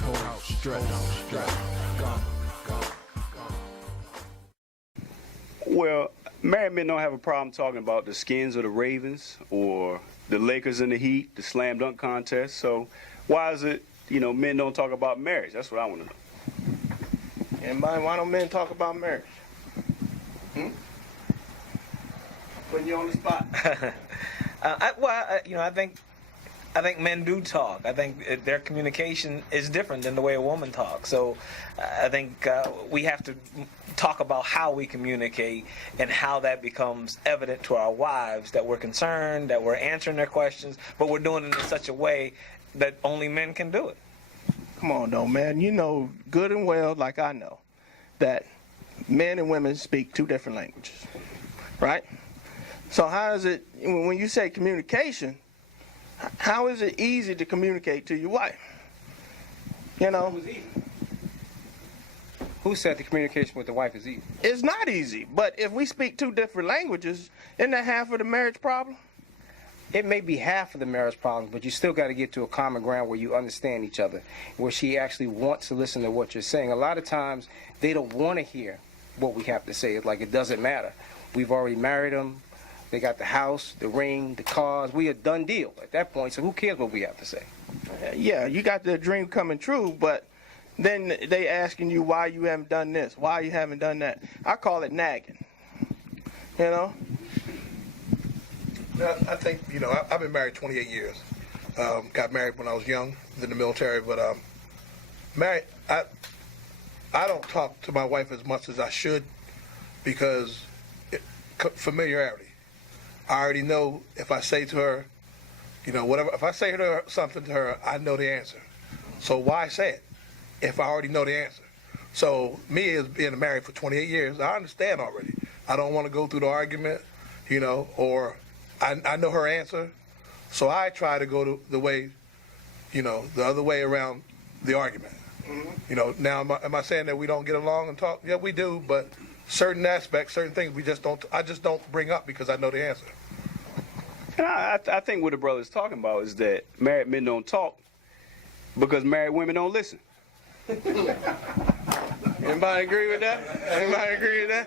household stress. Well, married men don't have a problem talking about the skins of the Ravens or the Lakers and the Heat, the slam dunk contest. So why is it, men don't talk about marriage? That's what I want to know. Anybody, why don't men talk about marriage? Putting you on the spot. I think men do talk. I think their communication is different than the way a woman talks. So I think we have to talk about how we communicate and how that becomes evident to our wives, that we're concerned, that we're answering their questions, but we're doing it in such a way that only men can do it. Come on, though, man. You know good and well, like I know, that men and women speak two different languages, right? So how is it, when you say communication, how is it easy to communicate to your wife? It was easy. Who said the communication with the wife is easy? It's not easy, but if we speak two different languages, isn't that half of the marriage problem? It may be half of the marriage problem, but you still got to get to a common ground where you understand each other, where she actually wants to listen to what you're saying. A lot of times, they don't want to hear what we have to say. It's like it doesn't matter. We've already married them. They got the house, the ring, the cars. We a done deal at that point, so who cares what we have to say? Yeah, you got the dream coming true, but then they asking you why you haven't done this, why you haven't done that. I call it nagging, Now, I think, I've been married 28 years. Got married when I was young, in the military, but married, I don't talk to my wife as much as I should because familiarity. I already know if I say to her, whatever, if I say something to her, I know the answer. So why say it if I already know the answer? So me as being married for 28 years, I understand already. I don't want to go through the argument, or I know her answer. So I try to go the way, the other way around the argument. Mm-hmm. Now am I saying that we don't get along and talk? Yeah, we do, but certain aspects, certain things I just don't bring up because I know the answer. And I think what the brother's talking about is that married men don't talk because married women don't listen. Anybody agree with that? Anybody agree with that?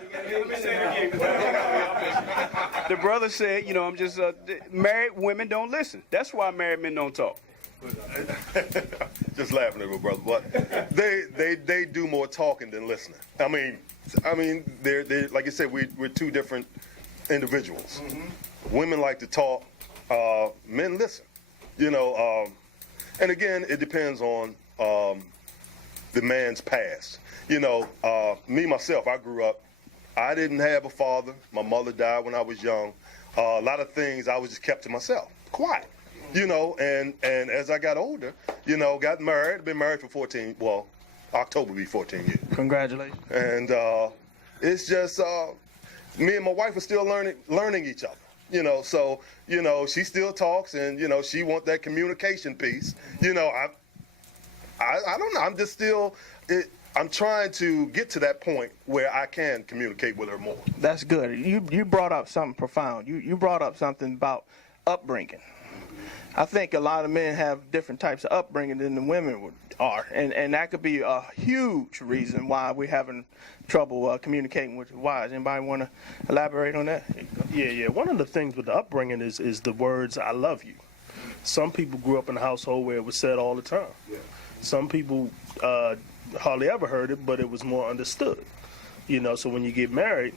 The brother said, I'm just married women don't listen. That's why married men don't talk. Just laughing at my brother, but they do more talking than listening. I mean, they're like you said, we're two different individuals. Mm-hmm. Women like to talk, men listen. And again, it depends on the man's past. Me myself, I grew up. I didn't have a father. My mother died when I was young. A lot of things I was just kept to myself, quiet. And as I got older, got married. Been married for 14. Well, October will be 14 years. Congratulations. And it's just me and my wife are still learning each other. So she still talks, and she wants that communication piece. I don't know. I'm just still. I'm trying to get to that point where I can communicate with her more. That's good. You brought up something profound. You brought up something about upbringing. I think a lot of men have different types of upbringing than the women are, and that could be a huge reason why we're having trouble communicating with your wives. Anybody want to elaborate on that? Yeah. One of the things with the upbringing is the words "I love you." Some people grew up in a household where it was said all the time. Yeah. Some people hardly ever heard it, but it was more understood. So when you get married,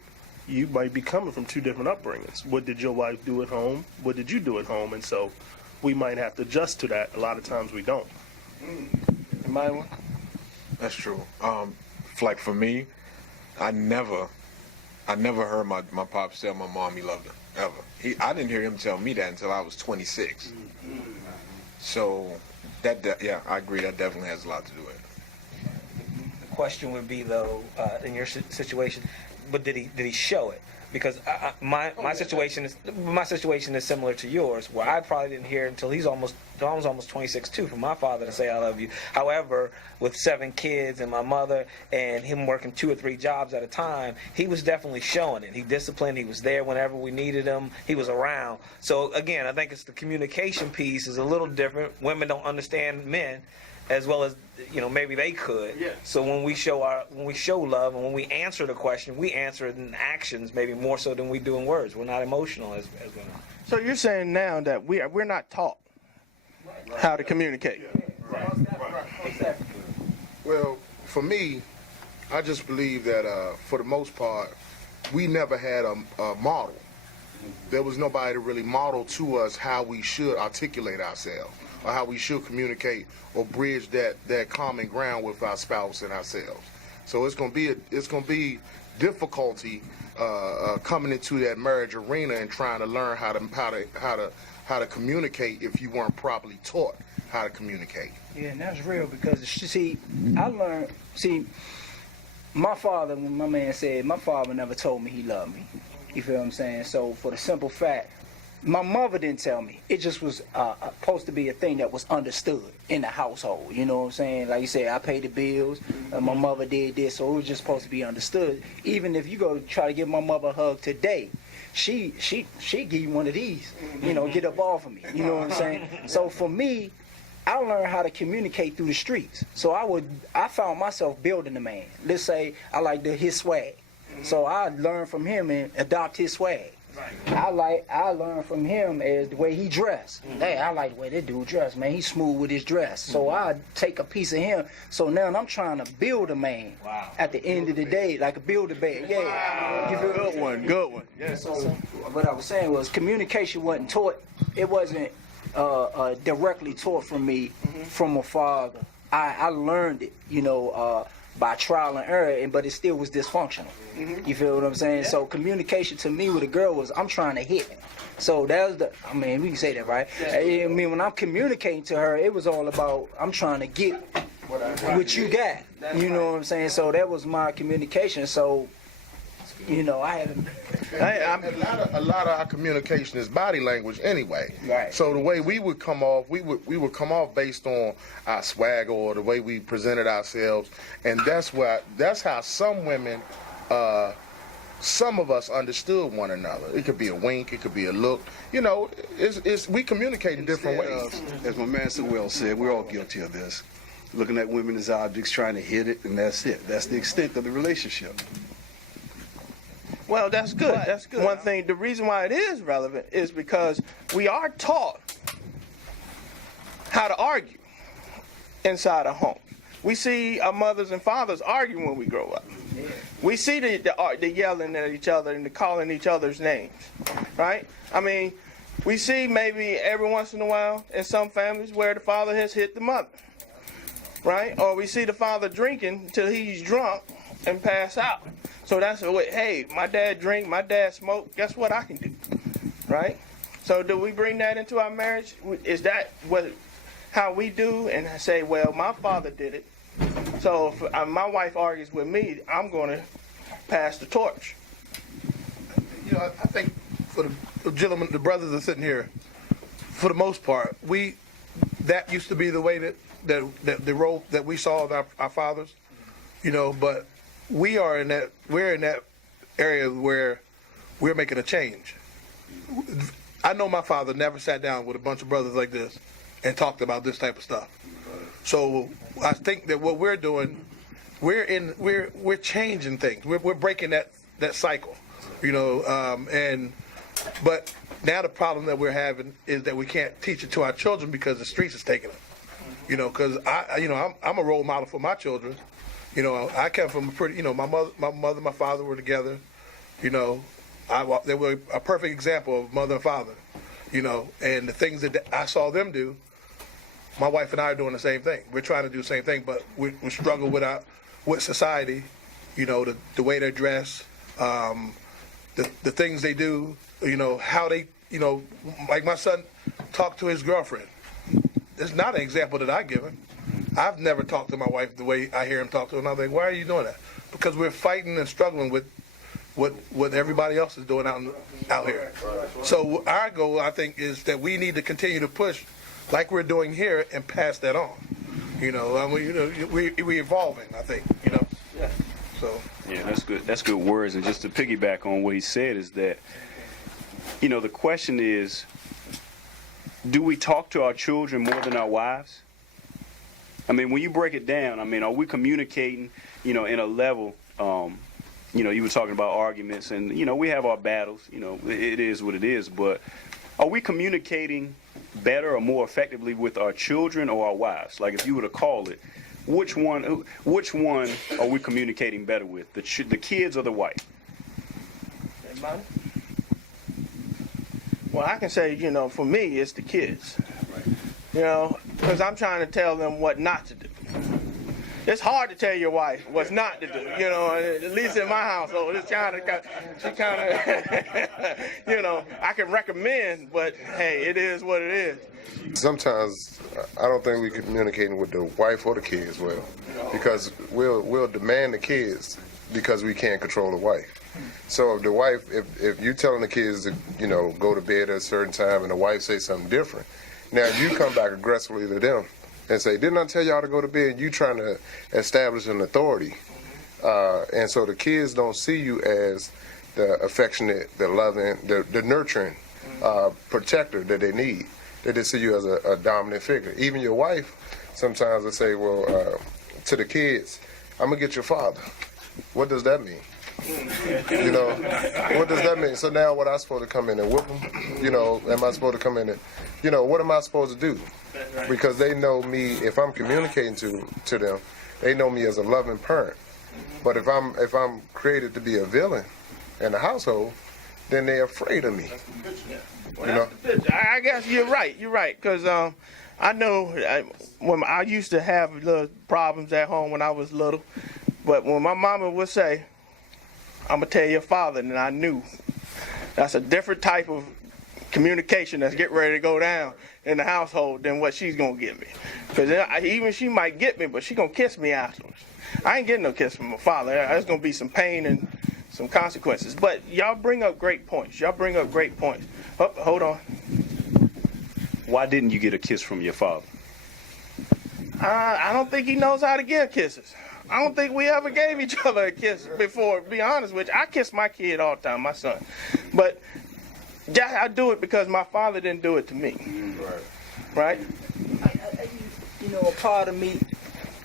you might be coming from two different upbringings. What did your wife do at home? What did you do at home? And so we might have to adjust to that. A lot of times we don't. Anybody want? That's true. Like for me, I never heard my pop tell my mom he loved her, ever. I didn't hear him tell me that until I was 26. So yeah, I agree. That definitely has a lot to do with it. The question would be, though, in your situation, but did he show it? Because my situation is similar to yours, where I probably didn't hear it until he's almost I was almost 26 too, for my father to say I love you. However, with 7 kids and my mother and him working 2 or 3 jobs at a time, he was definitely showing it. He disciplined. He was there whenever we needed him. He was around. So again, I think it's the communication piece is a little different. Women don't understand men as well as maybe they could. Yeah. So when we show love and when we answer the question, we answer it in actions maybe more so than we do in words. We're not emotional as women. So you're saying now that we're not taught how to communicate. Well, for me, I just believe that for the most part, we never had a model. There was nobody to really model to us how we should articulate ourselves or how we should communicate or bridge that common ground with our spouse and ourselves. So it's gonna be difficulty coming into that marriage arena and trying to learn how to communicate if you weren't properly taught how to communicate. Yeah, and that's real because, see, my father, when my man said, my father never told me he loved me. You feel what I'm saying? So for the simple fact, my mother didn't tell me. It just was supposed to be a thing that was understood in the household. You know what I'm saying? Like you said, I paid the bills. My mother did this, so it was just supposed to be understood. Even if you go to try to give my mother a hug today, she give you one of these. Get up off of me. You know what I'm saying? So for me, I learned how to communicate through the streets. So I found myself building a man. Let's say I like his swag. So I learned from him and adopt his swag. I learned from him as the way he dressed. Hey, I like the way that dude dressed, man. He's smooth with his dress. So I take a piece of him. So now I'm trying to build a man. Wow. At the end of the day, like a build-a-bear. Yeah. Wow. You feel Good one. Yeah. So what I was saying was communication wasn't taught. It wasn't directly taught from me from my father. I learned it, by trial and error, but it still was dysfunctional. You feel what I'm saying? Yeah. So communication to me with a girl was, I'm trying to hit him. So that was we can say that, right? Yeah. I mean, when I'm communicating to her, it was all about, I'm trying to get what you got. You know what I'm saying? So that was my communication. So, I had a lot of our communication is body language anyway. Right. So the way we would come off, we would come off based on our swagger or the way we presented ourselves, and that's how some women, some of us understood one another. It could be a wink, it could be a look. We communicate in different ways. As my man so well said, we're all guilty of this. Looking at women as objects, trying to hit it, and that's it. That's the extent of the relationship. Well, that's good. That's good. One thing, the reason why it is relevant is because we are taught how to argue inside a home. We see our mothers and fathers argue when we grow up. We see the yelling at each other and the calling each other's names, right? I mean, we see maybe every once in a while in some families where the father has hit the mother, right? Or we see the father drinking until he's drunk and pass out. So that's the way, hey, my dad drink, my dad smoke, guess what I can do, right? So do we bring that into our marriage? Is that how we do and say, well, my father did it, so if my wife argues with me, I'm going to pass the torch? I think for the gentlemen, the brothers that are sitting here, for the most part, that used to be the way that the role that we saw of our fathers, but we're in that area where we're making a change. I know my father never sat down with a bunch of brothers like this and talked about this type of stuff. So I think that what we're doing, we're changing things. We're breaking that cycle, but now the problem that we're having is that we can't teach it to our children because the streets is taking it. Because I'm a role model for my children. I came from a pretty, my mother, my father were together. They were a perfect example of mother and father. And the things that I saw them do, my wife and I are doing the same thing. We're trying to do the same thing, but we struggle with society. The way they dress, the things they do. How they, like my son talked to his girlfriend. It's not an example that I give him. I've never talked to my wife the way I hear him talk to her. And I'm like, why are you doing that? Because we're fighting and struggling with what everybody else is doing out here. So our goal, I think, is that we need to continue to push like we're doing here and pass that on. You know, I mean, you know, we evolving, I think, you know. Yeah. So. Yeah, that's good. That's good words. And just to piggyback on what he said is that, you know, the question is, do we talk to our children more than our wives? I mean, when you break it down, I mean, are we communicating, you know, in a level, you know, you were talking about arguments and, you know, we have our battles, you know, it is what it is, but are we communicating better or more effectively with our children or our wives? Like if you were to call it, which one are we communicating better with, the kids or the wife? Anybody? Well, I can say, you know, for me, it's the kids. You know, because I'm trying to tell them what not to do. It's hard to tell your wife what's not to do, you know, at least in my household. She kind of, you know, I can recommend, but hey, it is what it is. Sometimes I don't think we're communicating with the wife or the kids well, because we'll demand the kids because we can't control the wife. So if the wife, if you're telling the kids to, you know, go to bed at a certain time and the wife says something different, now if you come back aggressively to them and say, didn't I tell y'all to go to bed? You trying to establish an authority. And so the kids don't see you as the affectionate, the loving, the nurturing protector that they need. They just see you as a dominant figure. Even your wife sometimes will say, well, to the kids, I'm going to get your father. What does that mean? You know, what does that mean? So now what, I supposed to come in and whoop them? You know, am I supposed to come in and, you know, what am I supposed to do? Because they know me, if I'm communicating to them, they know me as a loving parent. But if I'm created to be a villain in the household, then they're afraid of me. You know? I guess you're right, because I know when I used to have little problems at home when I was little, but when my mama would say, I'm going to tell your father, and I knew that's a different type of communication that's getting ready to go down in the household than what she's going to give me. Because even she might get me, but she's going to kiss me afterwards. I ain't getting no kiss from my father. There's going to be some pain and some consequences. But y'all bring up great points. Oh, hold on. Why didn't you get a kiss from your father? I don't think he knows how to give kisses. I don't think we ever gave each other a kiss before, to be honest with you. I kiss my kid all the time, my son. But I do it because my father didn't do it to me. Right? You know, a part of me,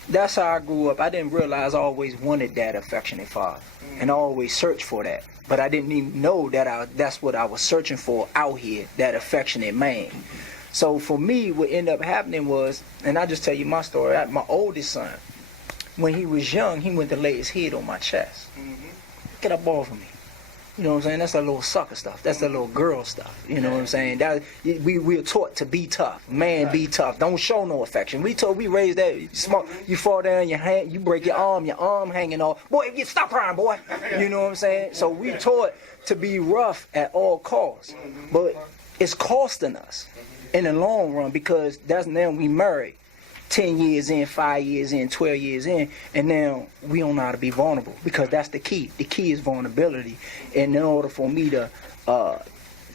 that's how I grew up. I didn't realize I always wanted that affectionate father. And I always searched for that. But I didn't even know that that's what I was searching for out here, that affectionate man. So for me, what ended up happening was, and I'll just tell you my story, my oldest son, when he was young, he went to lay his head on my chest. Get up off of me. You know what I'm saying? That's that little sucker stuff. That's that little girl stuff. You know what I'm saying? That we're taught to be tough. Man, be tough. Don't show no affection. We raised that. You fall down, your hand, you break your arm hanging off. Boy, stop crying, boy. You know what I'm saying? So we taught to be rough at all costs. But it's costing us in the long run, because that's now we married. 10 years in, 5 years in, 12 years in, and now we don't know how to be vulnerable, because that's the key. The key is vulnerability. And in order for me to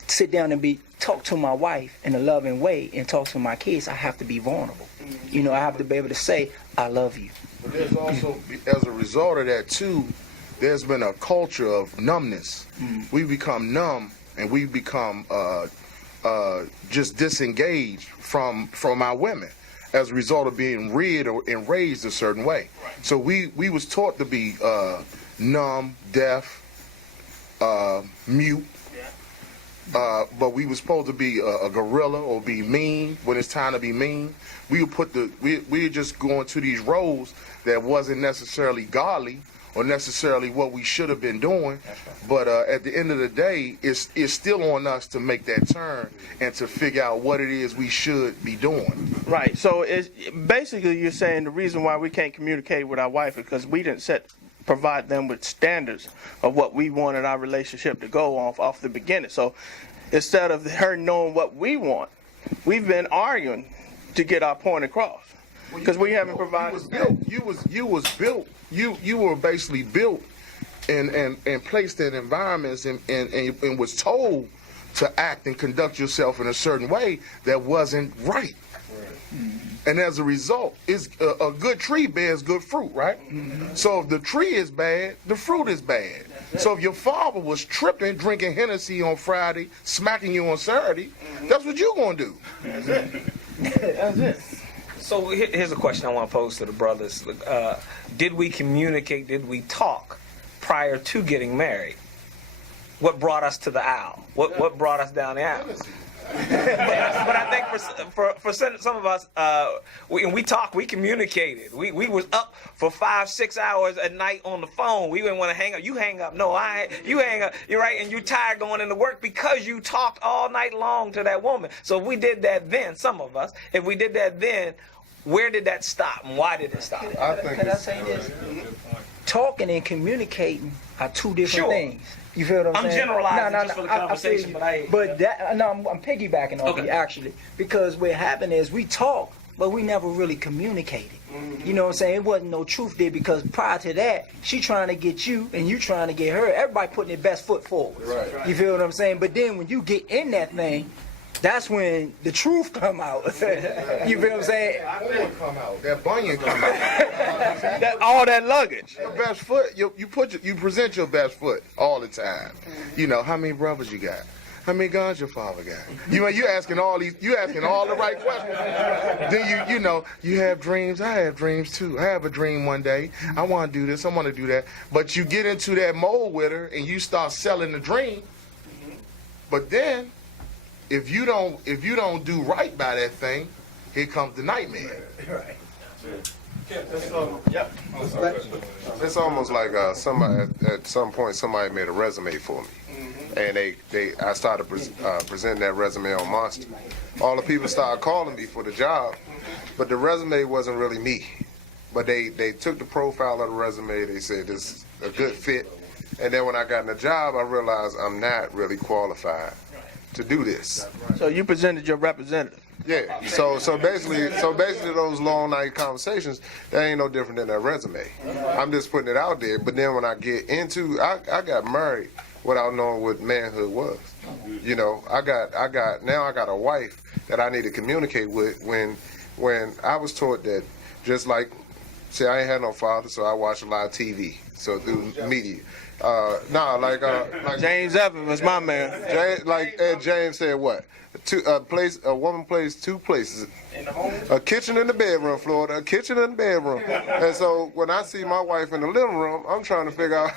sit down and talk to my wife in a loving way and talk to my kids, I have to be vulnerable. You know, I have to be able to say, I love you. But there's also, as a result of that too, there's been a culture of numbness. We become numb, and we become just disengaged from our women, as a result of being reared and raised a certain way. So we was taught to be numb, deaf, mute, but we was supposed to be a gorilla or be mean when it's time to be mean. We were just going to these roles that wasn't necessarily godly or necessarily what we should have been doing. But at the end of the day, it's still on us to make that turn and to figure out what it is we should be doing. Right. So it's basically, you're saying the reason why we can't communicate with our wife is because we didn't provide them with standards of what we wanted our relationship to go off the beginning. So instead of her knowing what we want, we've been arguing to get our point across, because we haven't provided. You were basically built and placed in environments and was told to act and conduct yourself in a certain way that wasn't right. And as a result, it's a good tree bears good fruit, right? So if the tree is bad, the fruit is bad. So if your father was tripping, drinking Hennessy on Friday, smacking you on Saturday, that's what you're going to do. That's it. So here's a question I want to pose to the brothers. Did we communicate, did we talk prior to getting married? What brought us to the aisle? What brought us down the aisle? but I think for some of us, we talked, we communicated. We was up for 5-6 hours a night on the phone. We didn't want to hang up. You hang up. No, you hang up. You're right, and you tired going into work because you talked all night long to that woman. So if we did that then, some of us, if we did that then, where did that stop and why did it stop? Can I say this? Talking and communicating are two different things. You feel what I'm saying? I'm generalizing just for the conversation, I'm piggybacking off you actually, because what happened is we talk, but we never really communicated. You know what I'm saying? It wasn't no truth there because prior to that, she trying to get you and you trying to get her. Everybody putting their best foot forward. Right. You feel what I'm saying? But then when you get in that thing, that's when the truth come out. You feel what I'm saying? That come out. That bunion come out. All that luggage. Your best foot. You present your best foot all the time. You know how many brothers you got. How many guns your father got? You asking all the right questions. Then you have dreams. I have dreams too. I have a dream one day. I want to do this. I want to do that. But you get into that mold with her and you start selling the dream. But then, if you don't do right by that thing, here comes the nightmare. Right. It's almost like somebody at some point somebody made a resume for me, and I started presenting that resume on Monster. All the people started calling me for the job, but the resume wasn't really me. But they took the profile of the resume. They said this is a good fit, and then when I got in the job, I realized I'm not really qualified to do this. So you presented your representative. Yeah. So basically those long night conversations, that ain't no different than that resume. I'm just putting it out there. But then when I get into, I got married without knowing what manhood was. You know, I got a wife that I need to communicate with. When I was taught that, just like, see, I ain't had no father, so I watched a lot of TV. So through media. Like James Evans was my man. James said what? A woman plays two places. A kitchen and the bedroom, Florida. A kitchen and the bedroom. And so when I see my wife in the living room, I'm trying to figure out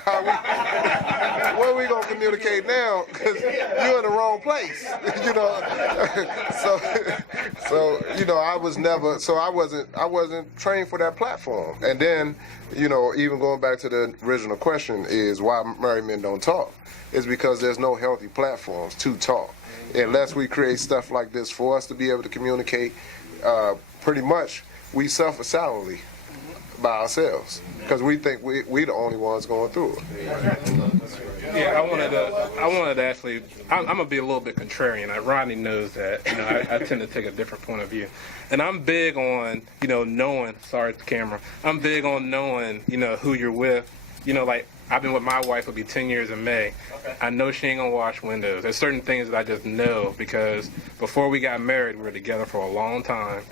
where we gonna communicate now, because you're in the wrong place. You know. so I wasn't trained for that platform. And then, even going back to the original question is why married men don't talk. It's because there's no healthy platforms to talk. Unless we create stuff like this for us to be able to communicate, pretty much we suffer silently by ourselves because we think we the only ones going through it. Yeah, I wanted to actually, I'm gonna be a little bit contrarian. Rodney knows that. I tend to take a different point of view, and I'm big on knowing. Sorry, the camera. I'm big on knowing who you're with. Like I've been with my wife. It'll be 10 years in May. Okay. I know she ain't gonna wash windows. There's certain things that I just know because before we got married, we were together for a long time.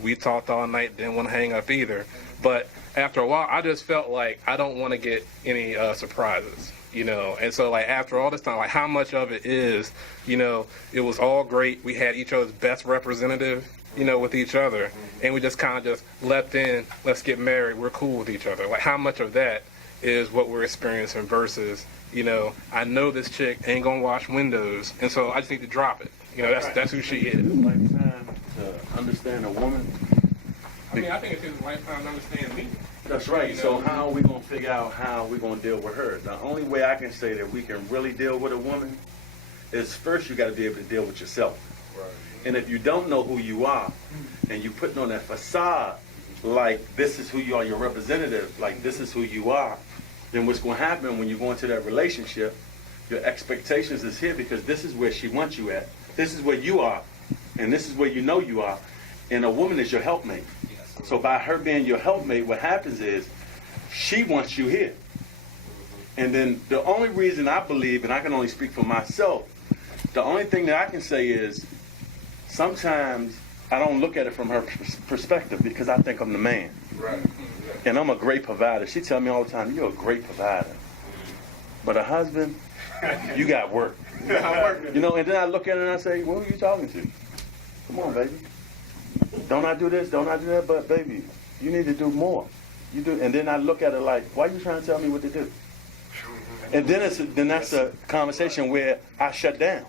We talked all night. Didn't want to hang up either. But after a while, I just felt like I don't want to get any surprises. And so like after all this time, like how much of it is, it was all great. We had each other's best representative, with each other, and we just kind of just leapt in. Let's get married. We're cool with each other. Like how much of that is what we're experiencing versus, I know this chick ain't gonna wash windows, and so I just need to drop it. That's who she is. Lifetime to understand a woman. I think it takes a lifetime to understand me. That's right. So how are we gonna figure out how we're gonna deal with her? The only way I can say that we can really deal with a woman is first you got to be able to deal with yourself. Right. And if you don't know who you are, and you putting on that facade, like this is who you are, your representative, like this is who you are, then what's going to happen when you go into that relationship, your expectations is here because this is where she wants you at. This is where you are, and this is where you know you are. And a woman is your helpmate. So by her being your helpmate, what happens is she wants you here. And then the only reason I believe, and I can only speak for myself, the only thing that I can say is sometimes I don't look at it from her perspective because I think I'm the man. Right. And I'm a great provider. She tell me all the time, you're a great provider. But a husband, you got work. You know, and then I look at her and I say, who are you talking to? Come on, baby. Don't I do this? Don't I do that? But baby, you need to do more. You do. And then I look at her like, why are you trying to tell me what to do? And then that's a conversation where I shut down.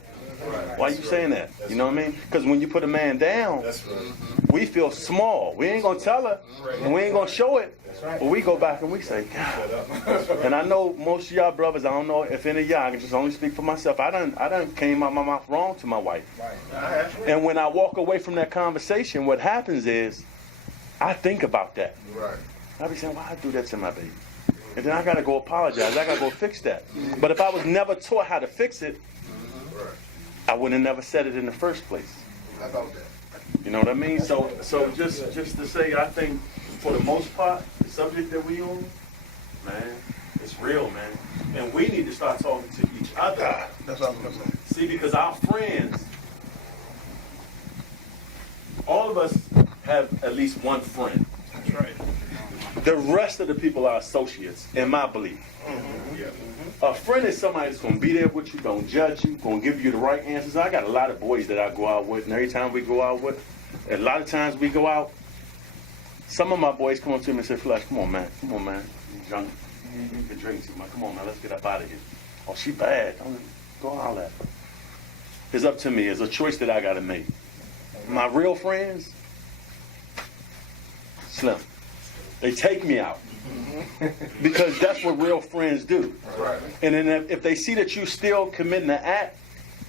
Why are you saying that? You know what I mean? Because when you put a man down, we feel small. We ain't going to tell her, and we ain't going to show it. But we go back and we say, God. And I know most of y'all brothers, I don't know if any of y'all, I can just only speak for myself. I done came out my mouth wrong to my wife. And when I walk away from that conversation, what happens is, I think about that. I be saying, why I do that to my baby? And then I got to go apologize. I got to go fix that. But if I was never taught how to fix it, I would have never said it in the first place. How about that? You know what I mean? So just to say, I think for the most part, the subject that we on, man, it's real, man. And we need to start talking to each other. That's what I was going to say. See, because our friends, all of us have at least one friend. That's right. The rest of the people are associates, in my belief. A friend is somebody that's going to be there with you, going to judge you, going to give you the right answers. I got a lot of boys that I go out with, and every time we go out with, a lot of times we go out, some of my boys come up to me and say, Flesh, come on, man. You drunk. You can drink too much. Come on, man. Let's get up out of here. Oh, she bad. Go holler at her. It's up to me. It's a choice that I got to make. My real friends, Slim, they take me out. Because that's what real friends do. And then if they see that you still committing an act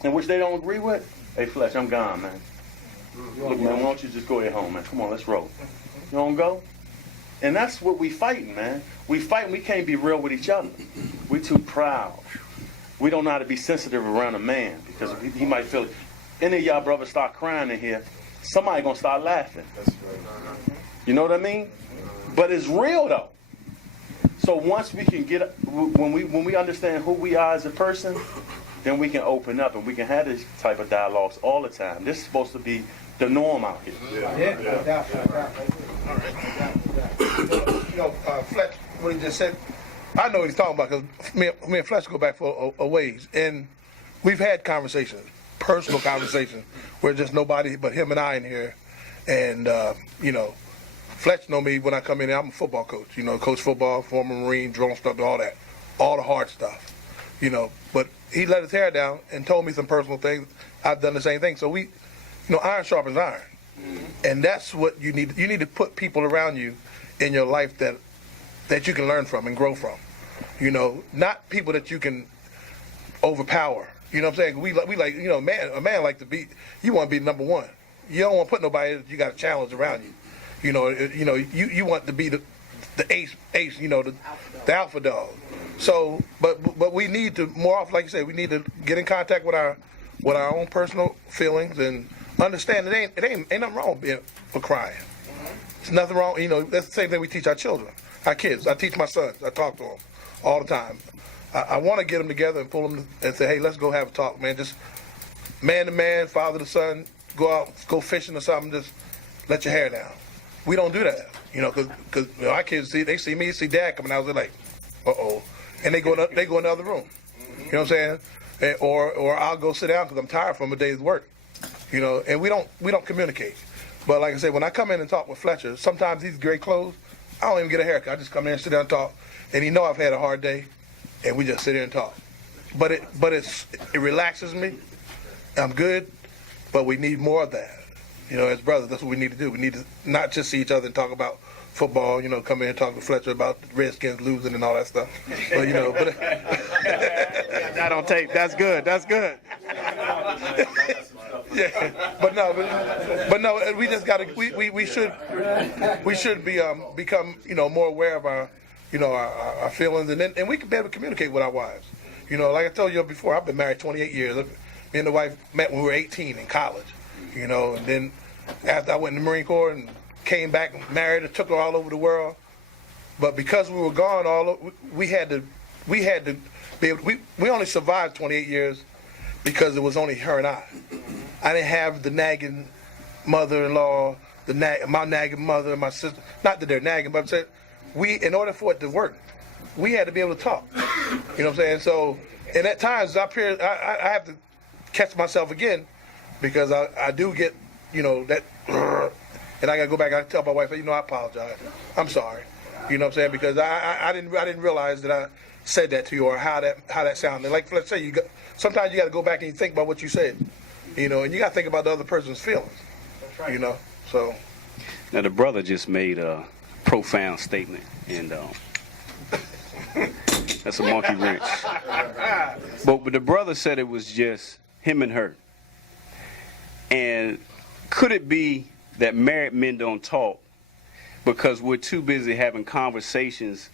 in which they don't agree with, hey, Flesh, I'm gone, man. Look, man, why don't you just go ahead home, man? Come on, let's roll. You don't go? And that's what we fighting, man. We fighting. We can't be real with each other. We too proud. We don't know how to be sensitive around a man because he might feel it. Any of y'all brothers start crying in here, somebody gonna start laughing. You know what I mean? But it's real though. So once we can when we understand who we are as a person, then we can open up and we can have this type of dialogues all the time. This is supposed to be the norm out here. You know, Fletch, what he just said, I know what he's talking about because me and Fletch go back for a ways, and we've had conversations, personal conversations, where just nobody but him and I in here, and you know. Fletch know me when I come in there. I'm a football coach, you know, coach football, former Marine, drone stuff, all that, all the hard stuff, you know. But he let his hair down and told me some personal things. I've done the same thing. So we, you know, iron sharpens iron, and that's what you need. You need to put people around you in your life that you can learn from and grow from, you know, not people that you can overpower. You know what I'm saying? We like, you know, a man like to be. You want to be number one. You don't want to put nobody that you got a challenge around you. You know, you want to be the ace, you know, the alpha dog. So, but we need to more often, like you said, we need to get in contact with our own personal feelings and understand it ain't nothing wrong with crying. There's nothing wrong. You know, that's the same thing we teach our children, our kids. I teach my sons. I talk to them all the time. I want to get them together and pull them and say, hey, let's go have a talk, man. Just man to man, father to son, go out, go fishing or something. Just let your hair down. We don't do that, you know, because you know, our kids see me, see dad coming out, they're like, uh-oh, and they go in the other room, you know what I'm saying? Or I'll go sit down because I'm tired from a day's work, you know, and we don't communicate. But like I said, when I come in and talk with Fletcher, sometimes he's great clothes. I don't even get a haircut. I just come in and sit down and talk, and he know I've had a hard day, and we just sit here and talk. But it relaxes me. I'm good, but we need more of that. You know, as brothers, that's what we need to do. We need to not just see each other and talk about football, you know, come in and talk to Fletcher about the Redskins losing and all that stuff. But, you know, that on tape. That's good. That's good. Yeah, but no, we just got to. We should be become, you know, more aware of our, you know, our feelings, and we can be able to communicate with our wives. You know, like I told you before, I've been married 28 years. Me and the wife met when we were 18 in college. You know, and then after I went in the Marine Corps and came back and married and took her all over the world. But because we were gone we had to be able, we only survived 28 years because it was only her and I. I didn't have the nagging mother-in-law, my nagging mother, and my sister. Not that they're nagging, but I'm saying in order for it to work, we had to be able to talk. You know what I'm saying? So, and at times I have to catch myself again because I do get, that, and I gotta go back and tell my wife, I apologize. I'm sorry. You know what I'm saying? Because I didn't realize that I said that to you or how that sounded. Like, let's say sometimes you got to go back and you think about what you said, and you got to think about the other person's feelings. That's right. So. Now the brother just made a profound statement, and that's a monkey wrench. But the brother said it was just him and her. And could it be that married men don't talk because we're too busy having conversations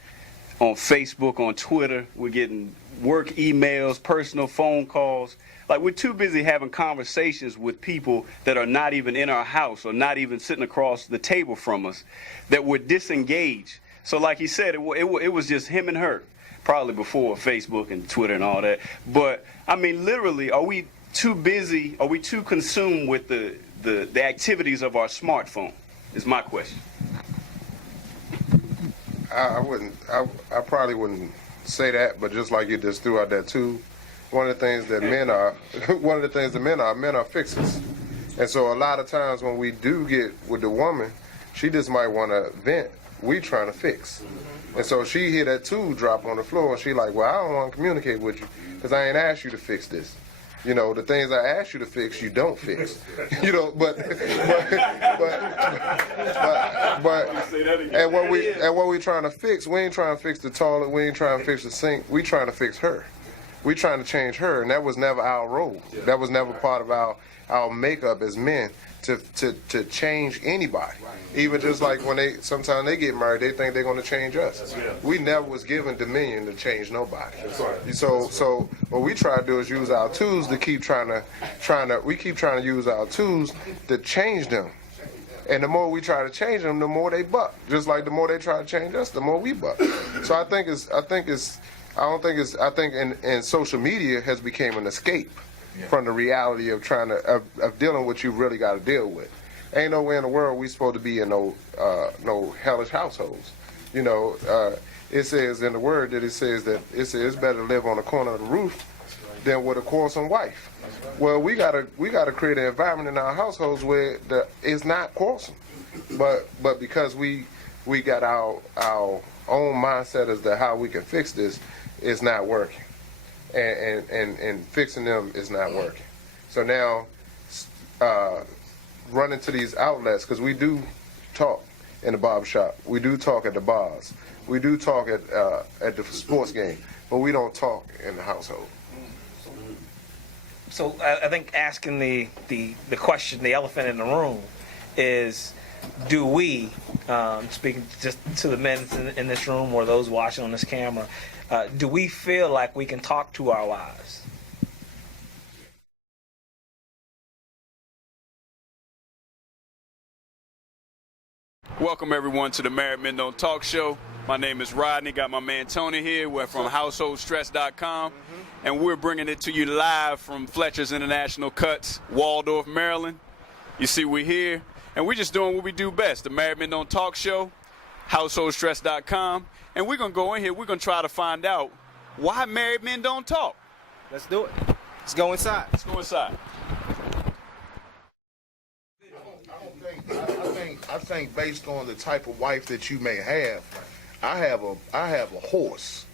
on Facebook, on Twitter? We're getting work emails, personal phone calls. Like, we're too busy having conversations with people that are not even in our house or not even sitting across the table from us, that we're disengaged. So like he said, it was just him and her, probably before Facebook and Twitter and all that. But, I mean, literally, are we too busy, are we too consumed with the activities of our smartphone, is my question. I probably wouldn't say that, but just like you just threw out that too, one of the things that men are fixers. And so a lot of times when we do get with the woman, she just might want to vent, we trying to fix. And so she hear that tube drop on the floor and she like, well, I don't want to communicate with you because I ain't asked you to fix this. The things I asked you to fix, you don't fix. But what we trying to fix, we ain't trying to fix the toilet, we ain't trying to fix the sink, we trying to fix her. We trying to change her, and that was never our role. That was never part of our makeup as men to change anybody. Even just like when sometimes they get married, they think they're going to change us. We never was given dominion to change nobody. So what we try to do is use our tools to keep trying to use our tools to change them. And the more we try to change them, the more they buck. Just like the more they try to change us, the more we buck. So I think and social media has become an escape from the reality of of dealing with what you really got to deal with. Ain't nowhere in the world we supposed to be in no hellish households. It says in the word that it's better to live on the corner of the roof than with a quarrelsome wife. Well, we gotta create an environment in our households where it's not quarrelsome, but because we got our own mindset as to how we can fix this, it's not working. And fixing them is not working. So now, running to these outlets, because we do talk in the barbershop, we do talk at the bars, we do talk at the sports game, but we don't talk in the household. So I think asking the question, the elephant in the room, is, do we, speaking just to the men in this room or those watching on this camera, do we feel like we can talk to our wives? Welcome everyone to the Married Men Don't Talk Show. My name is Rodney, got my man Tony here. We're from householdstress.com, and we're bringing it to you live from Fletcher's International Cuts, Waldorf, Maryland. You see, we're here, and we're just doing what we do best, the Married Men Don't Talk Show, householdstress.com, and we're going to go in here, we're going to try to find out why married men don't talk. Let's do it. Let's go inside. Let's go inside. I think based on the type of wife that you may have, I have a horse,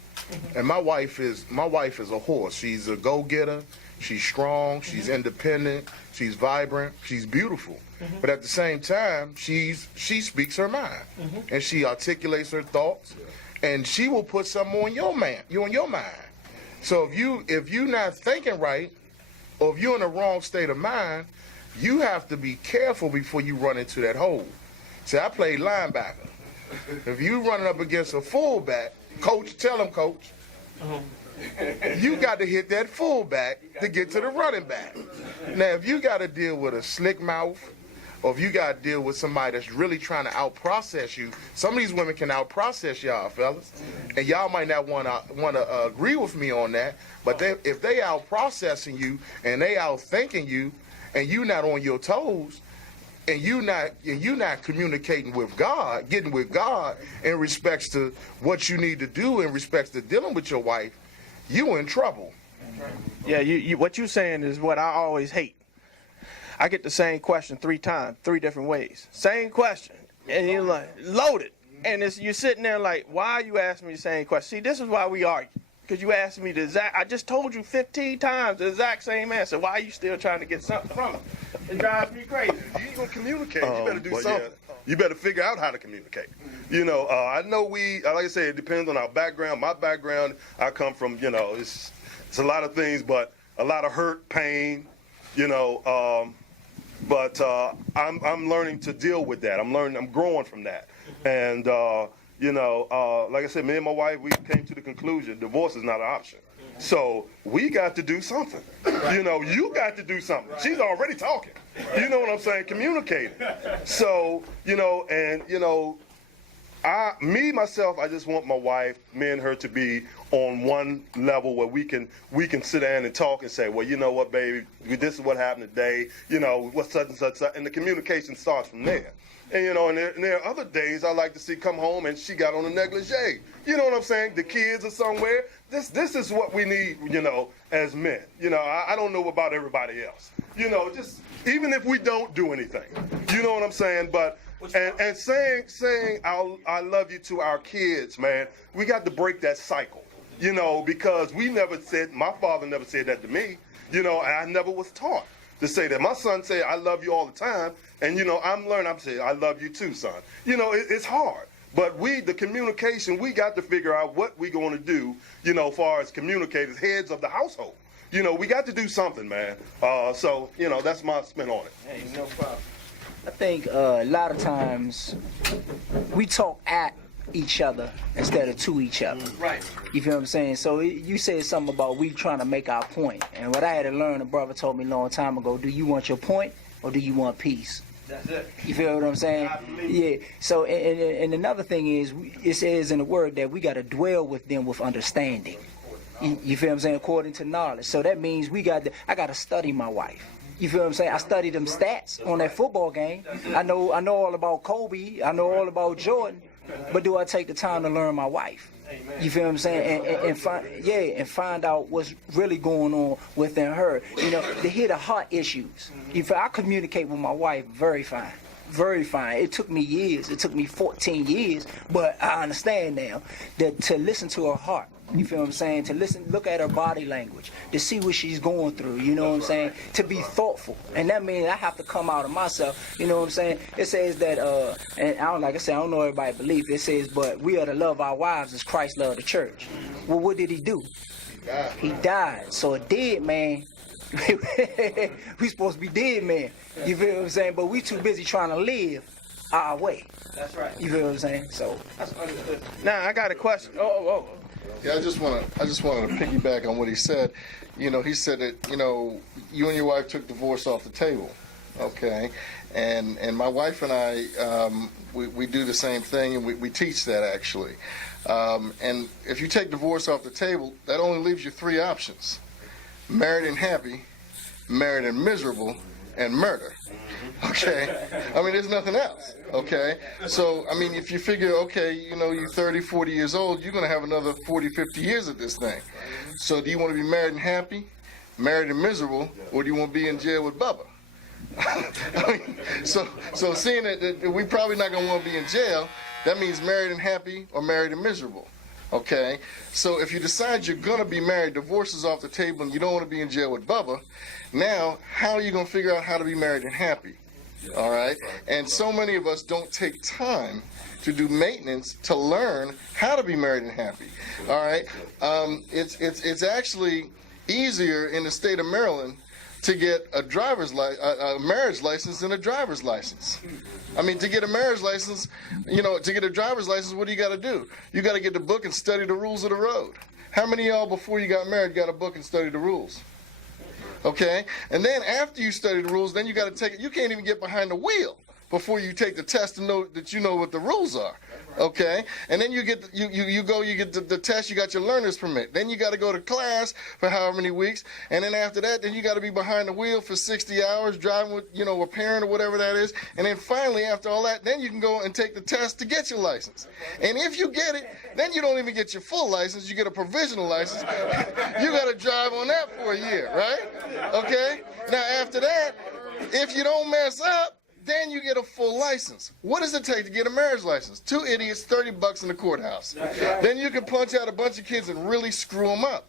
and my wife is a horse. She's a go-getter. She's strong. She's independent. She's vibrant. She's beautiful. But at the same time, she speaks her mind, and she articulates her thoughts, and she will put something on your mind. So if you're not thinking right, or if you're in the wrong state of mind, you have to be careful before you run into that hole. See, I played linebacker. If you running up against a fullback, coach, tell him, coach, you got to hit that fullback to get to the running back. Now, if you got to deal with a slick mouth, or if you got to deal with somebody that's really trying to out-process you, some of these women can out-process y'all, fellas, and y'all might not want to agree with me on that, but if they out-processing you and they out-thinking you and you not on your toes, and you're not communicating with God, getting with God in respects to what you need to do in respects to dealing with your wife, you in trouble. Yeah, what you're saying is what I always hate. I get the same question 3 times, 3 different ways. Same question, and you're like, loaded. And you're sitting there like, why are you asking me the same question? See, this is why we argue. Because you asked me the exact, I just told you 15 times the exact same answer. Why are you still trying to get something from it? It drives me crazy. You ain't gonna communicate. You better do something. Yeah. You better figure out how to communicate. You know, I know like I said, it depends on our background. My background, I come from, you know, it's a lot of things, but a lot of hurt, pain, you know, but I'm learning to deal with that. I'm growing from that. And, you know, like I said, me and my wife, we came to the conclusion divorce is not an option. So we got to do something. You know, you got to do something. She's already talking. You know what I'm saying? Communicating. So, you know, and, you know, myself, I just want my wife, me and her to be on one level where we can sit down and talk and say, well, you know what, baby, this is what happened today. You know, what's such and such, and the communication starts from there. And, you know, and there are other days I like to see come home and she got on a negligee. You know what I'm saying? The kids are somewhere. This is what we need, you know, as men. You know, I don't know about everybody else. You know, just even if we don't do anything. You know what I'm saying? But and saying I love you to our kids, man, we got to break that cycle. You know, because my father never said that to me. You know, and I never was taught to say that. My son said, I love you all the time. And, you know, I'm saying, I love you too, son. You know, it's hard. But the communication, we got to figure out what we're going to do, you know, as far as communicators, heads of the household. You know, we got to do something, man. So, you know, that's my spin on it. Hey, no problem. I think a lot of times we talk at each other instead of to each other. Right. You feel what I'm saying? So you said something about we trying to make our point. And what I had to learn, a brother told me a long time ago, do you want your point or do you want peace? That's it. You feel what I'm saying? Yeah. So, and another thing is, it says in the word that we got to dwell with them with understanding. You feel what I'm saying? According to knowledge. So that means I got to study my wife. You feel what I'm saying? I study them stats on that football game. I know all about Kobe. I know all about Jordan. But do I take the time to learn my wife? You feel what I'm saying? And find out what's really going on within her. You know, to hear the heart issues. I communicate with my wife very fine. Very fine. It took me years. It took me 14 years. But I understand now that to listen to her heart. You feel what I'm saying? To look at her body language, to see what she's going through, you know what I'm saying? To be thoughtful. And that means I have to come out of myself, you know what I'm saying? It says that, and like I said, I don't know everybody's belief. It says, but we are to love our wives as Christ loved the church. Well, what did he do? He died. So a dead man, we supposed to be dead men. You feel what I'm saying? But we too busy trying to live our way. That's right. You feel what I'm saying? So that's understood. Now I got a question. Yeah, I just wanted to piggyback on what he said. You know, he said that, you know, you and your wife took divorce off the table, okay? And my wife and I, we do the same thing, and we teach that actually. And if you take divorce off the table, that only leaves you 3 options: married and happy, married and miserable, and murder. Okay? I mean, there's nothing else. Okay? So, I mean, if you figure, okay, you know, you're 30, 40 years old, you're going to have another 40, 50 years of this thing. So do you want to be married and happy, married and miserable, or do you want to be in jail with Bubba? I mean, so seeing that we probably not going to want to be in jail, that means married and happy or married and miserable. Okay? So if you decide you're going to be married, divorce is off the table, and you don't want to be in jail with Bubba, now, how are you going to figure out how to be married and happy? All right? And so many of us don't take time to do maintenance to learn how to be married and happy. All right? It's actually easier in the state of Maryland to get a marriage license than a driver's license. I mean, to get a marriage license, you know, to get a driver's license, what do you got to do? You got to get the book and study the rules of the road. How many of y'all before you got married got a book and studied the rules? Okay? And then after you study the rules, then you got to take it. You can't even get behind the wheel before you take the test and know that you know what the rules are. Okay, and then you get you get the test. You got your learner's permit. Then you got to go to class for however many weeks, and then after that, then you got to be behind the wheel for 60 hours driving with a parent or whatever that is. And then finally, after all that, then you can go and take the test to get your license. And if you get it, then you don't even get your full license. You get a provisional license. You got to drive on that for a year, right? Okay. Now after that, if you don't mess up, then you get a full license. What does it take to get a marriage license? 2 idiots, $30 in the courthouse. Then you can punch out a bunch of kids and really screw them up.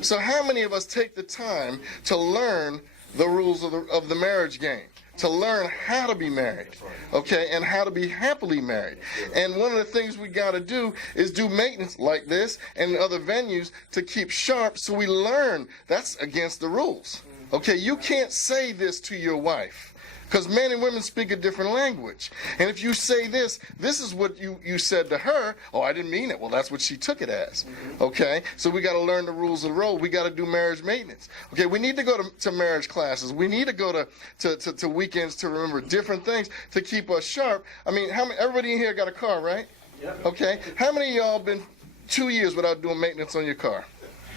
So how many of us take the time to learn the rules of the marriage game, to learn how to be married, okay, and how to be happily married? And one of the things we got to do is do maintenance like this and other venues to keep sharp, so we learn that's against the rules. Okay, you can't say this to your wife, because men and women speak a different language. And if you say this is what you said to her, oh, I didn't mean it. Well, that's what she took it as. Okay? So we got to learn the rules of the road. We got to do marriage maintenance. Okay, we need to go to marriage classes. We need to go to weekends to remember different things to keep us sharp. I mean, everybody in here got a car, right? Yep. Okay. How many of y'all been 2 years without doing maintenance on your car?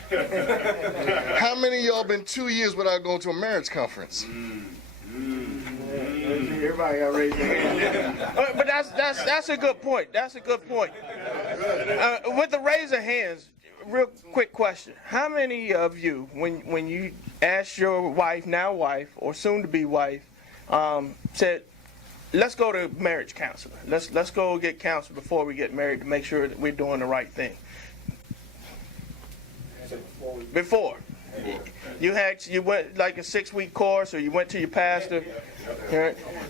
How many of y'all been 2 years without going to a marriage conference? Everybody got raised their hand. But that's a good point. That's a good point. With the raise of hands, real quick question: how many of you, when you asked your wife, now wife, or soon to be wife, said, "Let's go to marriage counseling. Let's go get counseling before we get married to make sure that we're doing the right thing"? Before. You went like a 6-week course, or you went to your pastor.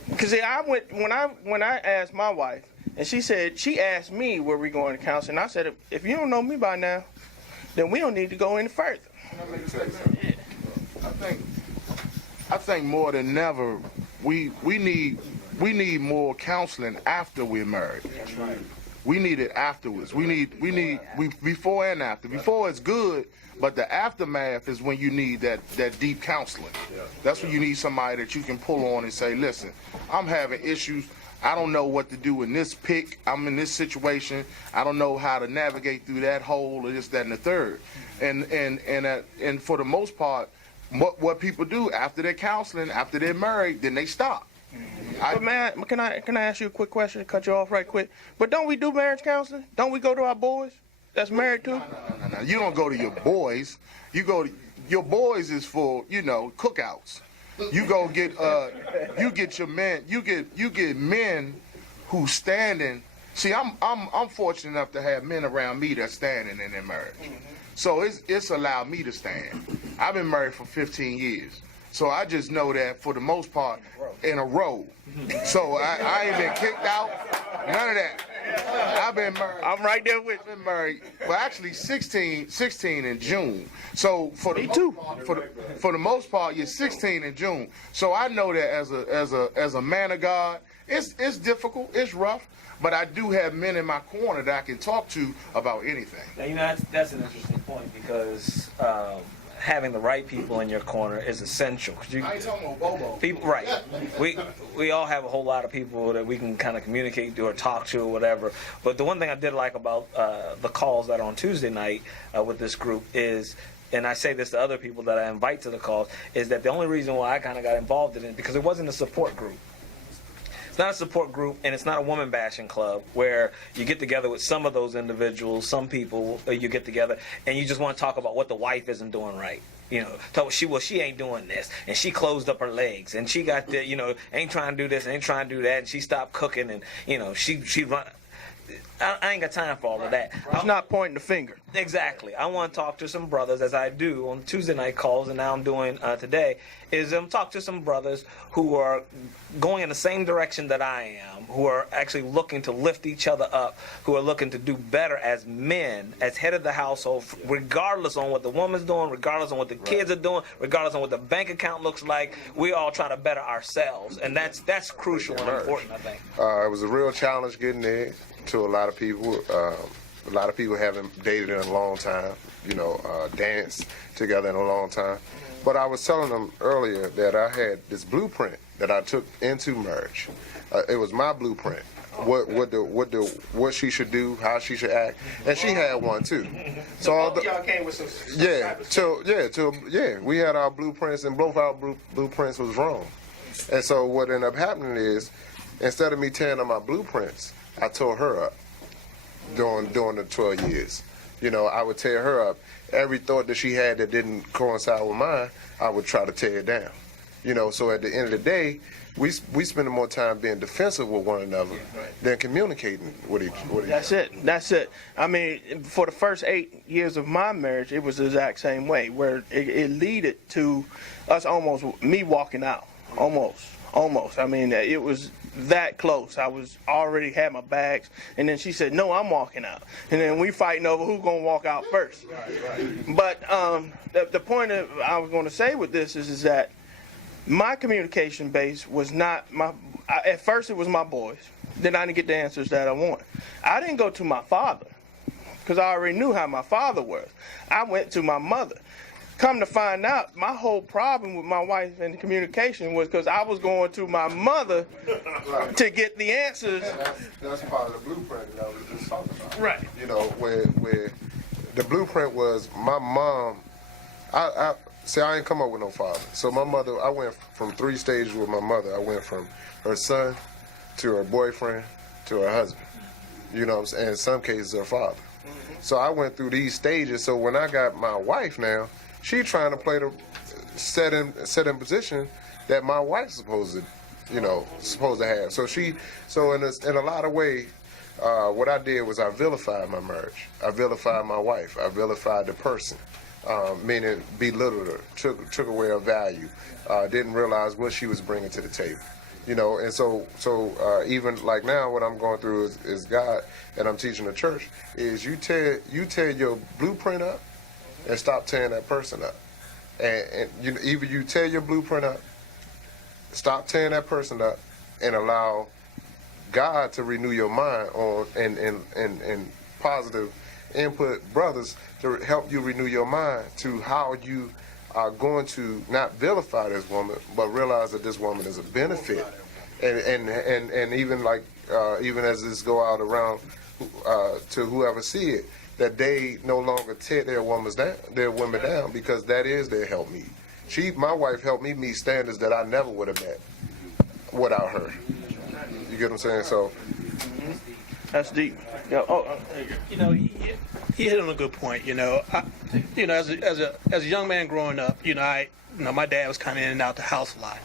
Because I went when I asked my wife, and she asked me where we going to counseling. I said, if you don't know me by now, then we don't need to go any further. I think more than ever we need more counseling after we're married. That's right. We need it afterwards. We before and after. Before it's good, but the aftermath is when you need that deep counseling. That's when you need somebody that you can pull on and say, listen, I'm having issues. I don't know what to do in this pick. I'm in this situation. I don't know how to navigate through that hole or this, that, and the third. And for the most part, what people do after their counseling, after they're married, then they stop. But man, can I ask you a quick question to cut you off right quick? But don't we do marriage counseling? Don't we go to our boys that's married too? No. You don't go to your boys. You go to your boys is for cookouts. You go get you get your men. You get men who standing. See, I'm fortunate enough to have men around me that's standing in their marriage. So it's allowed me to stand. I've been married for 15 years. So I just know that for the most part, in a row. So I ain't been kicked out, none of that. I've been married. I'm right there with you. I've been married, well, actually 16 in June. So for the most part, you're 16 in June. So I know that as a man of God, it's difficult, it's rough, but I do have men in my corner that I can talk to about anything. Now, that's an interesting point, because having the right people in your corner is essential. I ain't talking about Bobo. People, right. We all have a whole lot of people that we can kind of communicate to or talk to or whatever. But the one thing I did like about the calls that are on Tuesday night with this group is, and I say this to other people that I invite to the calls, is that the only reason why I kind of got involved in it, because it wasn't a support group. It's not a support group, and it's not a woman bashing club where you get together with some of those individuals, some people, you get together and you just want to talk about what the wife isn't doing right. She ain't doing this, and she closed up her legs, and she got the, ain't trying to do this, and ain't trying to do that, and she stopped cooking, and she run. I ain't got time for all of that. It's not pointing the finger. Exactly. I want to talk to some brothers, as I do on Tuesday night calls, and now I'm doing today, is talk to some brothers who are going in the same direction that I am, who are actually looking to lift each other up, who are looking to do better as men, as head of the household, regardless on what the woman's doing, regardless on what the kids are doing, regardless on what the bank account looks like. We all try to better ourselves, and that's crucial and important, I think. It was a real challenge getting there to a lot of people. A lot of people haven't dated in a long time, danced together in a long time. But I was telling them earlier that I had this blueprint that I took into marriage. It was my blueprint. what she should do, how she should act, and she had one too. So y'all came with some we had our blueprints, and both our blueprints was wrong. And so what ended up happening is, instead of me tearing up my blueprints, I tore her up during the 12 years. I would tear her up. Every thought that she had that didn't coincide with mine, I would try to tear it down. So at the end of the day, we spend more time being defensive with one another than communicating with each other. That's it. I mean, for the first 8 years of my marriage, it was the exact same way, where it led to us me walking out. Almost. I mean, it was that close. I was already had my bags, and then she said, "No, I'm walking out." And then we fighting over who's gonna walk out first. Right. But the point that I was going to say with this is that my communication base was not at first it was my boys. Then I didn't get the answers that I wanted. I didn't go to my father because I already knew how my father was. I went to my mother. Come to find out, my whole problem with my wife and communication was because I was going to my mother to get the answers. That's part of the blueprint that I was just talking about. Right. Where the blueprint was my mom. I ain't come up with no father. So my mother, I went from 3 stages with my mother. I went from her son to her boyfriend to her husband. You know what I'm saying? In some cases, her father. So I went through these stages. So when I got my wife now, she trying to play the set in position that my wife's supposed to have. So in a lot of ways, what I did was I vilified my marriage. I vilified my wife. I vilified the person, meaning belittled her, took away her value, didn't realize what she was bringing to the table. And so even like now, what I'm going through is God, and I'm teaching the church, is you tear your blueprint up and stop tearing that person up. And either you tear your blueprint up, stop tearing that person up, and allow God to renew your mind on and positive input, brothers, to help you renew your mind to how you are going to not vilify this woman, but realize that this woman is a benefit. And even like even as this go out around to whoever see it, that they no longer tear their women down, because that is their help me. My wife helped me meet standards that I never would have met without her. You get what I'm saying? So that's deep. Yeah. He hit on a good point. As a young man growing up, my dad was kind of in and out the house a lot.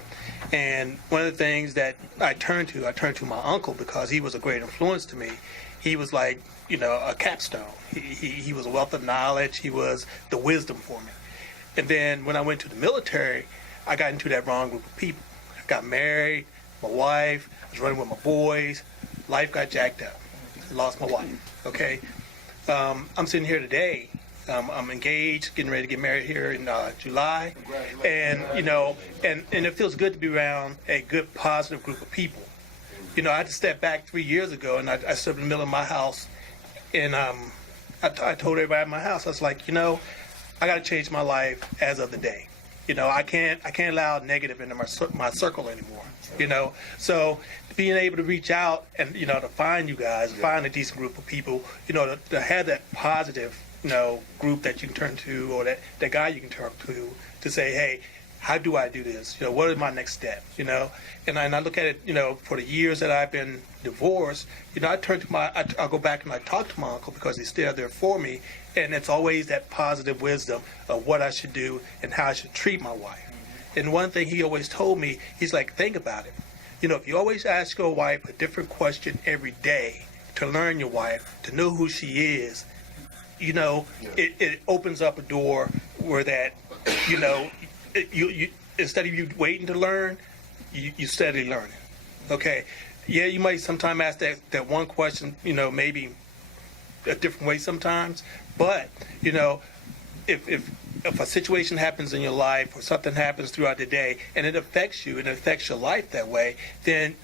And one of the things that I turned to my uncle, because he was a great influence to me. He was like, a capstone. He was a wealth of knowledge. He was the wisdom for me. And then when I went to the military, I got into that wrong group of people. I got married, my wife, I was running with my boys. Life got jacked up. I lost my wife. Okay. I'm sitting here today. I'm engaged, getting ready to get married here in July. And, and it feels good to be around a good, positive group of people. I had to step back 3 years ago, and I stood in the middle of my house, and I told everybody in my house, I was like, I got to change my life as of the day. I can't allow negative into my circle anymore. So being able to reach out and to find you guys, find a decent group of people, to have that positive group that you can turn to, or that guy you can turn to say, hey, how do I do this? What is my next step? And I look at it, for the years that I've been divorced, I turn to I go back and I talk to my uncle, because he's still there for me, and it's always that positive wisdom of what I should do and how I should treat my wife. And one thing he always told me, he's like, think about it. If you always ask your wife a different question every day to learn your wife, to know who she is, it opens up a door where that, you instead of you waiting to learn, you steadily learning. Okay. Yeah, you might sometimes ask that one question, maybe a different way sometimes, but if a situation happens in your life, or something happens throughout the day and it affects you and it affects your life that way, then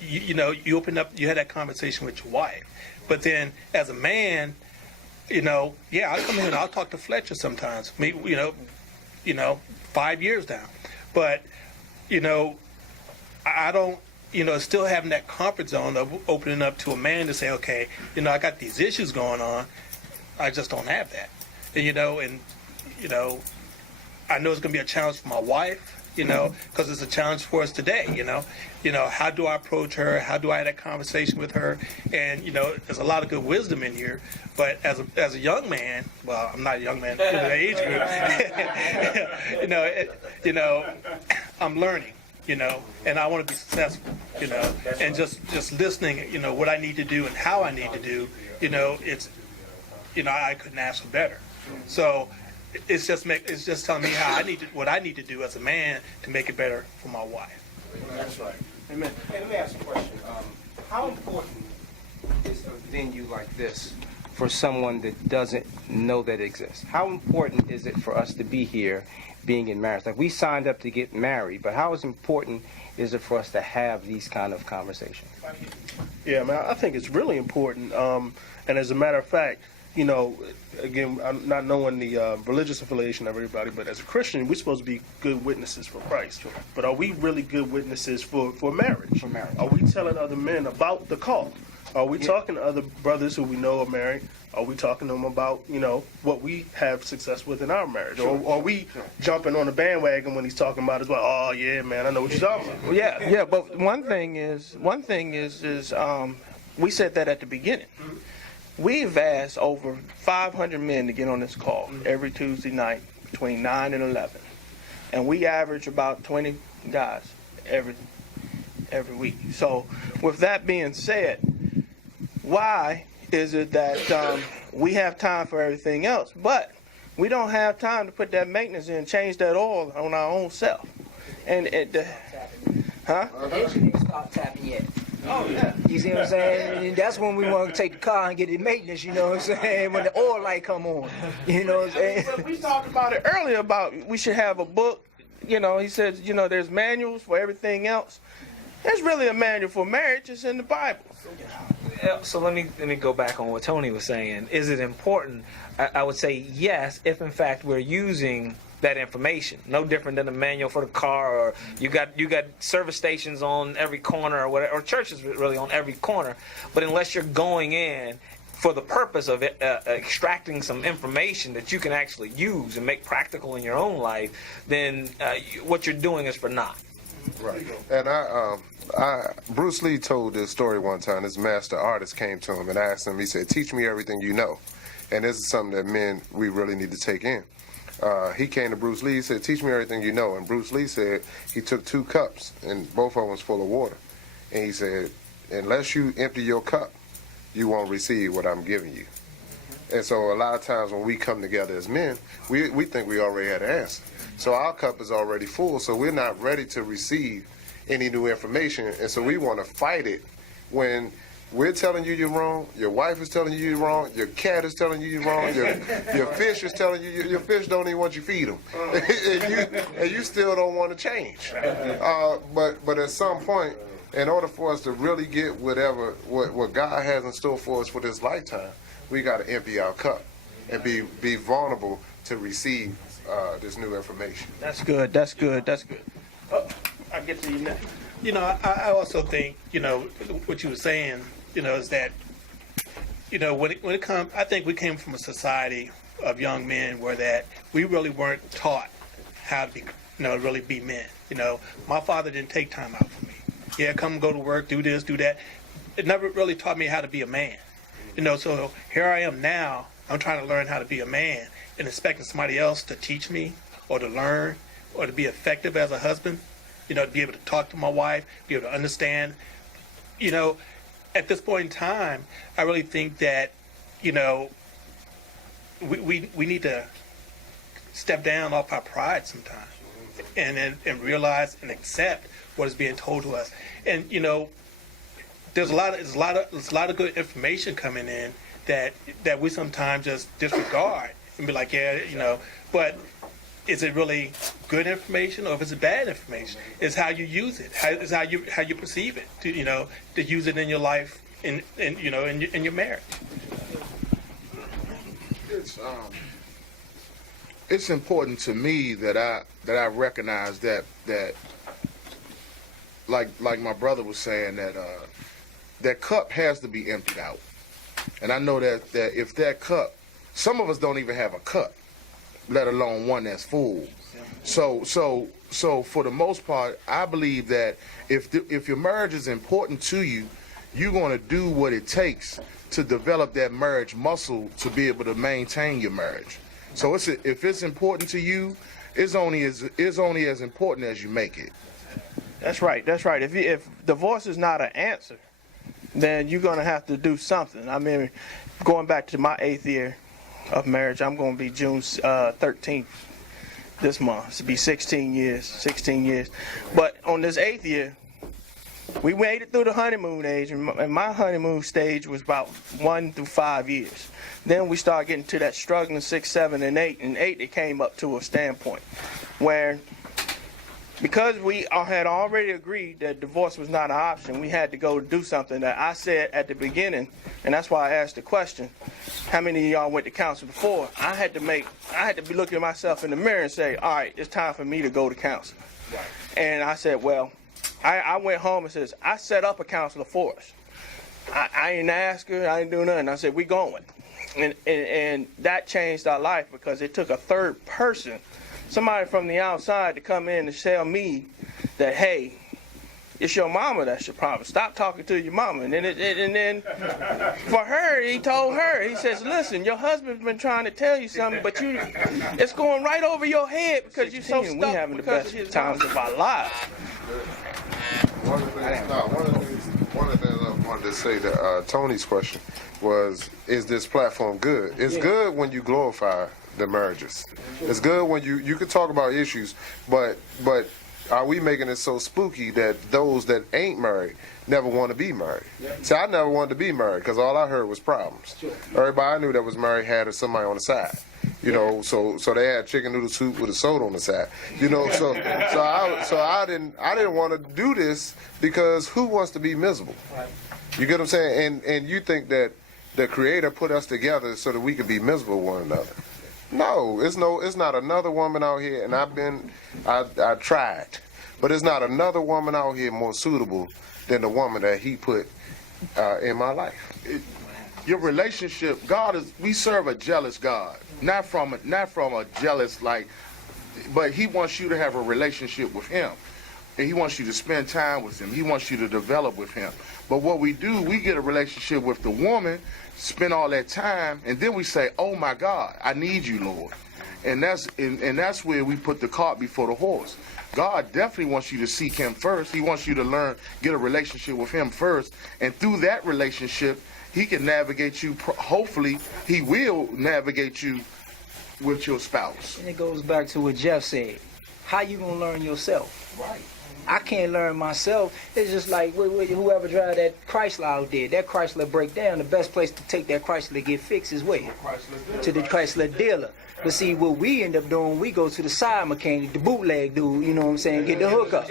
you open up, you had that conversation with your wife. But then as a man, I'll come in and I'll talk to Fletcher sometimes. 5 years now. But, I still having that comfort zone of opening up to a man to say, okay, I got these issues going on. I just don't have that. And I know it's going to be a challenge for my wife, because it's a challenge for us today, how do I approach her? How do I have that conversation with her? And, there's a lot of good wisdom in here, but as a young man, well, I'm not a young man in the age group, I'm learning, and I want to be successful, and just listening, what I need to do and how I need to do, I couldn't ask for better. So, it's just telling me what I need to do as a man to make it better for my wife. That's right. Amen. Hey, let me ask you a question. How important is a venue like this for someone that doesn't know that it exists? How important is it for us to be here, being in marriage? Like, we signed up to get married, but how important is it for us to have these kind of conversations? Yeah, man, I think it's really important. And as a matter of fact, again, I'm not knowing the religious affiliation of everybody, but as a Christian, we're supposed to be good witnesses for Christ. But are we really good witnesses for marriage? For marriage. Are we telling other men about the call? Are we talking to other brothers who we know are married? Are we talking to them about, what we have success with in our marriage? Or are we jumping on the bandwagon when he's talking about it? Like, oh, yeah, man, I know what you're talking about. Well, yeah, but one thing is, we said that at the beginning. We've asked over 500 men to get on this call every Tuesday night between 9 and 11. And we average about 20 guys every week. So with that being said, why is it that we have time for everything else, but we don't have time to put that maintenance in, change that oil on our own self? And huh? Ain't start tapping yet. Oh, yeah. You see what I'm saying? And that's when we want to take the car and get it maintenance, you know what I'm saying? When the oil light come on, you know what I'm saying? We talked about it earlier about we should have a book. He says, there's manuals for everything else. There's really a manual for marriage. It's in the Bible. So let me go back on what Tony was saying. Is it important? I would say yes, if in fact we're using that information. No different than a manual for the car, or you got service stations on every corner, or whatever, or churches really on every corner. But unless you're going in for the purpose of extracting some information that you can actually use and make practical in your own life, then what you're doing is for naught. Right. And Bruce Lee told this story one time. This master artist came to him and asked him, he said, teach me everything you know. And this is something that men, we really need to take in. He came to Bruce Lee, he said, teach me everything you know. And Bruce Lee said he took 2 cups, and both of them was full of water. And he said, unless you empty your cup, you won't receive what I'm giving you. And so a lot of times when we come together as men, we think we already had an answer. So our cup is already full, so we're not ready to receive any new information. And so we want to fight it when we're telling you you're wrong, your wife is telling you you're wrong, your cat is telling you you're wrong, your fish is telling you, your fish don't even want you to feed them. and you still don't want to change. But at some point, in order for us to really get what God has in store for us for this lifetime, we got to empty our cup and be vulnerable to receive this new information. That's good. I get to you next. I also think, what you were saying, is that, when it comes, I think we came from a society of young men where that we really weren't taught how to be, really be men. My father didn't take time out for me. Yeah, come go to work, do this, do that. It never really taught me how to be a man. So here I am now. I'm trying to learn how to be a man and expecting somebody else to teach me or to learn or to be effective as a husband. To be able to talk to my wife, be able to understand. At this point in time, I really think that, we need to step down off our pride sometimes and realize and accept what is being told to us. And, there's a lot of good information coming in that we sometimes just disregard and be like, but is it really good information or is it bad information? It's how you use it. It's how you perceive it. To use it in your life, in your marriage. It's important to me that I recognize that like my brother was saying, that that cup has to be emptied out. And I know that if that cup, some of us don't even have a cup, let alone one that's full. So for the most part, I believe that if your marriage is important to you, you're going to do what it takes to develop that marriage muscle to be able to maintain your marriage. So if it's important to you, it's only as important as you make it. That's right. If divorce is not an answer, then you're going to have to do something. I mean, going back to my 8th year of marriage, I'm going to be June 13th this month. It'll be 16 years. But on this 8th year, we made it through the honeymoon age, and my honeymoon stage was about 1 through 5 years. Then we started getting to that struggling 6, 7, and 8. And 8, it came up to a standpoint where, because we had already agreed that divorce was not an option, we had to go do something that I said at the beginning, and that's why I asked the question, how many of y'all went to counsel before? I had to be looking at myself in the mirror and say, all right, it's time for me to go to counsel. And I said, well, I went home and says, I set up a counselor for us. I didn't ask her, I didn't do nothing. I said, we going. And that changed our life, because it took a third person, somebody from the outside, to come in and tell me that, hey, it's your mama that's your problem. Stop talking to your mama. And then for her, he told her, he says, listen, your husband's been trying to tell you something, but it's going right over your head because you're so stuck. We having the best times of our lives. One of the things I wanted to say to Tony's question was, is this platform good? It's good when you glorify the marriages. It's good when you can talk about issues, but are we making it so spooky that those that ain't married never want to be married? See, I never wanted to be married because all I heard was problems. Everybody I knew that was married had somebody on the side. So they had chicken noodle soup with a soda on the side. So I didn't want to do this, because who wants to be miserable? You get what I'm saying? And you think that the Creator put us together so that we could be miserable with one another? No, it's not another woman out here, and I tried, but it's not another woman out here more suitable than the woman that He put in my life. Your relationship, we serve a jealous God, not from a jealous but He wants you to have a relationship with Him, and He wants you to spend time with Him. He wants you to develop with Him. But what we do, we get a relationship with the woman, spend all that time, and then we say, oh my God, I need you, Lord. And that's where we put the cart before the horse. God definitely wants you to seek Him first. He wants you to get a relationship with Him first, and through that relationship, He can navigate you. Hopefully, He will navigate you with your spouse. And it goes back to what Jeff said. How you gonna learn yourself? Right. I can't learn myself. It's just like whoever drive that Chrysler out there. That Chrysler break down. The best place to take that Chrysler to get fixed is where? To the Chrysler dealer. But see, what we end up doing, we go to the side mechanic, the bootleg dude, you know what I'm saying, get the hookup.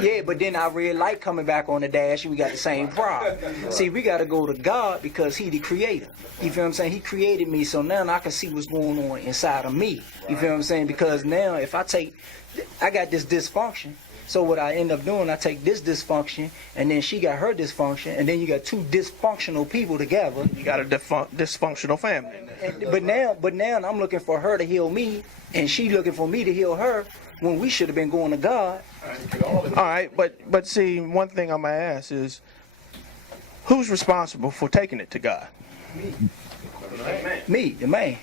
Yeah, but then our red light coming back on the dash, and we got the same problem. See, we got to go to God, because He the Creator. You feel what I'm saying? He created me, so now I can see what's going on inside of me. You feel what I'm saying? Because now, if I got this dysfunction. So what I end up doing, I take this dysfunction, and then she got her dysfunction, and then you got two dysfunctional people together. You got a dysfunctional family. But now I'm looking for her to heal me, and she looking for me to heal her, when we should have been going to God. All right, but see, one thing I'm gonna ask is, who's responsible for taking it to God? Me, the man.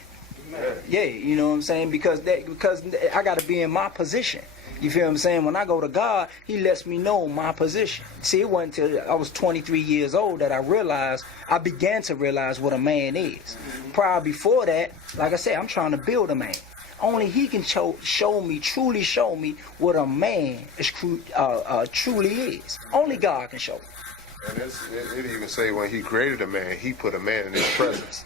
Yeah, you know what I'm saying? Because I got to be in my position. You feel what I'm saying? When I go to God, He lets me know my position. See, it wasn't until I was 23 years old that I began to realize what a man is. Prior before that, like I said, I'm trying to build a man. Only He can truly show me what a man truly is. Only God can show me. And it even say when He created a man, He put a man in His presence.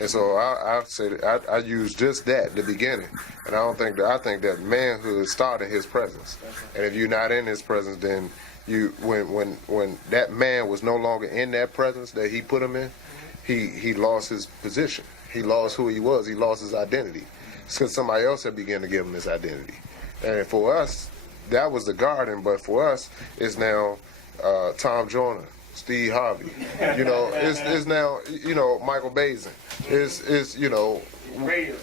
And so I say that I use just that, the beginning, and I think that manhood started in His presence. And if you're not in His presence, then when that man was no longer in that presence that He put him in, he lost his position. He lost who he was. He lost his identity. It's because somebody else had begun to give him his identity. And for us, that was the garden, but for us, it's now Tom Joyner, Steve Harvey. You know, it's now, you know, Michael Bazin. It's you know,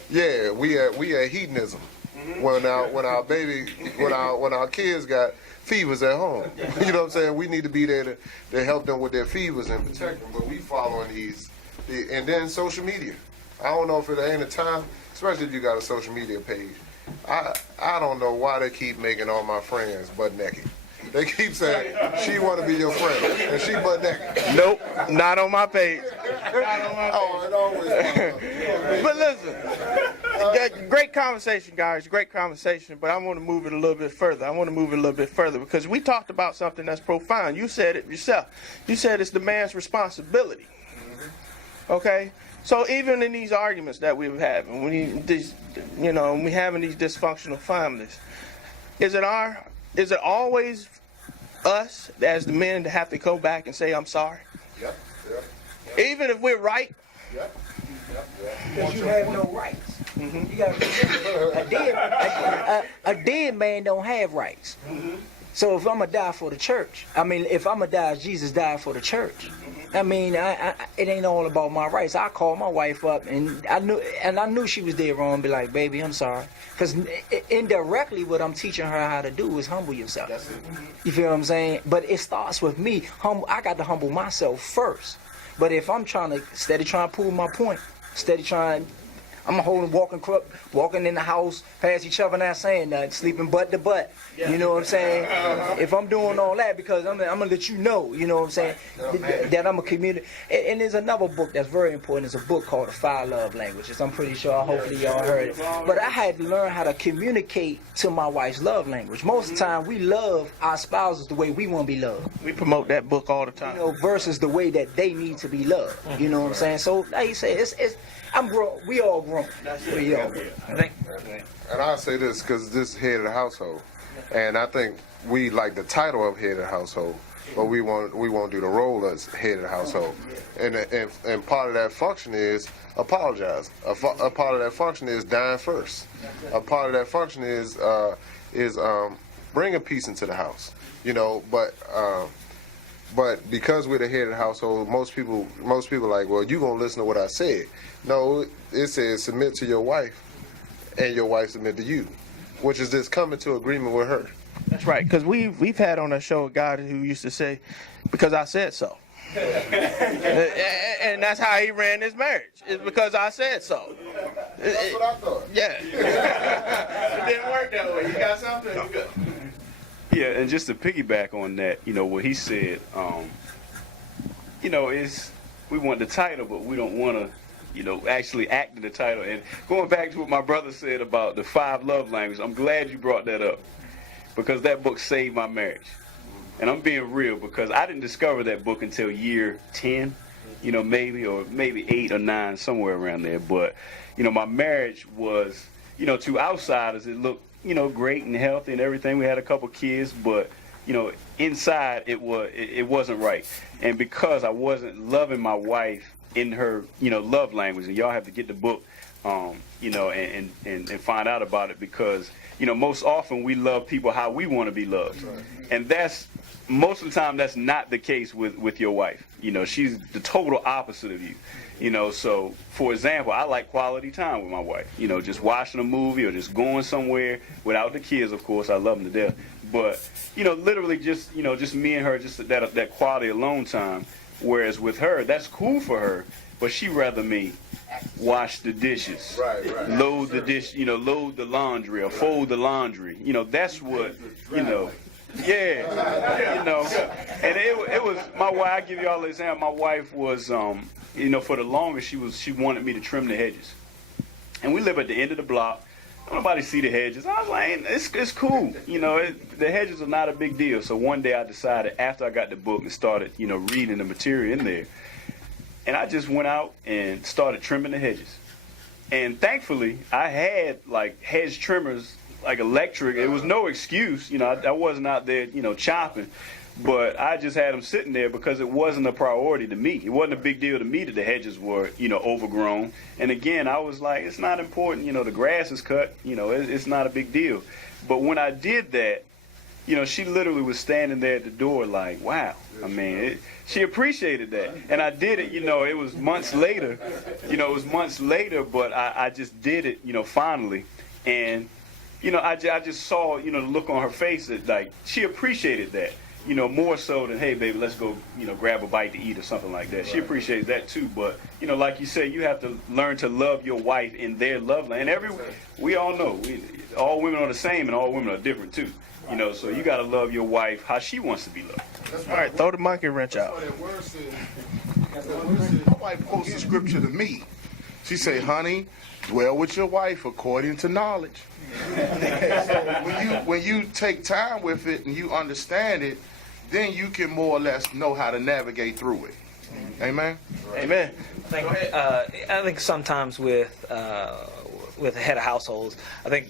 yeah, we at hedonism. When our kids got fevers at home, you know what I'm saying? We need to be there to help them with their fevers and protect them. But we following and then social media. I don't know if it ain't a time, especially if you got a social media page. I don't know why they keep making all my friends butt naked. They keep saying she want to be your friend and she butt naked. Nope, not on my page. Oh, it always. But listen, great conversation, guys. Great conversation. But I want to move it a little bit further. Because we talked about something that's profound. You said it yourself. You said it's the man's responsibility. Okay. So even in these arguments that we've had, when we having these dysfunctional families, is it always us as the men to have to go back and say I'm sorry? Yep. Even if we're right? Yep. Because you have no rights. You got to remember, a dead man don't have rights. So if I'm going to die for the church, if I'm going to die as Jesus died for the church, it ain't all about my rights. I called my wife up, and I knew she was dead wrong, and be like, baby, I'm sorry. Because indirectly what I'm teaching her how to do is humble yourself. You feel what I'm saying? But it starts with me. I got to humble myself first. But if I'm trying to prove my point, I'm walking in the house, past each other, not saying nothing, sleeping butt to butt. You know what I'm saying? If I'm doing all that, because I'm gonna let you know, you know what I'm saying, that I'm a community. And there's another book that's very important. It's a book called The 5 Love Languages. I'm pretty sure, hopefully y'all heard it. But I had to learn how to communicate to my wife's love language. Most of the time, we love our spouses the way we want to be loved. We promote that book all the time. Versus the way that they need to be loved. You know what I'm saying? So, like you said, I'm grown. We all grown. We all grown. And I'll say this, because this is head of the household, and I think we like the title of head of the household, but we won't do the role as head of the household. And part of that function is apologize. A part of that function is dying first. A part of that function is bringing peace into the house. You know, but because we're the head of the household, most people are like, well, you gonna listen to what I said. No, it says submit to your wife, and your wife submit to you, which is just coming to agreement with her. That's right, because we've had on our show a guy who used to say, because I said so. And that's how he ran his marriage. It's because I said so. That's what I thought. Yeah. It didn't work that way. You got something? You good. Yeah, and just to piggyback on that, what he said, is we want the title, but we don't want to, actually act in the title. And going back to what my brother said about the 5 love languages, I'm glad you brought that up, because that book saved my marriage. And I'm being real, because I didn't discover that book until year 10, maybe 8 or 9, somewhere around there. But, my marriage was, to outsiders, it looked, great and healthy and everything. We had a couple kids, but inside it wasn't right. And because I wasn't loving my wife in her, love language, and y'all have to get the book, and find out about it, because most often we love people how we want to be loved, and that's most of the time that's not the case with your wife. She's the total opposite of you. So for example, I like quality time with my wife. Just watching a movie or just going somewhere without the kids. Of course, I love them to death. But literally just me and her, just that quality alone time. Whereas with her, that's cool for her, but she rather me wash the dishes, load the dish, load the laundry or fold the laundry. That's what Yeah, and it was my wife. I give you all the example. My wife was, for the longest, she wanted me to trim the hedges, and we live at the end of the block. Nobody see the hedges. I was like, it's cool. The hedges are not a big deal. So one day I decided, after I got the book and started, reading the material in there, and I just went out and started trimming the hedges. And thankfully, I had like hedge trimmers, like electric. It was no excuse. I wasn't out there, chopping. But I just had them sitting there because it wasn't a priority to me. It wasn't a big deal to me that the hedges were, overgrown. And again, I was like, it's not important. The grass is cut. It's not a big deal. But when I did that, she literally was standing there at the door like, wow. I mean, she appreciated that. And I did it, it was months later. But I just did it, finally. And, I just saw, the look on her face that, like, she appreciated that, more so than, hey, baby, let's go, grab a bite to eat or something like that. She appreciates that too. But, like you say, you have to learn to love your wife in their love language. And we all know, all women are the same and all women are different too. So you got to love your wife how she wants to be loved. All right, throw the monkey wrench out. My wife quotes the scripture to me. She say, honey, dwell with your wife according to knowledge. So when you take time with it and you understand it, then you can more or less know how to navigate through it. Amen? Amen. I think sometimes with the head of households, I think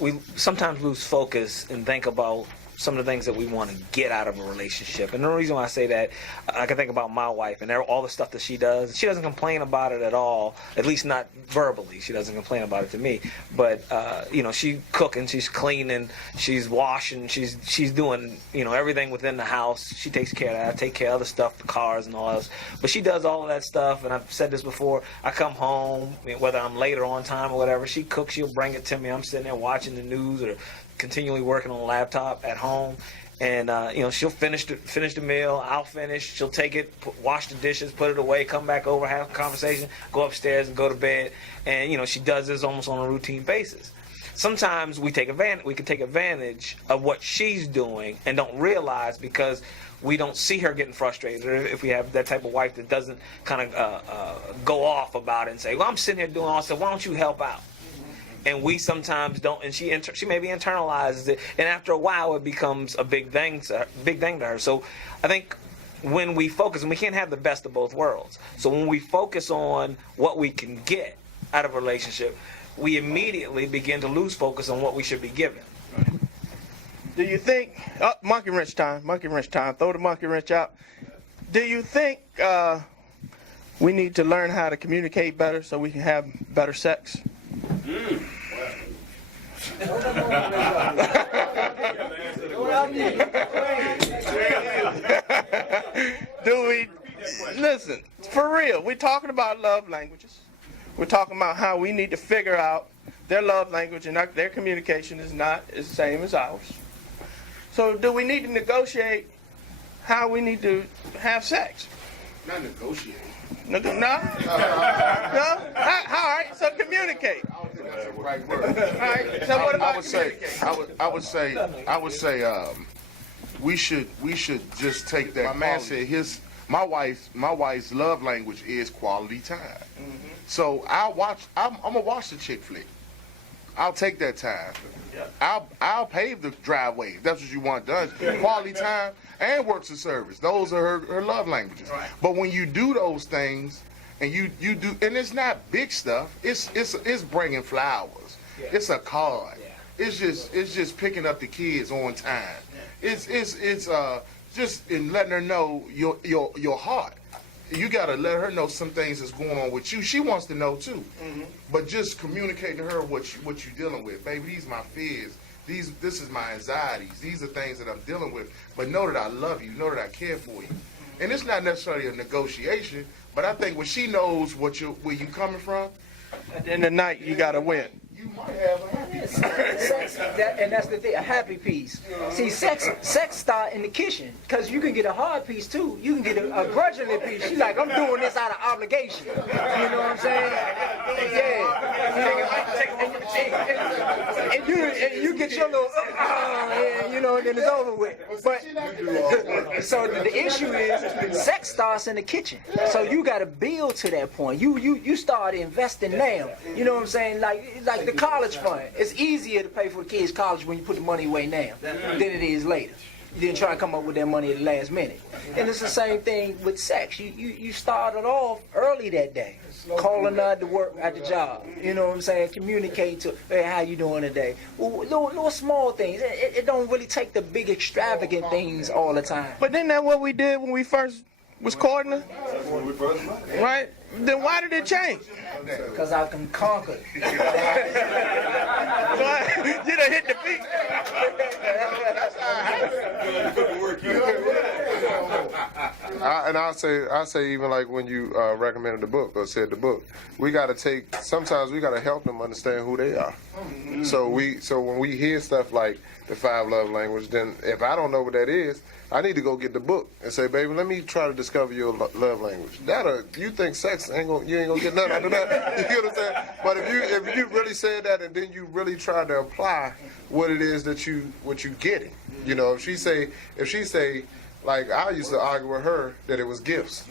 we sometimes lose focus and think about some of the things that we want to get out of a relationship. And the reason why I say that, I can think about my wife and all the stuff that she does. She doesn't complain about it at all, at least not verbally. She doesn't complain about it to me. But, she's cooking, she's cleaning, she's washing, she's doing, everything within the house. She takes care of that. I take care of other stuff, the cars and all else. But she does all of that stuff, and I've said this before. I come home, whether I'm late or on time or whatever, she cooks, she'll bring it to me. I'm sitting there watching the news or continually working on a laptop at home, and she'll finish the meal. I'll finish. She'll take it, wash the dishes, put it away, come back over, have a conversation, go upstairs and go to bed. And she does this almost on a routine basis. Sometimes we can take advantage of what she's doing and don't realize because we don't see her getting frustrated. Or if we have that type of wife that doesn't kind of go off about it and say, well, I'm sitting here doing all this stuff, why don't you help out? And we sometimes don't, and she maybe internalizes it, and after a while it becomes a big thing to her. So I think when we focus, and we can't have the best of both worlds. So when we focus on what we can get out of a relationship, we immediately begin to lose focus on what we should be given. Do you think, monkey wrench time, throw the monkey wrench out. Do you think we need to learn how to communicate better so we can have better sex? Do we listen for real? We're talking about love languages. We're talking about how we need to figure out their love language and their communication is not the same as ours. So do we need to negotiate how we need to have sex? Not negotiate. No? No? All right, so communicate. That's the right word. All right, so what about I would say we should just take that. My man said my wife's love language is quality time. Mm-hmm. So I'm gonna watch the chick flick. I'll take that time. Yeah. I'll pave the driveway if that's what you want done. Quality time and works of service. Those are her love languages. Right. But when you do those things and you do, and it's not big stuff. It's bringing flowers. Yeah. It's a card. Yeah. It's just picking up the kids on time. Yeah. It's just in letting her know your heart. You gotta let her know some things that's going on with you. She wants to know too. Mm-hmm. But just communicating to her what you're dealing with. Baby, these are my fears. This is my anxieties. These are things that I'm dealing with. But know that I love you. Know that I care for you. And it's not necessarily a negotiation, but I think when she knows where you coming from, at the end of the night, you gotta win. You might have a happy sex, and that's the thing, a happy piece. See, sex start in the kitchen, because you can get a hard piece too. You can get a grudgingly piece. She's like, I'm doing this out of obligation. You know what I'm saying? Yeah. And you get your little, and then it's over with. But so the issue is, sex starts in the kitchen. So you got to build to that point. You start investing now. You know what I'm saying? Like the college fund. It's easier to pay for the kids' college when you put the money away now than it is later. You didn't try to come up with that money at the last minute. And it's the same thing with sex. You started off early that day, calling out to work at the job. You know what I'm saying? Communicate to, hey, how you doing today? Well, little small things. It don't really take the big extravagant things all the time. But isn't that what we did when we first was courting her? Right? Then why did it change? Because I can conquer. You done hit the beat. And I say even like when you recommended the book or said the book, sometimes we gotta help them understand who they are. So when we hear stuff like the 5 love language, then if I don't know what that is, I need to go get the book and say, baby, let me try to discover your love language. You think sex you ain't gonna get nothing out of that. You get what I'm saying? But if you really said that and then you really try to apply what it is that what you getting, if she say like I used to argue with her that it was gifts.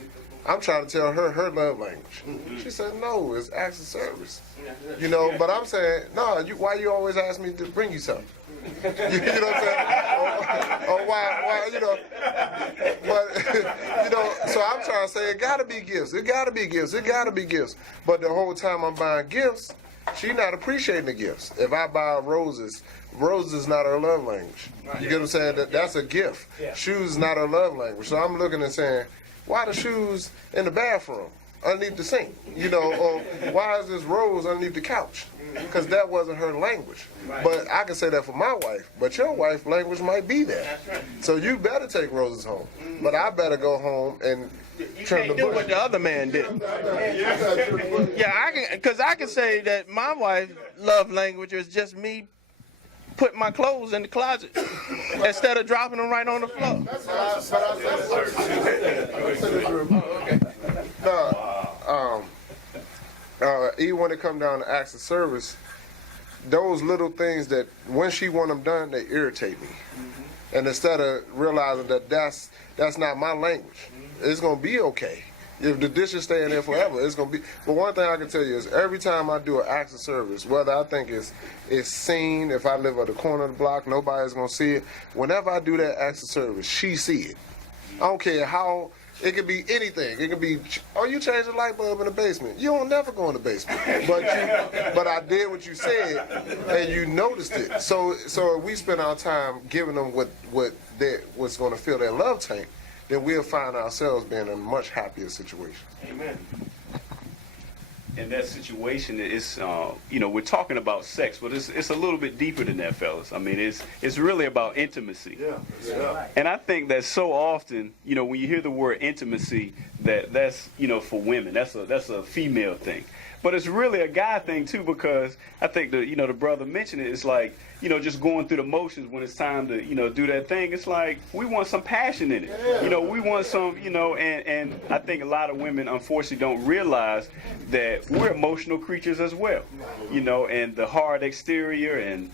I'm trying to tell her love language. She said, no, it's acts of service. But I'm saying, no, why you always ask me to bring you something? You know what I'm saying? Or why, but, so I'm trying to say it gotta be gifts. It gotta be gifts. It gotta be gifts. But the whole time I'm buying gifts, she not appreciating the gifts. If I buy roses is not her love language. You get what I'm saying? That's a gift. Shoes is not her love language. So I'm looking and saying, why the shoes in the bathroom underneath the sink? Or why is this rose underneath the couch? Because that wasn't her language. But I can say that for my wife. But your wife's language might be that. So you better take roses home. But I better go home and trim the bush. Do what the other man did. Yeah, because I can say that my wife's love language is just me putting my clothes in the closet instead of dropping them right on the floor. Even when it comes down to acts of service, those little things that when she want them done, they irritate me. And instead of realizing that that's not my language, it's gonna be okay. If the dishes stay in there forever, it's gonna be. But one thing I can tell you is every time I do an act of service, whether I think it's seen, if I live at the corner of the block, nobody's gonna see it. Whenever I do that act of service, she see it. I don't care how. It could be anything. It could be, you changed the light bulb in the basement. You don't never go in the basement. But I did what you said, and you noticed it. So if we spend our time giving them what's going to fill their love tank, then we'll find ourselves being in a much happier situation. Amen. And that situation is, we're talking about sex, but it's a little bit deeper than that, fellas. I mean, it's really about intimacy. Yeah. And I think that so often, when you hear the word intimacy, that's for women. That's a female thing. But it's really a guy thing too, because I think the brother mentioned it. It's like, just going through the motions when it's time to, do that thing. It's like we want some passion in it. We want some, and I think a lot of women unfortunately don't realize that we're emotional creatures as well. And the hard exterior, and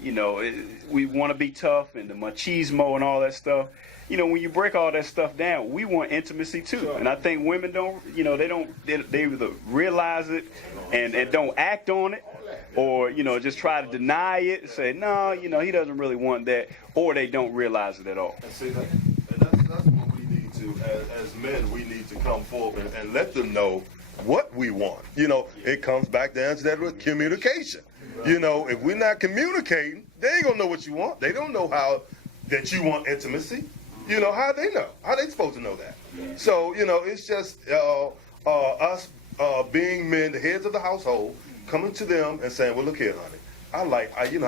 we want to be tough, and the machismo and all that stuff. When you break all that stuff down, we want intimacy too. And I think women don't, they either realize it and don't act on it, or, just try to deny it and say, no, he doesn't really want that, or they don't realize it at all. And see, that's what we need to, as men, we need to come forward and let them know what we want. It comes back down to that with communication. If we're not communicating, they ain't gonna know what you want. They don't know how that you want intimacy. How they know? How they supposed to know that? So, it's just us being men, the heads of the household, coming to them and saying, well, look here, honey, I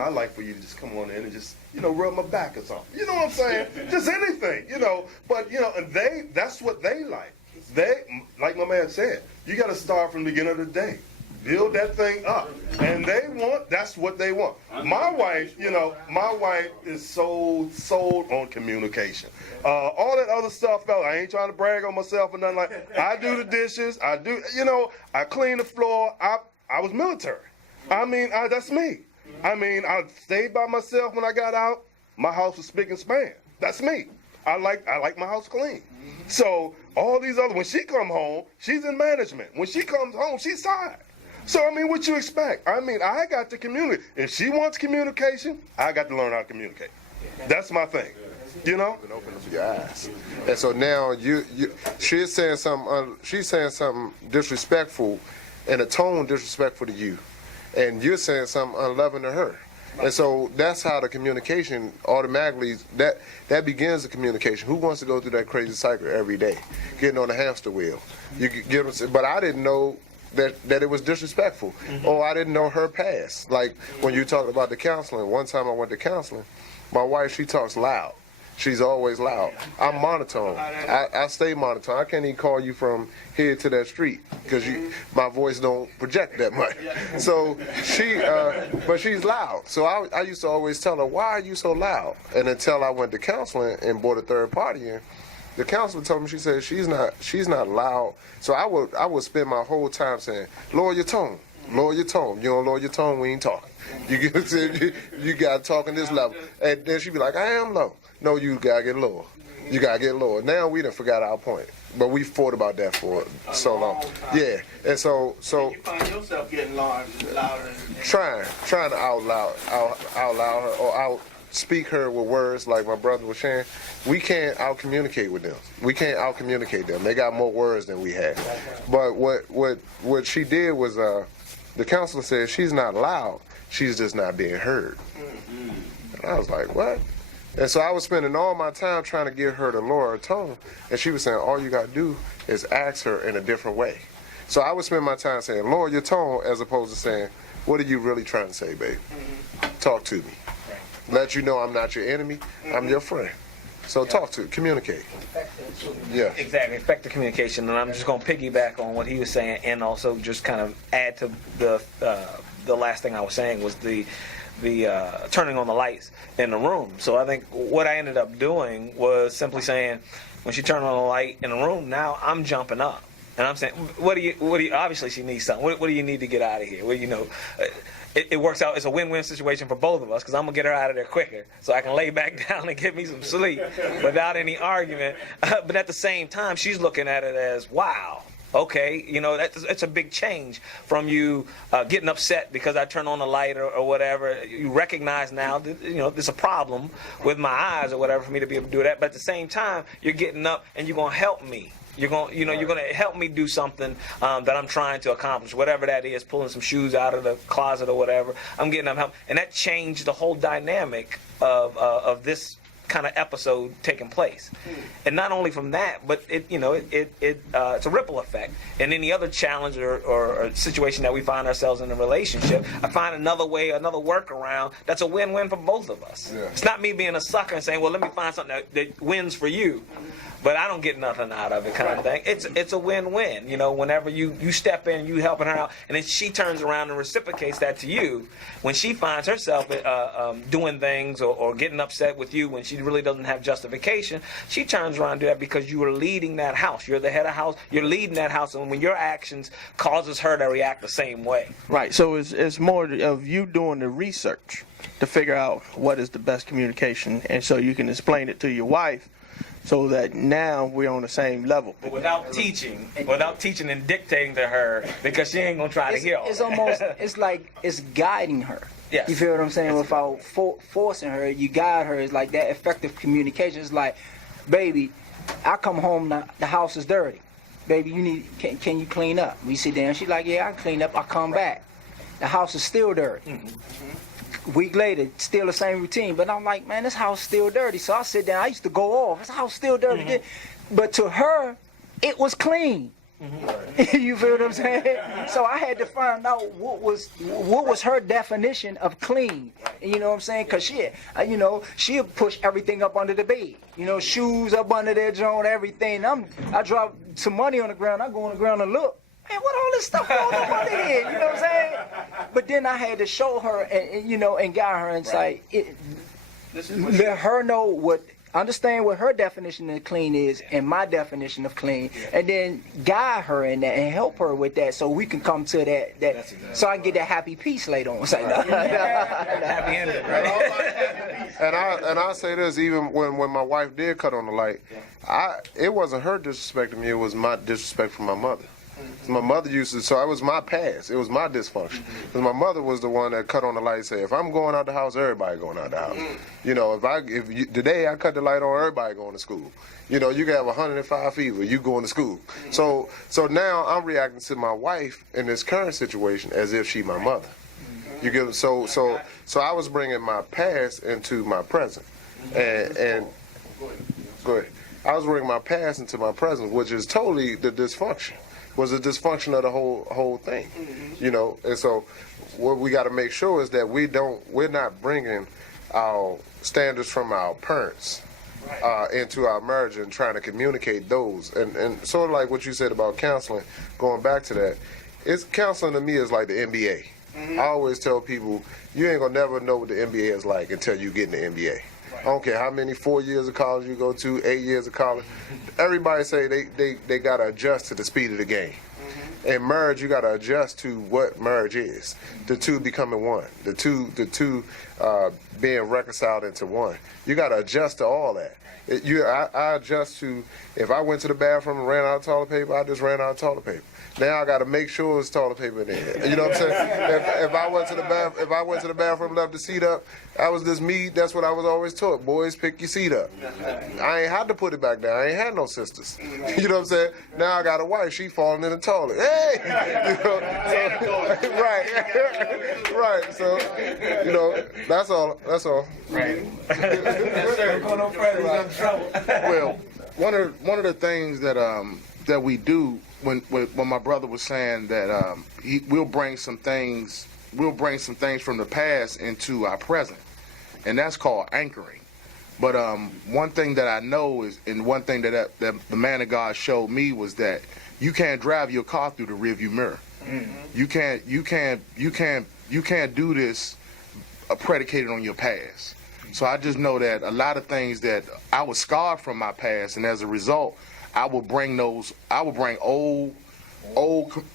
like for you to just come on in and just, rub my back or something. You know what I'm saying? Just anything, But, and that's what they like. They, like my man said, you got to start from the beginning of the day. Build that thing up. And that's what they want. My wife is so sold on communication. All that other stuff, fella, I ain't trying to brag on myself or nothing like that. I do the dishes. I clean the floor. I was military. That's me. I stayed by myself when I got out. My house was spick and span. That's me. I like my house clean. So all these other, when she come home, she's in management. When she comes home, she's tired. So, what you expect? I got to communicate. If she wants communication, I got to learn how to communicate. That's my thing. And open up your eyes. And so now she's saying something disrespectful, in a tone disrespectful to you, and you're saying something unloving to her. And so that's how the communication automatically, that begins the communication. Who wants to go through that crazy cycle every day, getting on the hamster wheel? But I didn't know that it was disrespectful. I didn't know her past. Like when you talked about the counseling, one time I went to counseling, My wife, she talks loud. She's always loud. I'm monotone. I stay monotone. I can't even call you from here to that street because my voice don't project that much. So but she's loud. So I used to always tell her, why are you so loud? And until I went to counseling and brought a third party in, the counselor told me, she said, she's not loud. So I would spend my whole time saying, lower your tone. Lower your tone. You don't lower your tone, we ain't talking. You got to talk in this level. And then she'd be like, I am low. No, you got to get lower. You got to get lower. Now we done forgot our point. But we fought about that for so long. Yeah. And so you find yourself getting louder. Trying to out loud her or out-speak her with words like my brother was saying. We can't out-communicate with them. We can't out-communicate them. They got more words than we have. But what she did was the counselor said she's not loud. She's just not being heard. And I was like, what? And so I was spending all my time trying to get her to lower her tone. And she was saying, all you got to do is ask her in a different way. So I would spend my time saying, lower your tone, as opposed to saying, what are you really trying to say, babe? Talk to me. Let you know I'm not your enemy. I'm your friend. So communicate. Yeah. Exactly, effective communication. And I'm just going to piggyback on what he was saying and also just kind of add to the last thing I was saying was the turning on the lights in the room. So I think what I ended up doing was simply saying, when she turned on the light in the room, now I'm jumping up. And I'm saying, what do you obviously she needs something. What do you need to get out of here? Well, it works out. It's a win-win situation for both of us because I'm going to get her out of there quicker so I can lay back down and get me some sleep without any argument. But at the same time, she's looking at it as, wow, okay, it's a big change from you getting upset because I turn on the light or whatever. You recognize now that, there's a problem with my eyes or whatever for me to be able to do that. But at the same time, you're getting up and you're going to help me. You're going to help me do something that I'm trying to accomplish, whatever that is, pulling some shoes out of the closet or whatever. I'm getting up help, and that changed the whole dynamic of this kind of episode taking place. And not only from that, but it's a ripple effect. And any other challenge or situation that we find ourselves in a relationship, I find another way, another workaround that's a win-win for both of us. Yeah. It's not me being a sucker and saying, well, let me find something that wins for you, but I don't get nothing out of it kind of thing. It's a win-win. Whenever you step in, you helping her out, and then she turns around and reciprocates that to you. When she finds herself doing things or getting upset with you when she really doesn't have justification, she turns around and do that because you are leading that house. You're the head of house. You're leading that house, and when your actions causes her to react the same way. Right. So it's more of you doing the research to figure out what is the best communication, and so you can explain it to your wife. So that now we're on the same level. But without teaching and dictating to her, because she ain't gonna try to hear all It's almost, it's like it's guiding her. Yes. You feel what I'm saying? Without forcing her, you guide her. It's like that effective communication. It's like, baby, I come home, the house is dirty. Baby, can you clean up? We sit down. She's like, yeah, I can clean up. I come back. The house is still dirty. Mm-hmm. Week later, still the same routine. But I'm like, man, this house is still dirty. So I sit down. I used to go off. This house is still dirty. Mm-hmm. But to her, it was clean. Mm-hmm. You feel what I'm saying? So I had to find out what was her definition of clean. You know what I'm saying? Because she'll push everything up under the bed. Shoes up under their joint, everything. I drop some money on the ground. I go on the ground and look. Man, what all this stuff going on under here? You know what I'm saying? But then I had to show her and guide her and say, let her know understand what her definition of clean is and my definition of clean, and then guide her in that and help her with that so we can come to that so I can get that happy peace later on. Happy ending, right? And I say this, even when my wife did cut on the light, it wasn't her disrespect to me, it was my disrespect for my mother. My mother used to, so it was my past. It was my dysfunction. Because my mother was the one that cut on the light and said, if I'm going out the house, everybody going out the house. Today I cut the light on, everybody going to school. You can have 105 fever, you going to school. So now I'm reacting to my wife in this current situation as if she my mother. You get it? So I was bringing my past into my present. And go ahead. I was bringing my past into my present, which is totally the dysfunction. Was a dysfunction of the whole thing, And so what we got to make sure is that we're not bringing our standards from our parents into our marriage and trying to communicate those. And sort of like what you said about counseling, going back to that, it's counseling to me is like the NBA. I always tell people, you ain't gonna never know what the NBA is like until you get in the NBA. I don't care how many 4 years of college you go to, 8 years of college. Everybody say they gotta adjust to the speed of the game. In marriage, you gotta adjust to what marriage is. The two becoming one. The two being reconciled into one. You gotta adjust to all that. I adjust to, if I went to the bathroom and ran out of toilet paper, I just ran out of toilet paper. Now I got to make sure there's toilet paper in there. You know what I'm saying? If I went to the bathroom, left the seat up, I was just me. That's what I was always taught. Boys, pick your seat up. I ain't had to put it back down. I ain't had no sisters. You know what I'm saying? Now I got a wife. She falling in the toilet. Hey, you know, right. So, you know, that's all. Right. Yes, sir. Go no further. We're in trouble. Well, one of the things that we do when my brother was saying that we'll bring some things from the past into our present, and that's called anchoring. But one thing that I know is, and one thing that the man of God showed me was that you can't drive your car through the rearview mirror. Mm-hmm. You can't do this predicated on your past. So I just know that a lot of things that I was scarred from my past, and as a result, I will bring old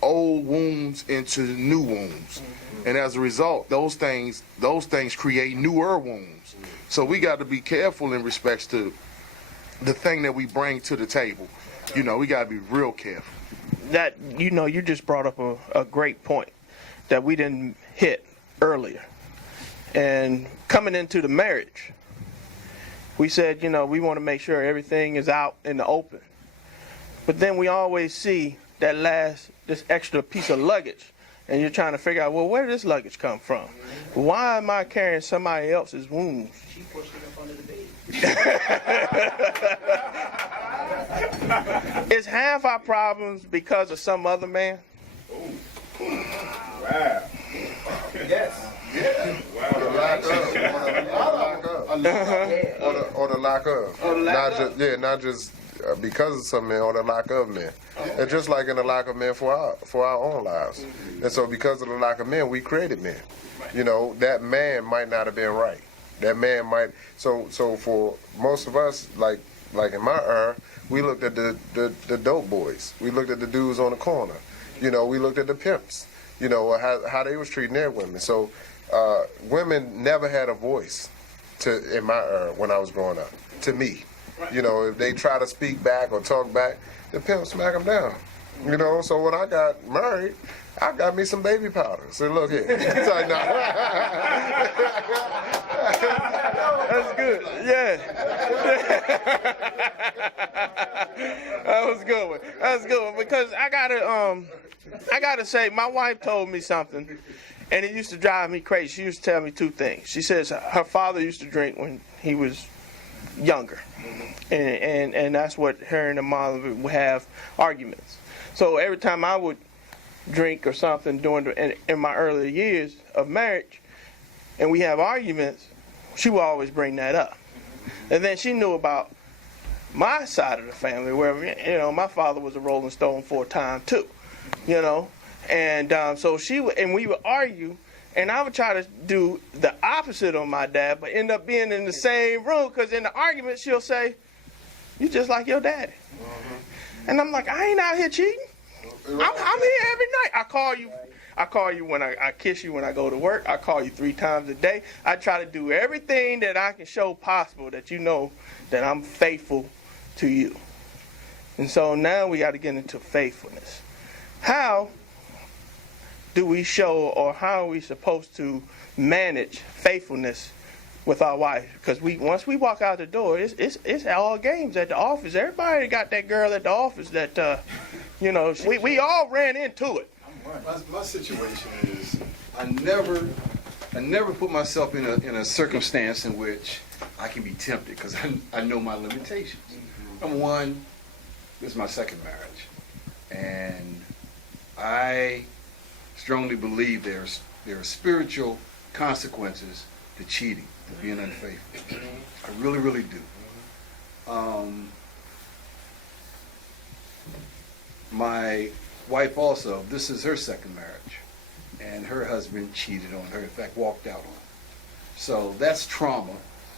wounds into new wounds, and as a result, those things create newer wounds. So we got to be careful in respects to the thing that we bring to the table. You know, we got to be real careful. That, you know, you just brought up a great point that we didn't hit earlier. And coming into the marriage, we said, you know, we want to make sure everything is out in the open. But then we always see this extra piece of luggage, and you're trying to figure out, well, where did this luggage come from? Why am I carrying somebody else's wounds? She pushed it up under the bed. Is half our problems because of some other man? Wow. Yes. Yeah. Or the lack of. Not just because of some men, or the lack of men. And just like in the lack of men for our own lives. And so because of the lack of men, we created men. You know, that man might not have been right. That man might. So for most of us, like in my era, we looked at the dope boys. We looked at the dudes on the corner. You know, we looked at the pimps. You know, how they was treating their women. So women never had a voice in my era when I was growing up, to me. You know, if they try to speak back or talk back, the pimp smack them down. You know, so when I got married, I got me some baby powder. So look here. It's like, nah. That's good. Yeah. That was a good one. That's a good one, because I gotta say, my wife told me something, and it used to drive me crazy. She used to tell me two things. She says her father used to drink when he was younger, and that's what her and her mom would have arguments. So every time I would drink or something in my earlier years of marriage, and we have arguments, she would always bring that up. And then she knew about my side of the family, where, you know, my father was a Rolling Stone for a time too, you know, and so we would argue, and I would try to do the opposite on my dad, but end up being in the same room, because in the argument she'll say, "You just like your daddy," and I'm like, I ain't out here cheating. I'm here every night. I call you when I kiss you when I go to work. I call you 3 times a day. I try to do everything that I can show possible that you know that I'm faithful to you. And so now we got to get into faithfulness. How do we show, or how are we supposed to manage faithfulness with our wife? Because once we walk out the door, it's all games at the office. Everybody got that girl at the office that, you know, we all ran into it. My situation is I never put myself in a circumstance in which I can be tempted, because I know my limitations. Number one, this is my second marriage, and I strongly believe there are spiritual consequences to cheating. to being unfaithful. I really, really do. My wife also, this is her second marriage, and her husband cheated on her, in fact, walked out on her. So that's trauma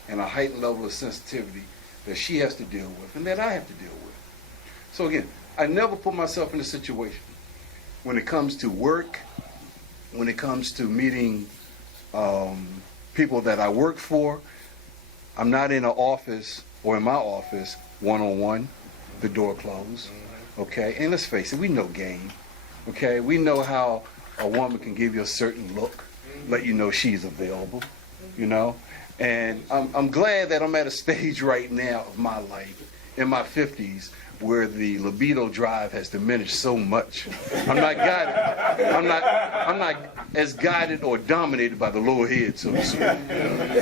and a heightened level of sensitivity that she has to deal with and that I have to deal with. So again, I never put myself in a situation when it comes to work, when it comes to meeting people that I work for. I'm not in an office or in my office one-on-one, the door closed, okay? And let's face it, we know game, okay? We know how a woman can give you a certain look, let you know she's available, you know? And I'm glad that I'm at a stage right now of my life, in my 50s, where the libido drive has diminished so much. I'm not as guided or dominated by the lower head, so to speak.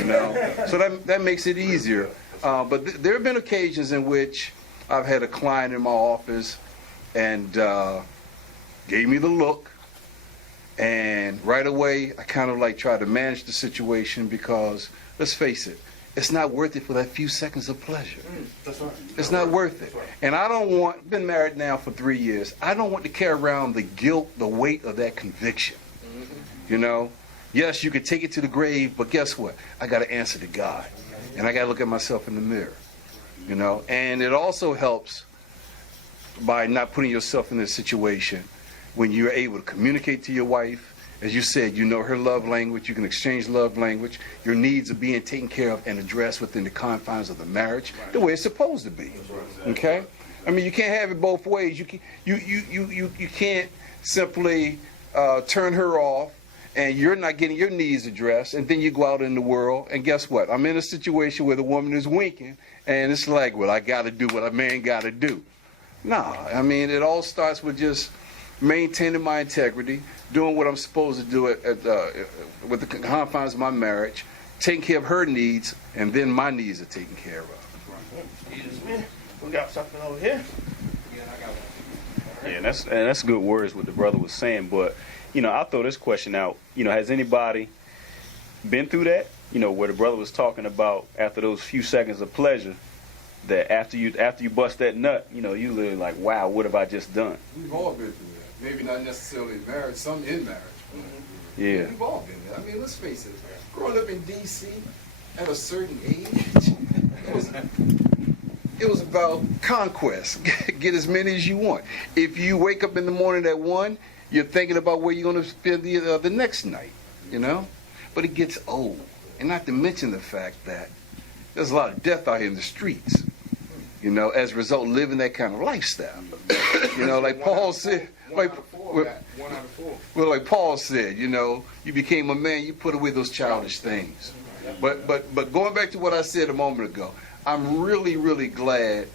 You know? So that makes it easier. But there have been occasions in which I've had a client in my office and gave me the look, and right away I kind of like try to manage the situation because, let's face it, it's not worth it for that few seconds of pleasure. That's right. It's not worth it. And I don't want, been married now for 3 years, I don't want to carry around the guilt, the weight of that conviction. You know? Yes, you can take it to the grave, but guess what? I got to answer to God. And I got to look at myself in the mirror. You know? And it also helps by not putting yourself in this situation when you're able to communicate to your wife. As you said, you know her love language. You can exchange love language. Your needs are being taken care of and addressed within the confines of the marriage, the way it's supposed to be. Okay? I mean, you can't have it both ways. You can't simply turn her off and you're not getting your needs addressed, and then you go out in the world, and guess what? I'm in a situation where the woman is winking, and it's like, well, I got to do what a man got to do. No, I mean, it all starts with just maintaining my integrity, doing what I'm supposed to do with the confines of my marriage, taking care of her needs, and then my needs are taken care of. We got something over here. Yeah, and that's good words what the brother was saying. But you know, I'll throw this question out. You know, has anybody been through that? You know, where the brother was talking about after those few seconds of pleasure, that after you bust that nut, you know, you literally like, wow, what have I just done? We've all been through that. Maybe not necessarily in marriage, some in marriage. Yeah. We've all been there. I mean, let's face it. Growing up in D.C. at a certain age, it was about conquest. Get as many as you want. If you wake up in the morning at 1, you're thinking about where you're going to spend the next night, you know? But it gets old. And not to mention the fact that there's a lot of death out here in the streets, you know, as a result of living that kind of lifestyle. You know, like Paul said, like Paul said, you know, you became a man, you put away those childish things. But going back to what I said a moment ago, I'm really, really glad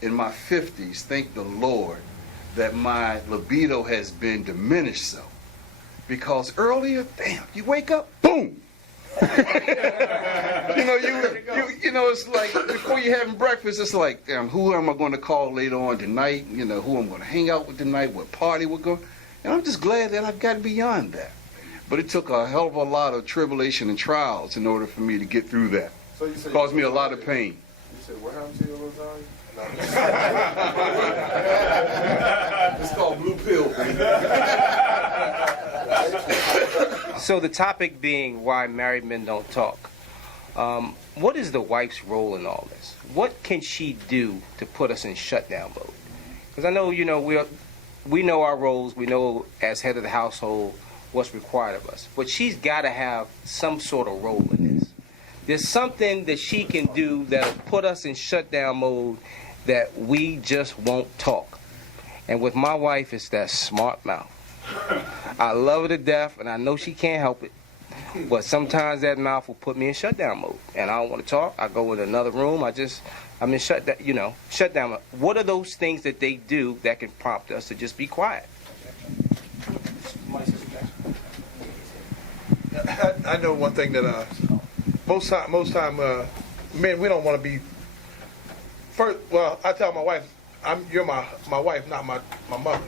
in my 50s, thank the Lord, that my libido has been diminished so. Because earlier, damn, you wake up, boom. you know, it's like before you're having breakfast, it's like, damn, who am I going to call later on tonight? You know, who I'm going to hang out with tonight, what party we're going. And I'm just glad that I've gotten beyond that. But it took a hell of a lot of tribulation and trials in order for me to get through that. So you said caused me a lot of pain. You said, what happened to you, Rosario? it's called blue pill. So the topic being why married men don't talk. What is the wife's role in all this? What can she do to put us in shutdown mode? Because I know, you know, we know our roles. We know as head of the household what's required of us. But she's got to have some sort of role in this. There's something that she can do that'll put us in shutdown mode that we just won't talk. And with my wife, it's that smart mouth. I love her to death, and I know she can't help it. But sometimes that mouth will put me in shutdown mode, and I don't want to talk. I go in another room. I'm in shutdown mode. What are those things that they do that can prompt us to just be quiet? I know one thing that most time men, we don't want to be first. Well, I tell my wife, you're my wife, not my mother.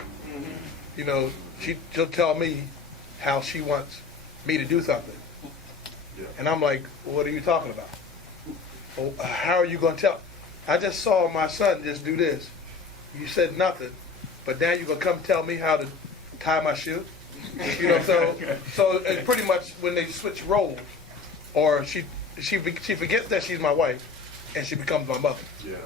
You know, she'll tell me how she wants me to do something. And I'm like, what are you talking about? Well, how are you going to tell? I just saw my son just do this. You said nothing, but now you're going to come tell me how to tie my shoe? You know, so it's pretty much when they switch roles, or she forgets that she's my wife, and she becomes my mother. Yeah.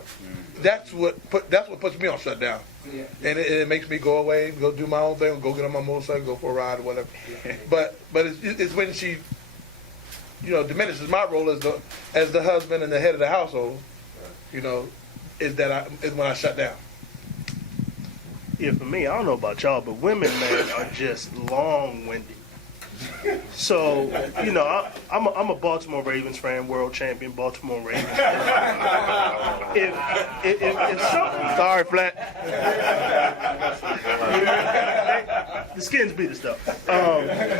That's what puts me on shutdown. Yeah. And it makes me go away, go do my own thing, go get on my motorcycle, go for a ride or whatever. But it's when she, diminishes my role as the husband and the head of the household. Is when I shut down. Yeah, for me, I don't know about y'all, but women, man, are just long-winded. So, I'm a Baltimore Ravens fan, world champion Baltimore Ravens. If something, Sorry, Flat. the Skins beat us though.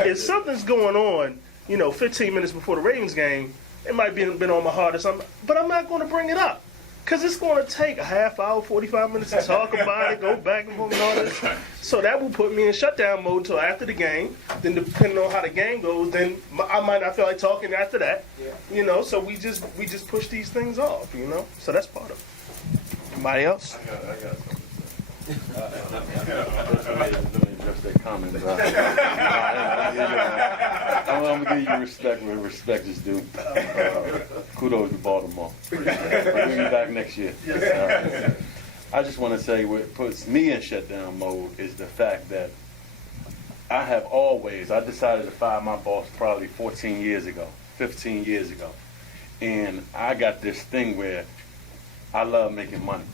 If something's going on, 15 minutes before the Ravens game, it might be been on my heart or something, but I'm not going to bring it up. Because it's going to take a half hour, 45 minutes to talk about it, go back and forth and all this. So that will put me in shutdown mode until after the game. Then depending on how the game goes, then I might not feel like talking after that. Yeah. So we just push these things off, So that's part of it. Anybody else? I got something to say. Let me address that comment. I'm going to give you respect where respect is due. Kudos to Baltimore. We'll be back next year. I just want to say what puts me in shutdown mode is the fact that I decided to fire my boss probably 14 years ago, 15 years ago. And I got this thing where I love making money.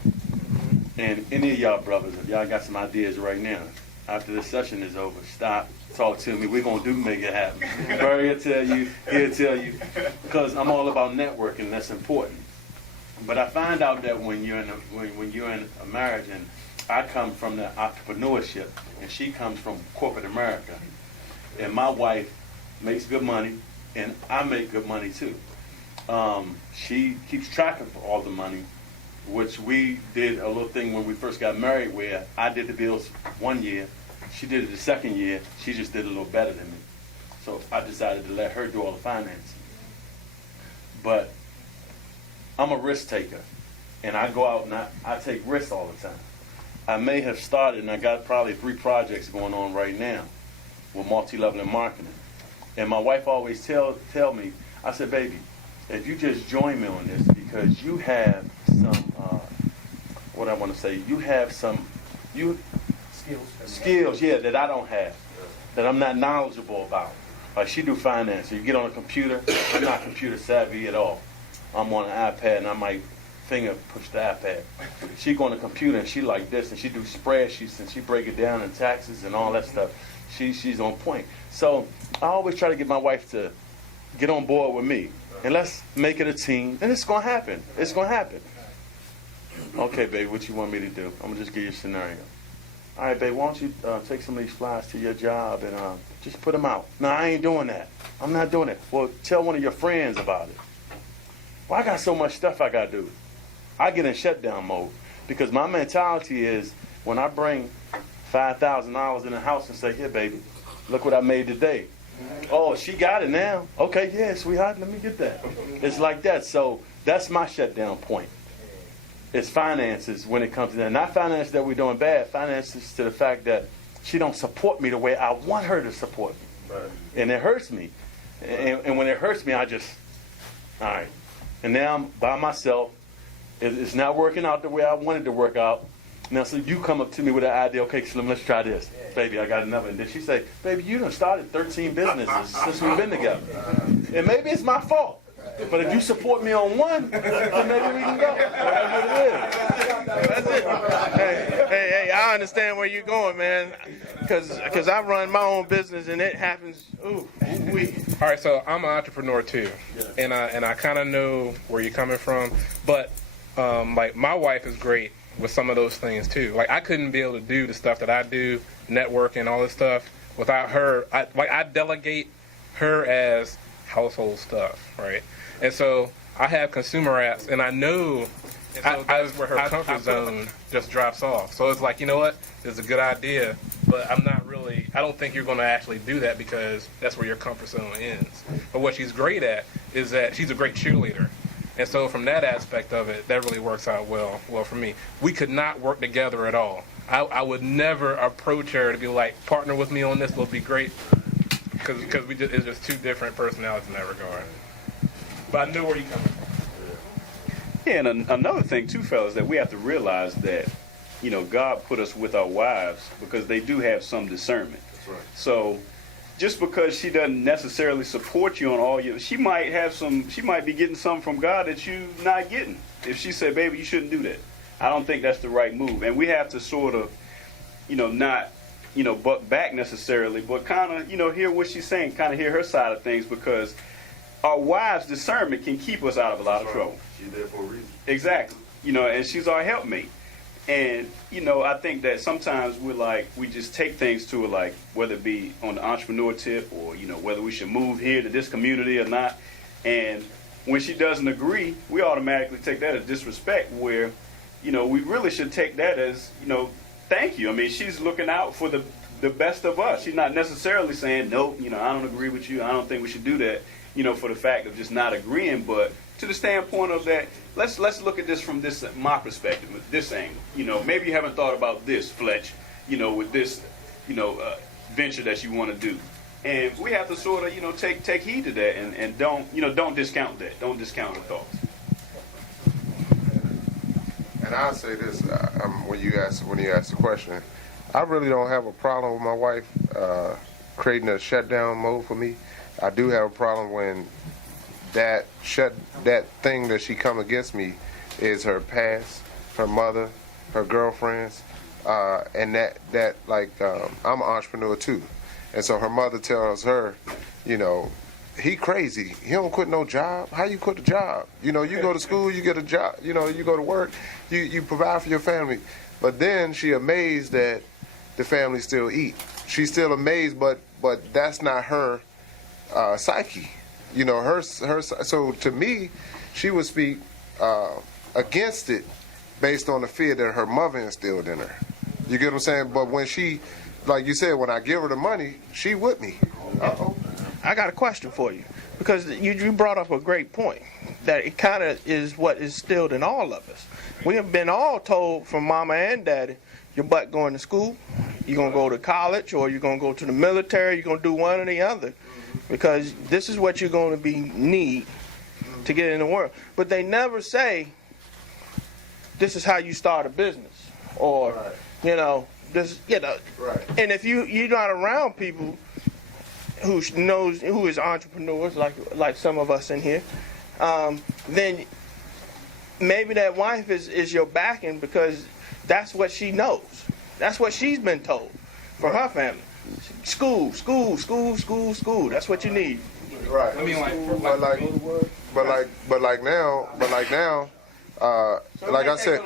And any of y'all brothers, if y'all got some ideas right now, after the session is over, stop, talk to me. We're going to make it happen. Barry will tell you, he'll tell you, because I'm all about networking. That's important. But I find out that when you're in a marriage, and I come from the entrepreneurship, and she comes from corporate America, and my wife makes good money, and I make good money too. She keeps track of all the money, which we did a little thing when we first got married where I did the bills one year, she did it the second year, she just did a little better than me. So I decided to let her do all the financing. But I'm a risk taker, and I go out and I take risks all the time. I may have started, and I got probably 3 projects going on right now with multi-level marketing. And my wife always tell me, I said, baby, if you just join me on this, because you have some, you have some skills, that I don't have, that I'm not knowledgeable about. Like she do finance, so you get on a computer, I'm not computer savvy at all. I'm on an iPad and I might finger push the iPad. She go on a computer and she like this, and she do spreadsheets and she break it down in taxes and all that stuff. She's on point. So I always try to get my wife to get on board with me. And let's make it a team, and it's going to happen. It's going to happen. Okay, babe, what you want me to do? I'm going to just give you a scenario. All right, babe, why don't you take some of these flyers to your job and just put them out. No, I ain't doing that. I'm not doing it. Well, tell one of your friends about it. Well, I got so much stuff I got to do. I get in shutdown mode because my mentality is when I bring $5,000 in the house and say, here, baby, look what I made today. Oh, she got it now. Okay, yeah, sweetheart, let me get that. It's like that. So that's my shutdown point. It's finances when it comes to that. Not finances that we're doing bad. Finances to the fact that she don't support me the way I want her to support me. Right. And it hurts me. And when it hurts me, I just, all right. And now I'm by myself. It's not working out the way I wanted to work out. Now, so you come up to me with an idea, okay, Slim, let's try this. Baby, I got another. And then she say, baby, you done started 13 businesses since we've been together. And maybe it's my fault. But if you support me on one, then maybe we can go. That's it. Hey, I understand where you're going, man. Because I run my own business and it happens. All right, so I'm an entrepreneur too, and I kind of know where you're coming from. But like my wife is great with some of those things too. Like I couldn't be able to do the stuff that I do, networking, all this stuff, without her. I delegate her as household stuff, right? And so I have consumer apps, and I know that's where her comfort zone just drops off. So it's like, you know what? It's a good idea but I don't think you're going to actually do that because that's where your comfort zone ends. But what she's great at is that she's a great cheerleader. And so from that aspect of it, that really works out well for me. We could not work together at all. I would never approach her to be like, partner with me on this, will be great. Because it's just two different personalities in that regard. But I knew where you're coming from. Yeah, and another thing too, fellas, that we have to realize that, God put us with our wives because they do have some discernment. That's right. So just because she doesn't necessarily support you on all your, she might be getting something from God that you're not getting. If she said, baby, you shouldn't do that. I don't think that's the right move. And we have to sort of, not, buck back necessarily, but kind of, hear what she's saying, kind of hear her side of things, because our wives' discernment can keep us out of a lot of trouble. She's there for a reason. Exactly. And she's our helpmate. And, I think that sometimes we just take things to it, like whether it be on the entrepreneur tip or, whether we should move here to this community or not. And when she doesn't agree, we automatically take that as disrespect, where, we really should take that as, thank you. I mean, she's looking out for the best of us. She's not necessarily saying, nope, I don't agree with you. I don't think we should do that, for the fact of just not agreeing. But to the standpoint of that, let's look at this from my perspective, this angle. Maybe you haven't thought about this, Fletch, with this, venture that you want to do. And we have to sort of, take heed to that and don't discount that. Don't discount the thoughts. And I'll say this, when you ask the question, I really don't have a problem with my wife creating a shutdown mode for me. I do have a problem when that thing that she come against me is her past, her mother, her girlfriends, and that I'm an entrepreneur too, and so her mother tells her, he crazy. He don't quit no job. How you quit a job? You go to school, you get a job. You go to work, you provide for your family. But then she amazed that the family still eat. She's still amazed, but that's not her psyche. So to me, she would speak against it based on the fear that her mother instilled in her. You get what I'm saying? But when she, like you said, when I give her the money, she with me. Uh-oh. I got a question for you, because you brought up a great point, that it kind of is what is instilled in all of us. We have been all told from mama and daddy, your butt going to school, you're going to go to college, or you're going to go to the military, you're going to do one or the other, because this is what you're going to need to get in the world. But they never say, this is how you start a business, or, this, Right. And if you're not around people who is entrepreneurs like some of us in here, then maybe that wife is your backing, because that's what she knows. That's what she's been told from her family. School. That's what you need. Right. I mean, like now, like I said,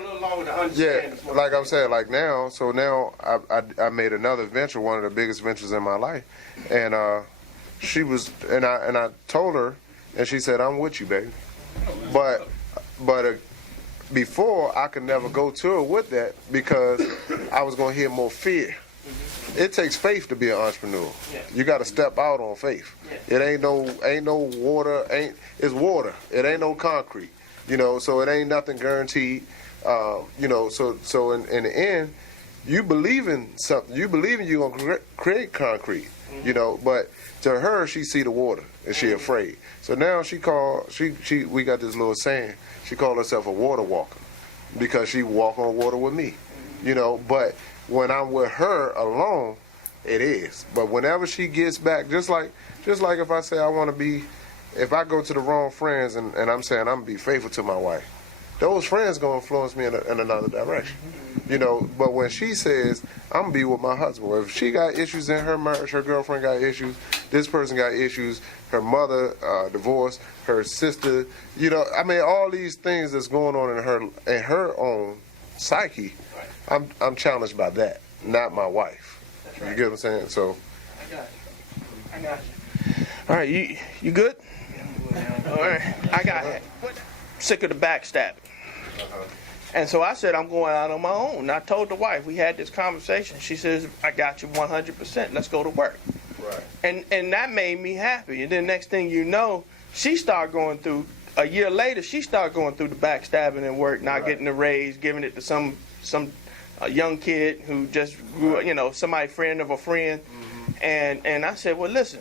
like I'm saying, like now. So now I made another venture, one of the biggest ventures in my life, and she was, and I told her, and she said, "I'm with you, baby." But before, I could never go to her with that, because I was gonna hear more fear. It takes faith to be an entrepreneur. You got to step out on faith. It ain't no water. It's water. It ain't no concrete. So it ain't nothing guaranteed. So in the end, you believe in something. You believe in you're gonna create concrete. But to her, she see the water and she afraid. So now we got this little saying. She called herself a water walker, because she walk on water with me. But when I'm with her alone, it is. But whenever she gets back, just like if I say I want to be, if I go to the wrong friends and I'm saying I'm gonna be faithful to my wife, those friends gonna influence me in another direction. But when she says I'm gonna be with my husband, if she got issues in her marriage, her girlfriend got issues, this person got issues, her mother divorced, her sister, all these things that's going on in her own psyche. I'm challenged by that, not my wife. Right. You get what I'm saying? So I got you. All right, you good? All right, I got it. Sick of the backstabbing. And so I said, I'm going out on my own. And I told the wife, we had this conversation. She says, I got you 100%. Let's go to work. Right. And that made me happy. And then next thing you know, she started going through, a year later, she started going through the backstabbing at work, not getting a raise, giving it to some young kid who just grew up, you know, somebody friend of a friend. And I said, well, listen,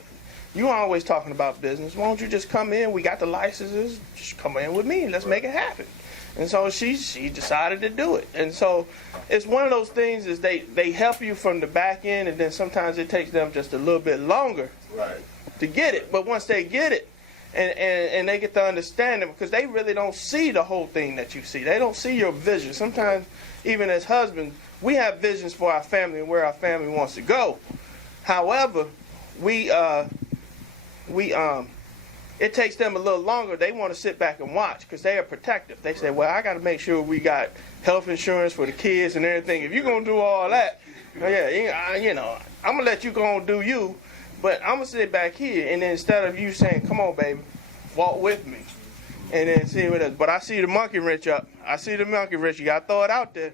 you always talking about business. Why don't you just come in? We got the licenses. Just come in with me. Let's make it happen. And so she decided to do it. And so it's one of those things is they help you from the back end, and then sometimes it takes them just a little bit longer to get it. But once they get it, and they get to understand it, because they really don't see the whole thing that you see. They don't see your vision. Sometimes, even as husbands, we have visions for our family and where our family wants to go. However, it takes them a little longer. They want to sit back and watch because they are protective. They say, well, I got to make sure we got health insurance for the kids and everything. If you're going to do all that, you know, I'm going to let you go and do you, but I'm going to sit back here. And then instead of you saying, come on, baby, walk with me, and then see what it is. But I see the monkey wrench up. I see the monkey wrench. You got to throw it out there.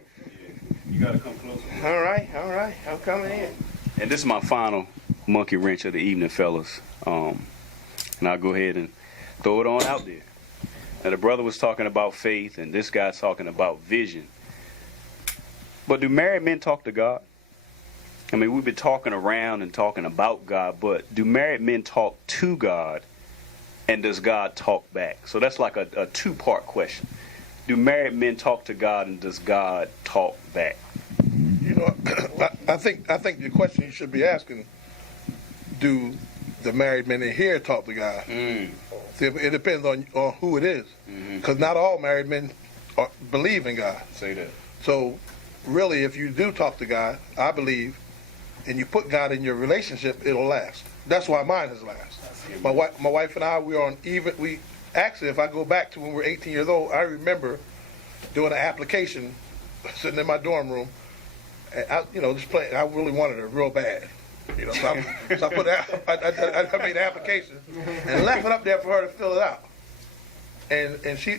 You got to come closer. All right. I'm coming in. And this is my final monkey wrench of the evening, fellas. And I'll go ahead and throw it on out there. Now, the brother was talking about faith, and this guy's talking about vision. But do married men talk to God? I mean, we've been talking around and talking about God, but do married men talk to God, and does God talk back? So that's like a two-part question. Do married men talk to God, and does God talk back? You know, I think the question you should be asking, do the married men in here talk to God? See, it depends on who it is, because not all married men believe in God. Say that. So really, if you do talk to God, I believe, and you put God in your relationship, it'll last. That's why mine has lasted. My wife and I, we actually, if I go back to when we were 18 years old, I remember doing an application, sitting in my dorm room, and just playing. I really wanted her real bad. So I put I made the application and left it up there for her to fill it out, and she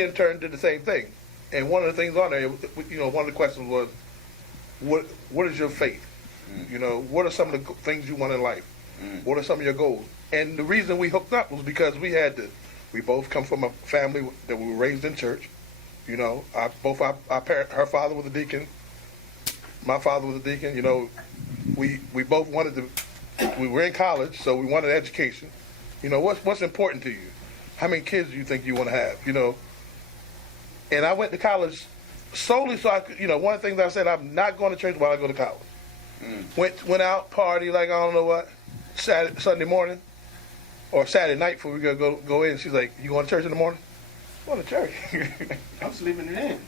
in turn did the same thing. And one of the things on there, one of the questions was, what is your faith? What are some of the things you want in life? What are some of your goals? And the reason we hooked up was because we both come from a family that we were raised in church. Our parents, her father was a deacon, my father was a deacon. We both wanted to. We were in college, so we wanted education. What's important to you? How many kids do you think you want to have? And I went to college solely so I could. One of the things I said, I'm not going to church while I go to college. Went out, party like I don't know what, Sunday morning or Saturday night before we go in. She's like, "You going to church in the morning?" I'm going to church. I'm sleeping it in.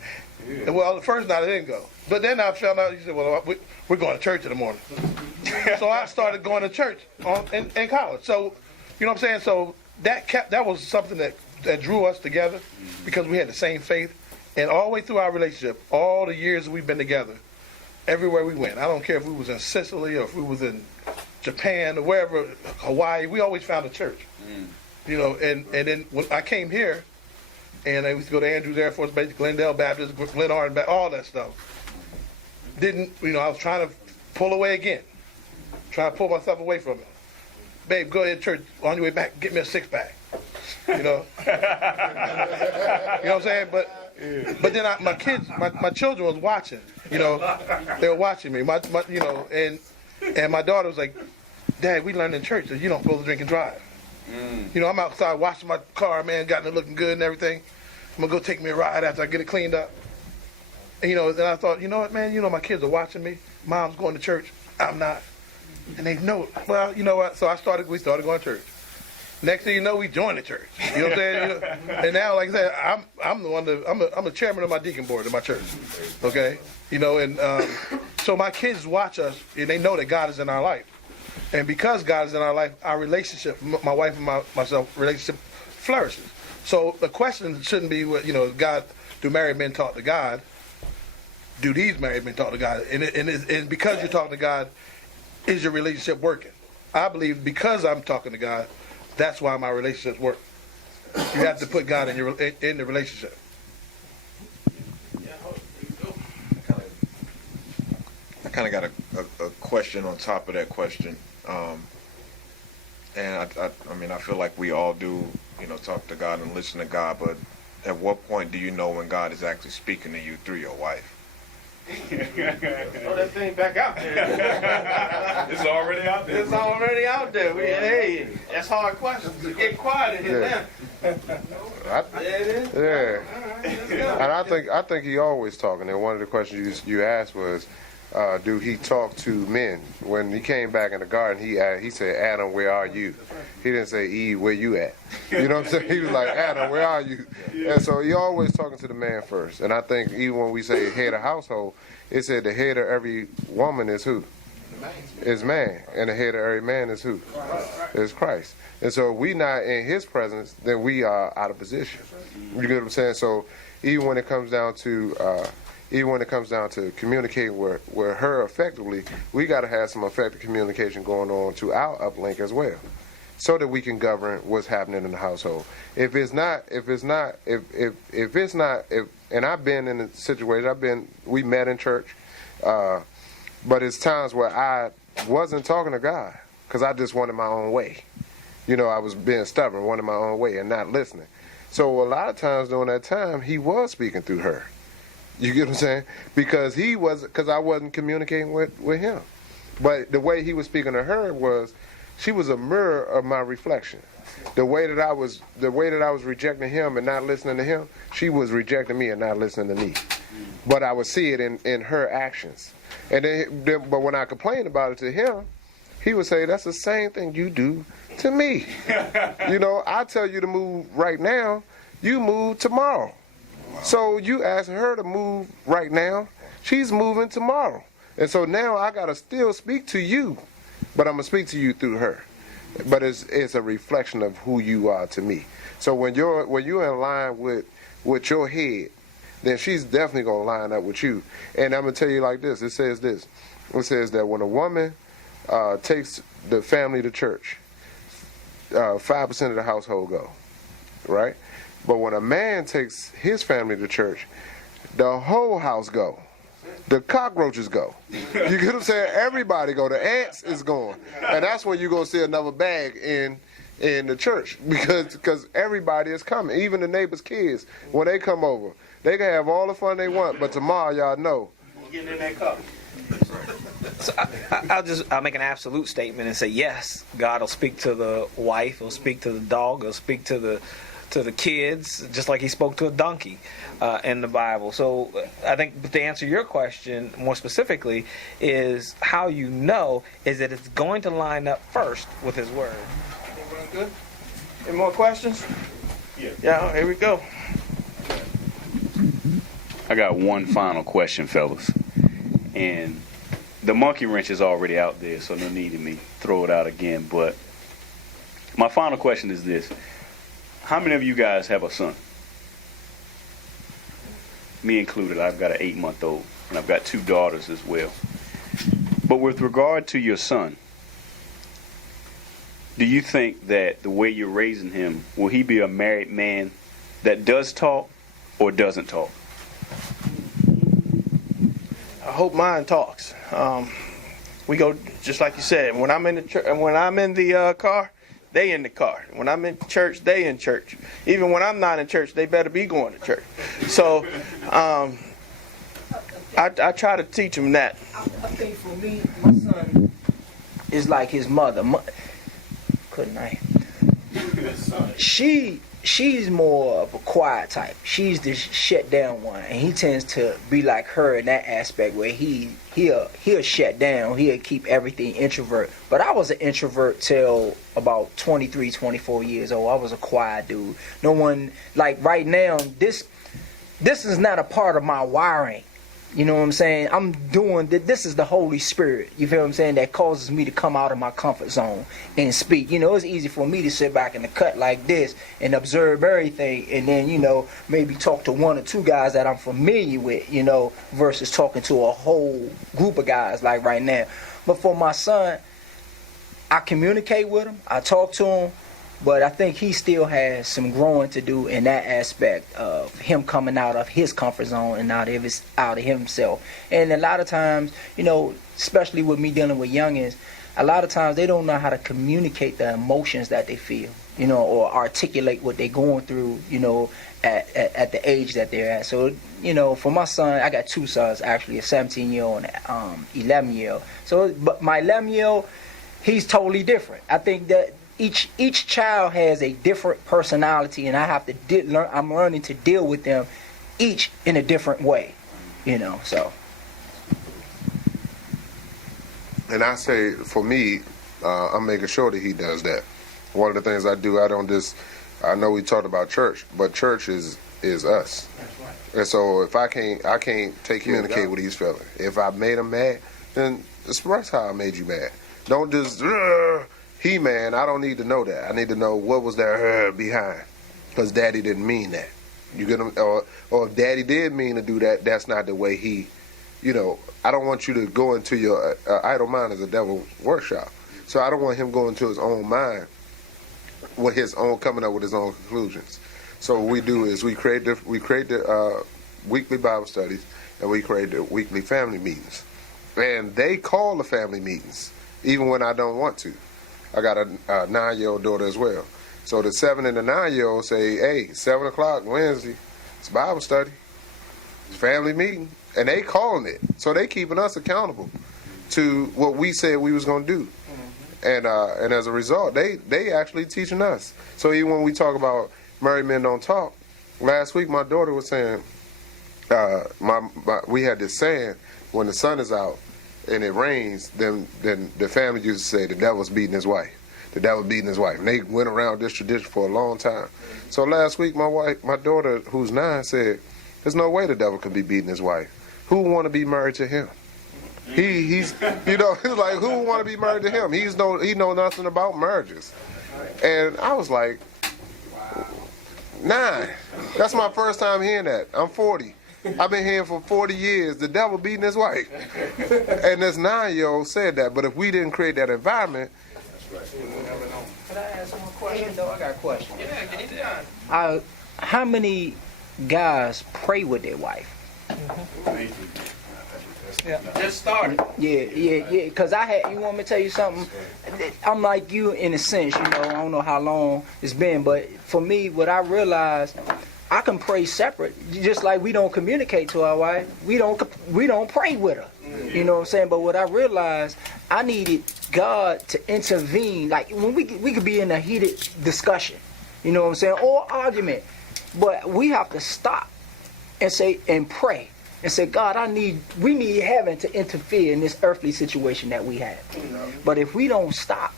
Yeah. Well, the first night I didn't go, but then I found out. He said, "Well, we're going to church in the morning." So I started going to church in college. So, you know what I'm saying? So that was something that drew us together because we had the same faith, and all the way through our relationship, all the years we've been together, everywhere we went. I don't care if we was in Sicily or if we was in Japan or wherever, Hawaii. We always found a church. And then when I came here. And I used to go to Andrews Air Force Base, Glendale Baptist, Glen Arden, all that stuff. I was trying to pull away again. Trying to pull myself away from it. Babe, go ahead to church. On your way back, get me a six-pack. You know what I'm saying? But then my kids, my children was watching. They were watching me. And my daughter was like, Dad, we learned in church that you don't go to drink and drive. I'm outside washing my car, man, gotten it looking good and everything. I'm going to go take me a ride after I get it cleaned up. And, then I thought, you know what, man, my kids are watching me. Mom's going to church. I'm not. And they know it. Well, you know what? So we started going to church. Next thing you know, we joined the church. You know what I'm saying? And now, like I said, I'm the one I'm the chairman of my deacon board in my church. Okay? So my kids watch us, and they know that God is in our life. And because God is in our life, our relationship, my wife and myself, relationship flourishes. So the question shouldn't be, God, do married men talk to God? Do these married men talk to God? And because you're talking to God, is your relationship working? I believe because I'm talking to God, that's why my relationships work. You have to put God in the relationship. kind of got a question on top of that question. And I mean, I feel like we all do, talk to God and listen to God, but at what point do you know when God is actually speaking to you through your wife? Throw that thing back out there. It's already out there. It's already out there. Hey, that's hard questions. Get quiet in here now. Yeah. And I think he always talking. And one of the questions you asked was, do he talk to men? When he came back in the garden, he said, Adam, where are you? He didn't say, Eve, where you at? You know what I'm saying? He was like, Adam, where are you? And so he always talking to the man first. And I think even when we say head of household, it said the head of every woman is who? Is man. And the head of every man is who? Is Christ. And so if we not in his presence, then we are out of position. You get what I'm saying? So even when it comes down to communicating with her effectively, we got to have some effective communication going on to our uplink as well, so that we can govern what's happening in the household. And I've been in a situation, we met in church, but it's times where I wasn't talking to God because I just wanted my own way. I was being stubborn, wanted my own way and not listening. So a lot of times during that time, he was speaking through her. You get what I'm saying? Because I wasn't communicating with him. But the way he was speaking to her was, she was a mirror of my reflection. The way that I was rejecting him and not listening to him, she was rejecting me and not listening to me. But I would see it in her actions. And but when I complained about it to him, he would say, that's the same thing you do to me. I tell you to move right now, you move tomorrow. So you asking her to move right now, she's moving tomorrow. And so now I got to still speak to you, but I'm going to speak to you through her. But it's a reflection of who you are to me. So when you're in line with your head, then she's definitely going to line up with you. And I'm going to tell you like this. It says that when a woman takes the family to church, 5% of the household go, right? But when a man takes his family to church, the whole house go. The cockroaches go. You get what I'm saying? Everybody go. The ants is going. And that's when you're going to see another bag in the church because everybody is coming. Even the neighbors' kids, when they come over, they can have all the fun they want, but tomorrow, y'all know. Getting in that cup. So I'll make an absolute statement and say, yes, God will speak to the wife, he'll speak to the dog, he'll speak to the kids, just like he spoke to a donkey in the Bible. So I think to answer your question more specifically is how you know is that it's going to line up first with his word. Everyone good? Any more questions? Yeah, here we go. I got one final question, fellas. And the monkey wrench is already out there, so no need to me throw it out again. But my final question is this. How many of you guys have a son? Me included. I've got an 8-month-old, and I've got 2 daughters as well. But with regard to your son, do you think that the way you're raising him, will he be a married man that does talk or doesn't talk? I hope mine talks. We go just like you said. When I'm in the car, they in the car. When I'm in church, they in church. Even when I'm not in church, they better be going to church. So I try to teach them that. I think for me, my son is like his mother. Couldn't I? She's more of a quiet type. She's the shut down one, and he tends to be like her in that aspect where he'll shut down. He'll keep everything introvert. But I was an introvert till about 23, 24 years old. I was a quiet dude. No one, like right now, this is not a part of my wiring. You know what I'm saying? I'm doing this is the Holy Spirit. You feel what I'm saying? That causes me to come out of my comfort zone and speak. You know, it's easy for me to sit back in the cut like this and observe everything, and then maybe talk to 1 or 2 guys that I'm familiar with. Versus talking to a whole group of guys like right now. But for my son, I communicate with him. I talk to him. But I think he still has some growing to do in that aspect of him coming out of his comfort zone and out of himself. And a lot of times, especially with me dealing with youngins, a lot of times they don't know how to communicate the emotions that they feel, or articulate what they're going through, at the age that they're at. So, for my son, I got two sons actually, a 17-year-old and 11-year-old. So, but my 11-year-old, he's totally different. I think that each child has a different personality, and I have to learn. I'm learning to deal with them each in a different way, So. And I say, for me, I'm making sure that he does that. One of the things I do, I know we talked about church, but church is us. That's right. And so if I can't communicate what he's feeling. If I made him mad, then express how I made you mad. Don't just, he man, I don't need to know that. I need to know what was that behind. Because daddy didn't mean that. You get him, or if daddy did mean to do that, that's not the way he, I don't want you to go into your idle mind as a devil's workshop. So I don't want him going into his own mind with his own, coming up with his own conclusions. So what we do is we create the weekly Bible studies, and we create the weekly family meetings. And they call the family meetings, even when I don't want to. I got a 9-year-old daughter as well. So the 7 and the 9-year-old say, hey, 7 o'clock Wednesday, it's Bible study, it's family meeting. And they calling it. So they keeping us accountable to what we said we was going to do. And as a result, they actually teaching us. So even when we talk about married men don't talk, last week my daughter was saying, we had this saying, when the sun is out and it rains, then the family used to say the devil's beating his wife. The devil beating his wife. And they went around this tradition for a long time. So last week my daughter, who's 9, said, there's no way the devil could be beating his wife. Who would want to be married to him? He's like, who would want to be married to him? He know nothing about marriages. And I was like, 9. That's my first time hearing that. I'm 40. I've been hearing for 40 years, the devil beating his wife. And this 9-year-old said that, but if we didn't create that environment. Can I ask one question though? I got a question. Yeah, how many guys pray with their wife? Yeah, just started. Yeah. Because you want me to tell you something? I'm like you in a sense, I don't know how long it's been, but for me, what I realized, I can pray separate, just like we don't communicate to our wife. We don't pray with her. You know what I'm saying? But what I realized, I needed God to intervene. Like when we could be in a heated discussion, you know what I'm saying, or argument, but we have to stop and pray and say, God, we need heaven to interfere in this earthly situation that we have. But if we don't stop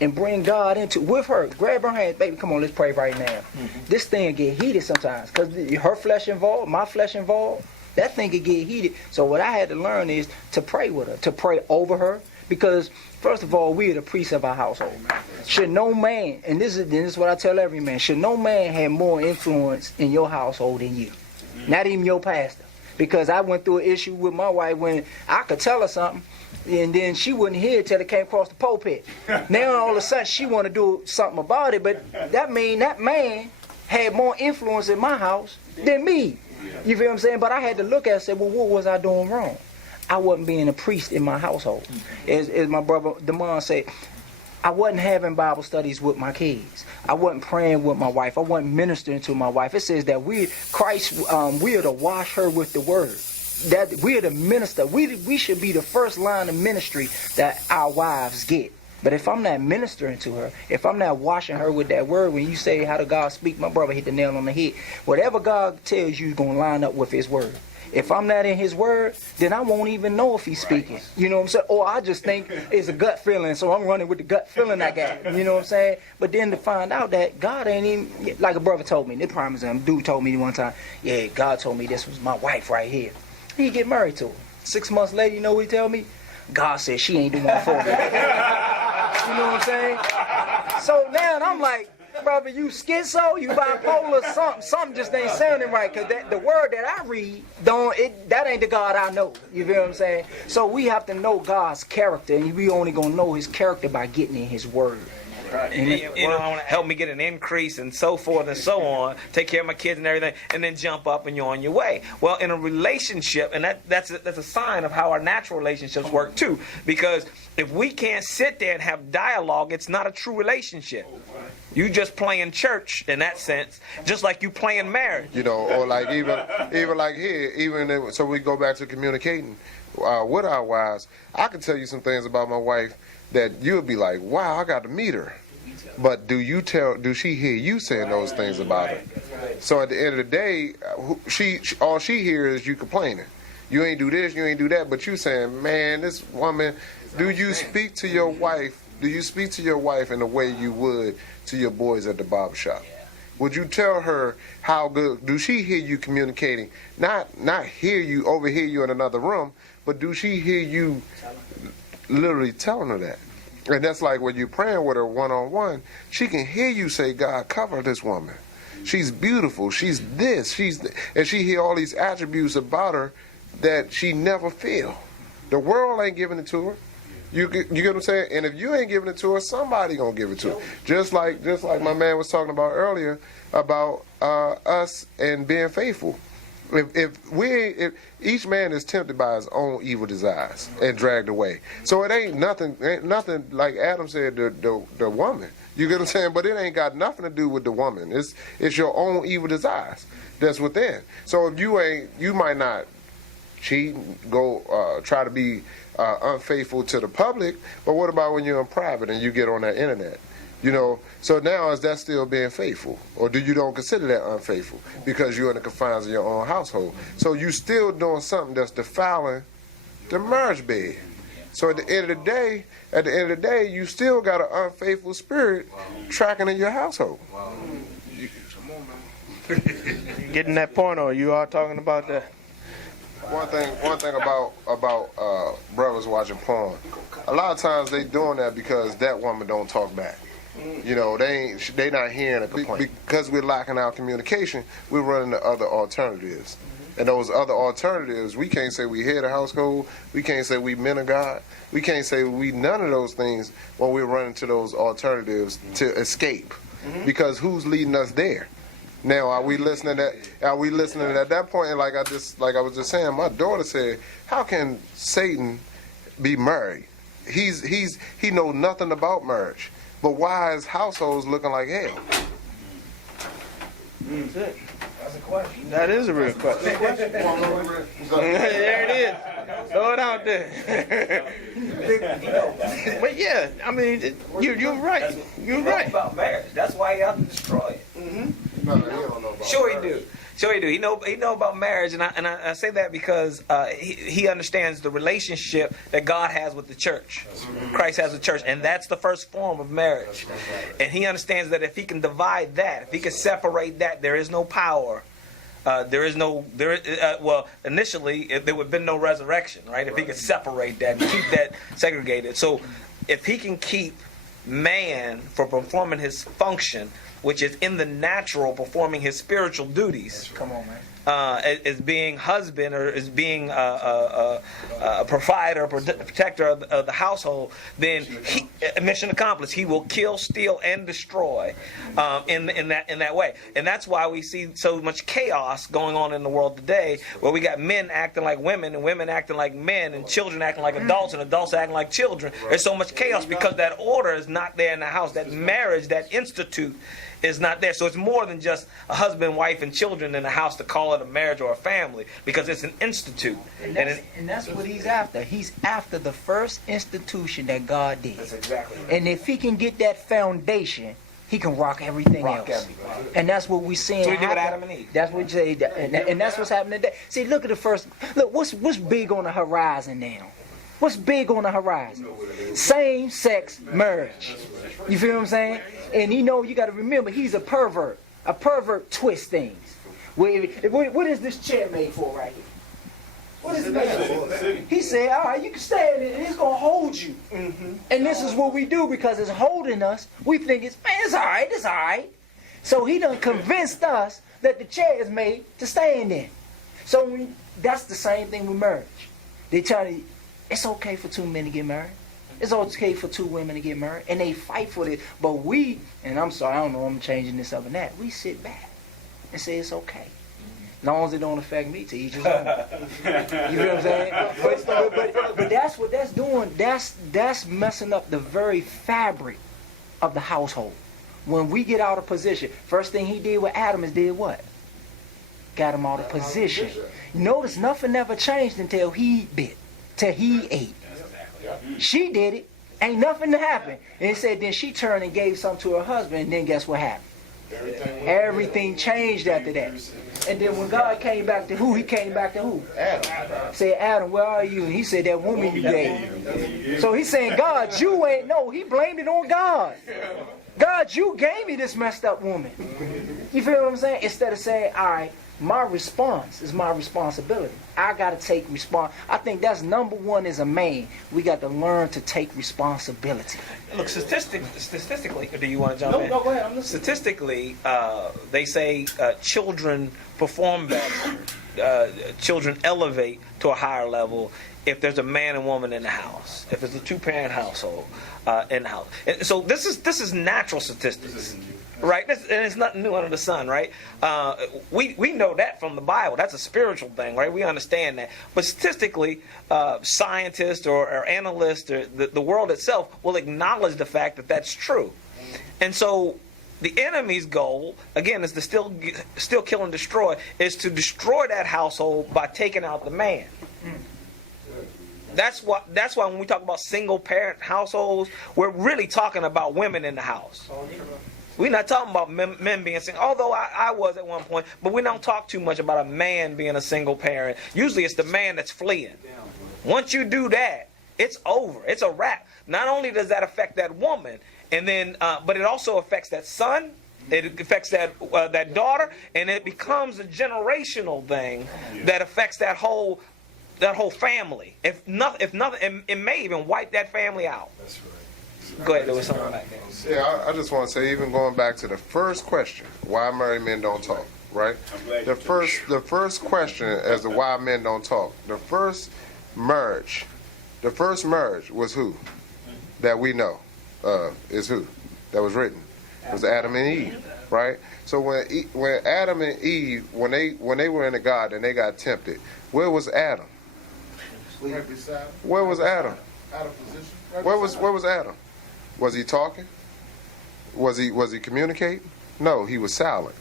and bring God with her, grab her hands, baby, come on, let's pray right now. This thing get heated sometimes because her flesh involved, my flesh involved. That thing could get heated. So what I had to learn is to pray with her, to pray over her, because first of all, we are the priests of our household. Should no man, and this is what I tell every man, should no man have more influence in your household than you? Not even your pastor. Because I went through an issue with my wife when I could tell her something, and then she wouldn't hear it till it came across the pulpit. Now all of a sudden she want to do something about it, but that mean that man had more influence in my house than me. You feel what I'm saying? But I had to look at it and say, well, what was I doing wrong? I wasn't being a priest in my household. As my brother Damon said, I wasn't having Bible studies with my kids. I wasn't praying with my wife. I wasn't ministering to my wife. It says that we are to wash her with the word. That we are the minister. We should be the first line of ministry that our wives get. But if I'm not ministering to her, if I'm not washing her with that word, when you say, how did God speak? My brother hit the nail on the head. Whatever God tells you is going to line up with his word. If I'm not in his word, then I won't even know if he's speaking. You know what I'm saying? Or I just think it's a gut feeling, so I'm running with the gut feeling I got. You know what I'm saying? But then to find out that God ain't even, like a brother told me, this prime example, dude told me one time, yeah, God told me this was my wife right here. He get married to her. 6 months later, you know what he tell me? God said she ain't the one for me. You know what I'm saying? So now I'm like, brother, you schizo, you bipolar, something just ain't sounding right, because the word that I read, that ain't the God I know. You feel what I'm saying? So we have to know God's character, and we only going to know his character by getting in his word. help me get an increase and so forth and so on, take care of my kids and everything, and then jump up and you're on your way. Well, in a relationship, and that's a sign of how our natural relationships work too, because if we can't sit there and have dialogue, it's not a true relationship. You just playing church in that sense, just like you playing marriage. You know, or like even like here, so we go back to communicating with our wives. I can tell you some things about my wife that you'll be like, wow, I got to meet her. But do she hear you saying those things about her? So at the end of the day, all she hears is you complaining. You ain't do this, you ain't do that, but you saying, man, this woman, do you speak to your wife in the way you would to your boys at the barbershop? Would you tell her how good, do she hear you communicating? Not overhear you in another room, but do she hear you literally telling her that? And that's like when you're praying with her one-on-one, she can hear you say, God, cover this woman. She's beautiful, she's this, and she hear all these attributes about her that she never feel. The world ain't giving it to her. You get what I'm saying? And if you ain't giving it to her, somebody gonna give it to her. Just like my man was talking about earlier about us and being faithful. If each man is tempted by his own evil desires and dragged away. So it ain't nothing like Adam said, the woman. You get what I'm saying? But it ain't got nothing to do with the woman. It's your own evil desires that's within. So if you might not cheat, go try to be unfaithful to the public, but what about when you're in private and you get on that internet? You know, so now is that still being faithful? Or do you don't consider that unfaithful because you're in the confines of your own household? So you still doing something that's defiling the marriage bed. So at the end of the day, you still got an unfaithful spirit tracking in your household. Getting that point, or you are talking about that? One thing about brothers watching porn, a lot of times they doing that because that woman don't talk back. You know, they not hearing a complaint. Because we're lacking our communication, we're running to other alternatives. And those other alternatives, we can't say we head of household, we can't say we men of God, we can't say we none of those things when we're running to those alternatives to escape. Because who's leading us there? Now, are we listening at that point? And like I was just saying, my daughter said, "How can Satan be married? He knows nothing about marriage. But why is households looking like hell?" That's it. That's a question. That is a real question. There it is. Throw it out there. But yeah, I mean, you're right. You're right. About marriage. That's why he out to destroy it. Sure he do. Sure he do. He know about marriage, and I say that because he understands the relationship that God has with the church. Christ has with the church, and that's the first form of marriage. And he understands that if he can divide that, if he can separate that, there is no power. Initially there would have been no resurrection, right? If he could separate that and keep that segregated. So if he can keep man from performing his function, which is in the natural performing his spiritual duties. Come on, man. As being husband or as being a provider, protector of the household, then mission accomplished. He will kill, steal, and destroy in that way. And that's why we see so much chaos going on in the world today, where we got men acting like women and women acting like men and children acting like adults and adults acting like children. There's so much chaos because that order is not there in the house. That marriage, that institute is not there. So it's more than just a husband, wife, and children in a house to call it a marriage or a family, because it's an institute. And that's what he's after. He's after the first institution that God did. That's exactly right. And if he can get that foundation, he can rock everything else. And that's what we're seeing. So we did with Adam and Eve. That's what you say, and that's what's happening today. See, look at the first. Look, what's big on the horizon now? What's big on the horizon? Same-sex marriage. You feel what I'm saying? And you got to remember, he's a pervert. A pervert twists things. What is this chair made for right here? What is it made for? He said, all right, you can stand it and it's going to hold you. And this is what we do because it's holding us. We think it's all right. So he done convinced us that the chair is made to stand in. So that's the same thing with marriage. They try to, it's okay for two men to get married. It's okay for two women to get married, and they fight for it. But we, and I'm sorry, I don't know, I'm changing this up and that. We sit back and say it's okay. As long as it don't affect me, to each his own. You know what I'm saying? But that's what that's doing. That's messing up the very fabric of the household. When we get out of position, first thing he did with Adam is did what? Got him out of position. Notice nothing ever changed until he bit, till he ate. She did it. Ain't nothing to happen. And it said then she turned and gave something to her husband, and then guess what happened? Everything changed after that. And then when God came back to who? He came back to who? Adam. Said, Adam, where are you? And he said, that woman you gave. So he's saying, God, you ain't, no, he blamed it on God. God, you gave me this messed up woman. You feel what I'm saying? Instead of saying, all right, my response is my responsibility. I got to take response. I think that's number one as a man. We got to learn to take responsibility. Look, statistically, do you want to jump in? No, go ahead. I'm listening. Statistically, they say children perform better. Children elevate to a higher level if there's a man and woman in the house. If it's a two-parent household in the house. And so this is natural statistics. Right, and it's nothing new under the sun, right? We know that from the Bible. That's a spiritual thing, right? We understand that. But statistically, scientists or analysts or the world itself will acknowledge the fact that that's true. And so the enemy's goal, again, is to still kill and destroy, is to destroy that household by taking out the man. That's why when we talk about single-parent households, we're really talking about women in the house. We're not talking about men being single, although I was at one point, but we don't talk too much about a man being a single parent. Usually it's the man that's fleeing. Once you do that, it's over. It's a wrap. Not only does that affect that woman, and then, but it also affects that son, it affects that daughter, and it becomes a generational thing that affects that whole family. If nothing, it may even wipe that family out. That's right. Go ahead, there was something back there. Yeah, I just want to say, even going back to the first question, why married men don't talk, right? The first question as to why men don't talk, the first marriage was who? That we know is who? That was written. It was Adam and Eve, right? So when Adam and Eve, when they were in the garden and they got tempted, where was Adam? Where was Adam? Where was Adam? Was he talking? Was he communicating? No, he was silent.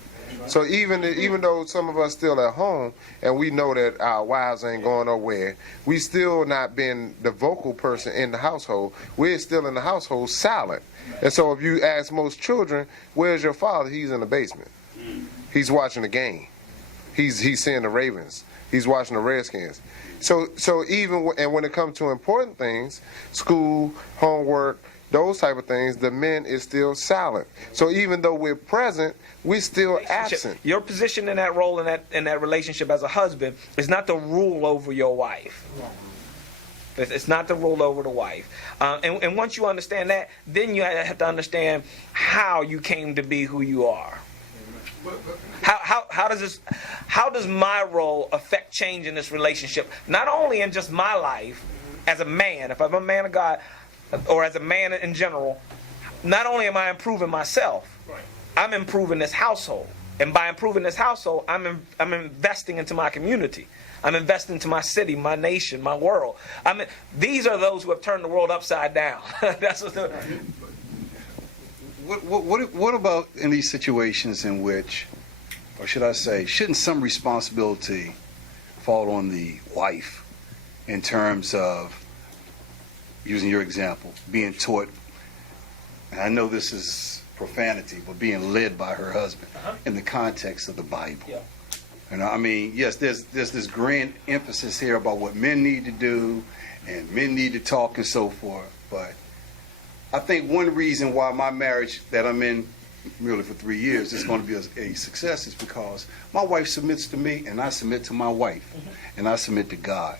So even though some of us still at home and we know that our wives ain't going nowhere, we still not being the vocal person in the household. We're still in the household silent. And so if you ask most children, where's your father? He's in the basement. He's watching the game. He's seeing the Ravens. He's watching the Redskins. So even when it comes to important things, school, homework, those type of things, the men is still silent. So even though we're present, we're still absent. Your position in that role, in that relationship as a husband, is not to rule over your wife. It's not to rule over the wife. And once you understand that, then you have to understand how you came to be who you are. How does my role affect change in this relationship? Not only in just my life as a man, if I'm a man of God, or as a man in general, not only am I improving myself, I'm improving this household. And by improving this household, I'm investing into my community. I'm investing into my city, my nation, my world. These are those who have turned the world upside down. That's what about in these situations in which, or should I say, shouldn't some responsibility fall on the wife in terms of, using your example, being taught, and I know this is profanity, but being led by her husband in the context of the Bible? Yeah. And I mean, yes, there's this grand emphasis here about what men need to do, and men need to talk and so forth, but I think one reason why my marriage that I'm in merely for 3 years is going to be a success is because my wife submits to me and I submit to my wife and I submit to God.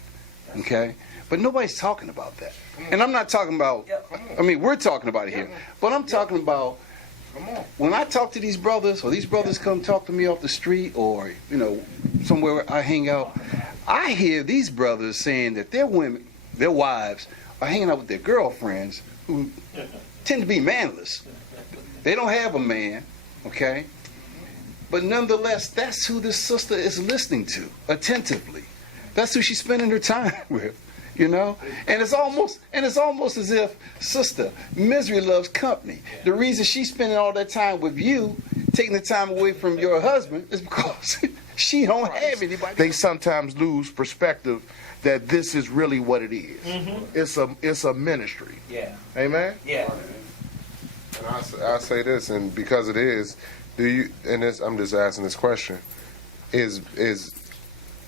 Okay? But nobody's talking about that. And I'm not talking about, I mean, we're talking about it here, but I'm talking about when I talk to these brothers, or these brothers come talk to me off the street, or, you know, somewhere where I hang out, I hear these brothers saying that their women, their wives, are hanging out with their girlfriends who tend to be manless. They don't have a man, okay? But nonetheless, that's who this sister is listening to attentively. That's who she's spending her time with, you know? And it's almost as if, sister, misery loves company. The reason she's spending all that time with you, taking the time away from your husband, is because she don't have anybody. They sometimes lose perspective that this is really what it is. It's a ministry. Yeah. Amen? Yeah. And I say this, and because it is, do you? And this, I'm just asking this question: Is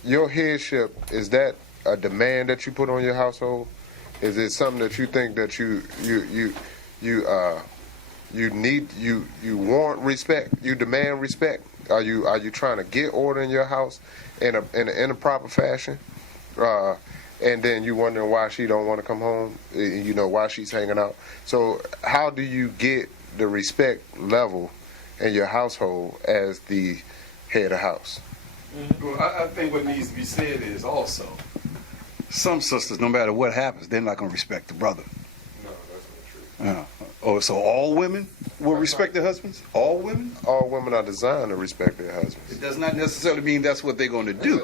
your headship, is that a demand that you put on your household? Is it something that you think that you want respect? You demand respect? Are you trying to get order in your house in a proper fashion? And then you wondering why she don't want to come home, you know, why she's hanging out. So how do you get the respect level in your household as the head of house? Well, I think what needs to be said is also, some sisters, no matter what happens, they're not going to respect the brother. No, that's not true. Oh, so all women will respect their husbands? All women? All women are designed to respect their husbands. It does not necessarily mean that's what they're going to do.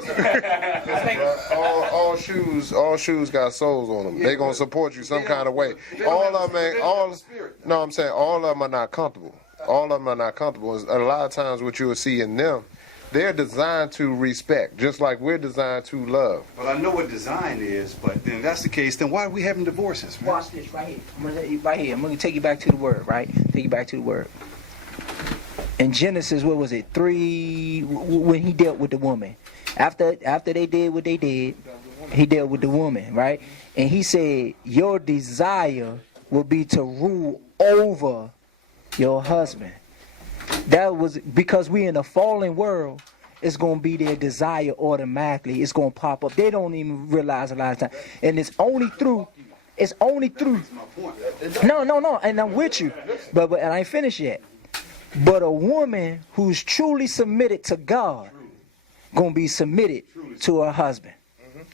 all shoes got soles on them. They're gonna support you some kind of way. All of them I'm saying all of them are not comfortable. All of them are not comfortable. A lot of times what you will see in them, they're designed to respect, just like we're designed to love. Well, I know what design is, but then if that's the case, then why are we having divorces, man? Watch this right here. I'm going to take you back to the word, right? Take you back to the word. In Genesis, what was it? 3, when he dealt with the woman. After they did what they did, he dealt with the woman, right? And he said, your desire will be to rule over your husband. That was because we in a fallen world. It's gonna be their desire automatically. It's gonna pop up. They don't even realize a lot of time, and it's only through. No, and I'm with you, but and I ain't finished yet. But a woman who's truly submitted to God, gonna be submitted to her husband.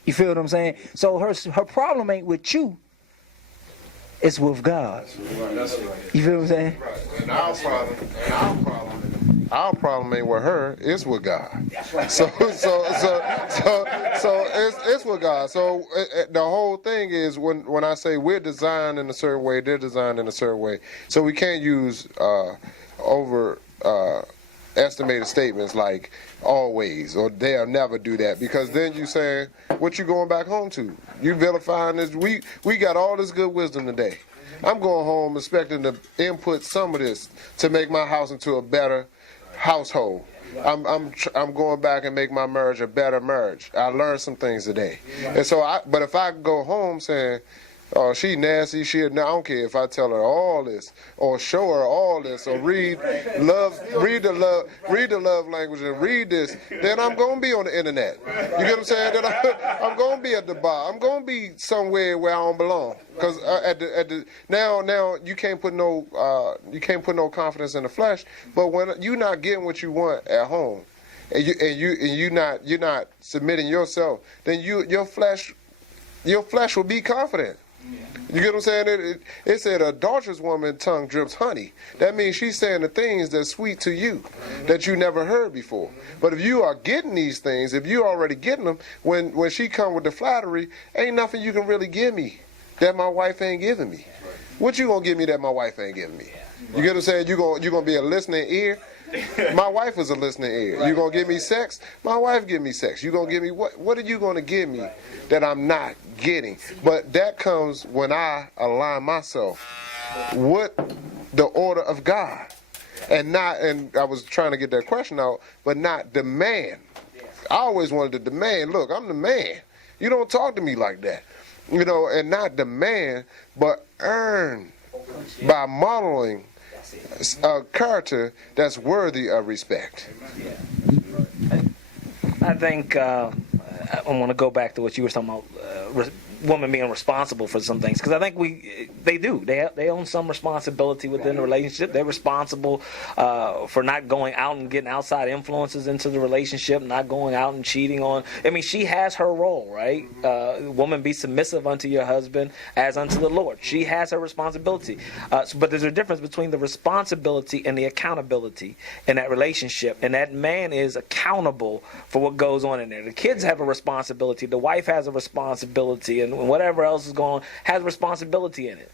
You feel what I'm saying? So her problem ain't with you. It's with God. You feel what I'm saying? And our problem ain't with her. It's with God. So it's with God. So the whole thing is when I say we're designed in a certain way, they're designed in a certain way. So we can't use estimated statements like always or they'll never do that, because then you saying what you going back home to. You vilifying this. We got all this good wisdom today. I'm going home expecting to input some of this to make my house into a better household. I'm going back and make my marriage a better marriage. I learned some things today. And so but if I go home saying, oh, she nasty, I don't care if I tell her all this or show her all this or read the love language and read this, then I'm going to be on the internet. You get what I'm saying? Then I'm going to be at the bar. I'm going to be somewhere where I don't belong. Because now you can't put no confidence in the flesh. But when you're not getting what you want at home, and you're not submitting yourself, then your flesh will be confident. You get what I'm saying? It said a adulterous woman's tongue drips honey. That means she's saying the things that's sweet to you that you never heard before. But if you are getting these things, if you already getting them, when she come with the flattery, ain't nothing you can really give me that my wife ain't giving me. What you gonna give me that my wife ain't giving me? You get what I'm saying? You gonna be a listening ear? My wife is a listening ear. You gonna give me sex? My wife give me sex. You gonna give me what are you gonna give me that I'm not getting? But that comes when I align myself with the order of God. And I was trying to get that question out, but not demand. I always wanted to demand, look, I'm the man. You don't talk to me like that. You know, and not demand, but earn by modeling a character that's worthy of respect. I think I want to go back to what you were talking about, women being responsible for some things, because I think they own some responsibility within the relationship. They're responsible for not going out and getting outside influences into the relationship, not going out and cheating on. I mean, she has her role, right? Woman, be submissive unto your husband as unto the Lord. She has her responsibility, but there's a difference between the responsibility and the accountability in that relationship, and that man is accountable for what goes on in there. The kids have a responsibility, the wife has a responsibility, and whatever else is going on has responsibility in it,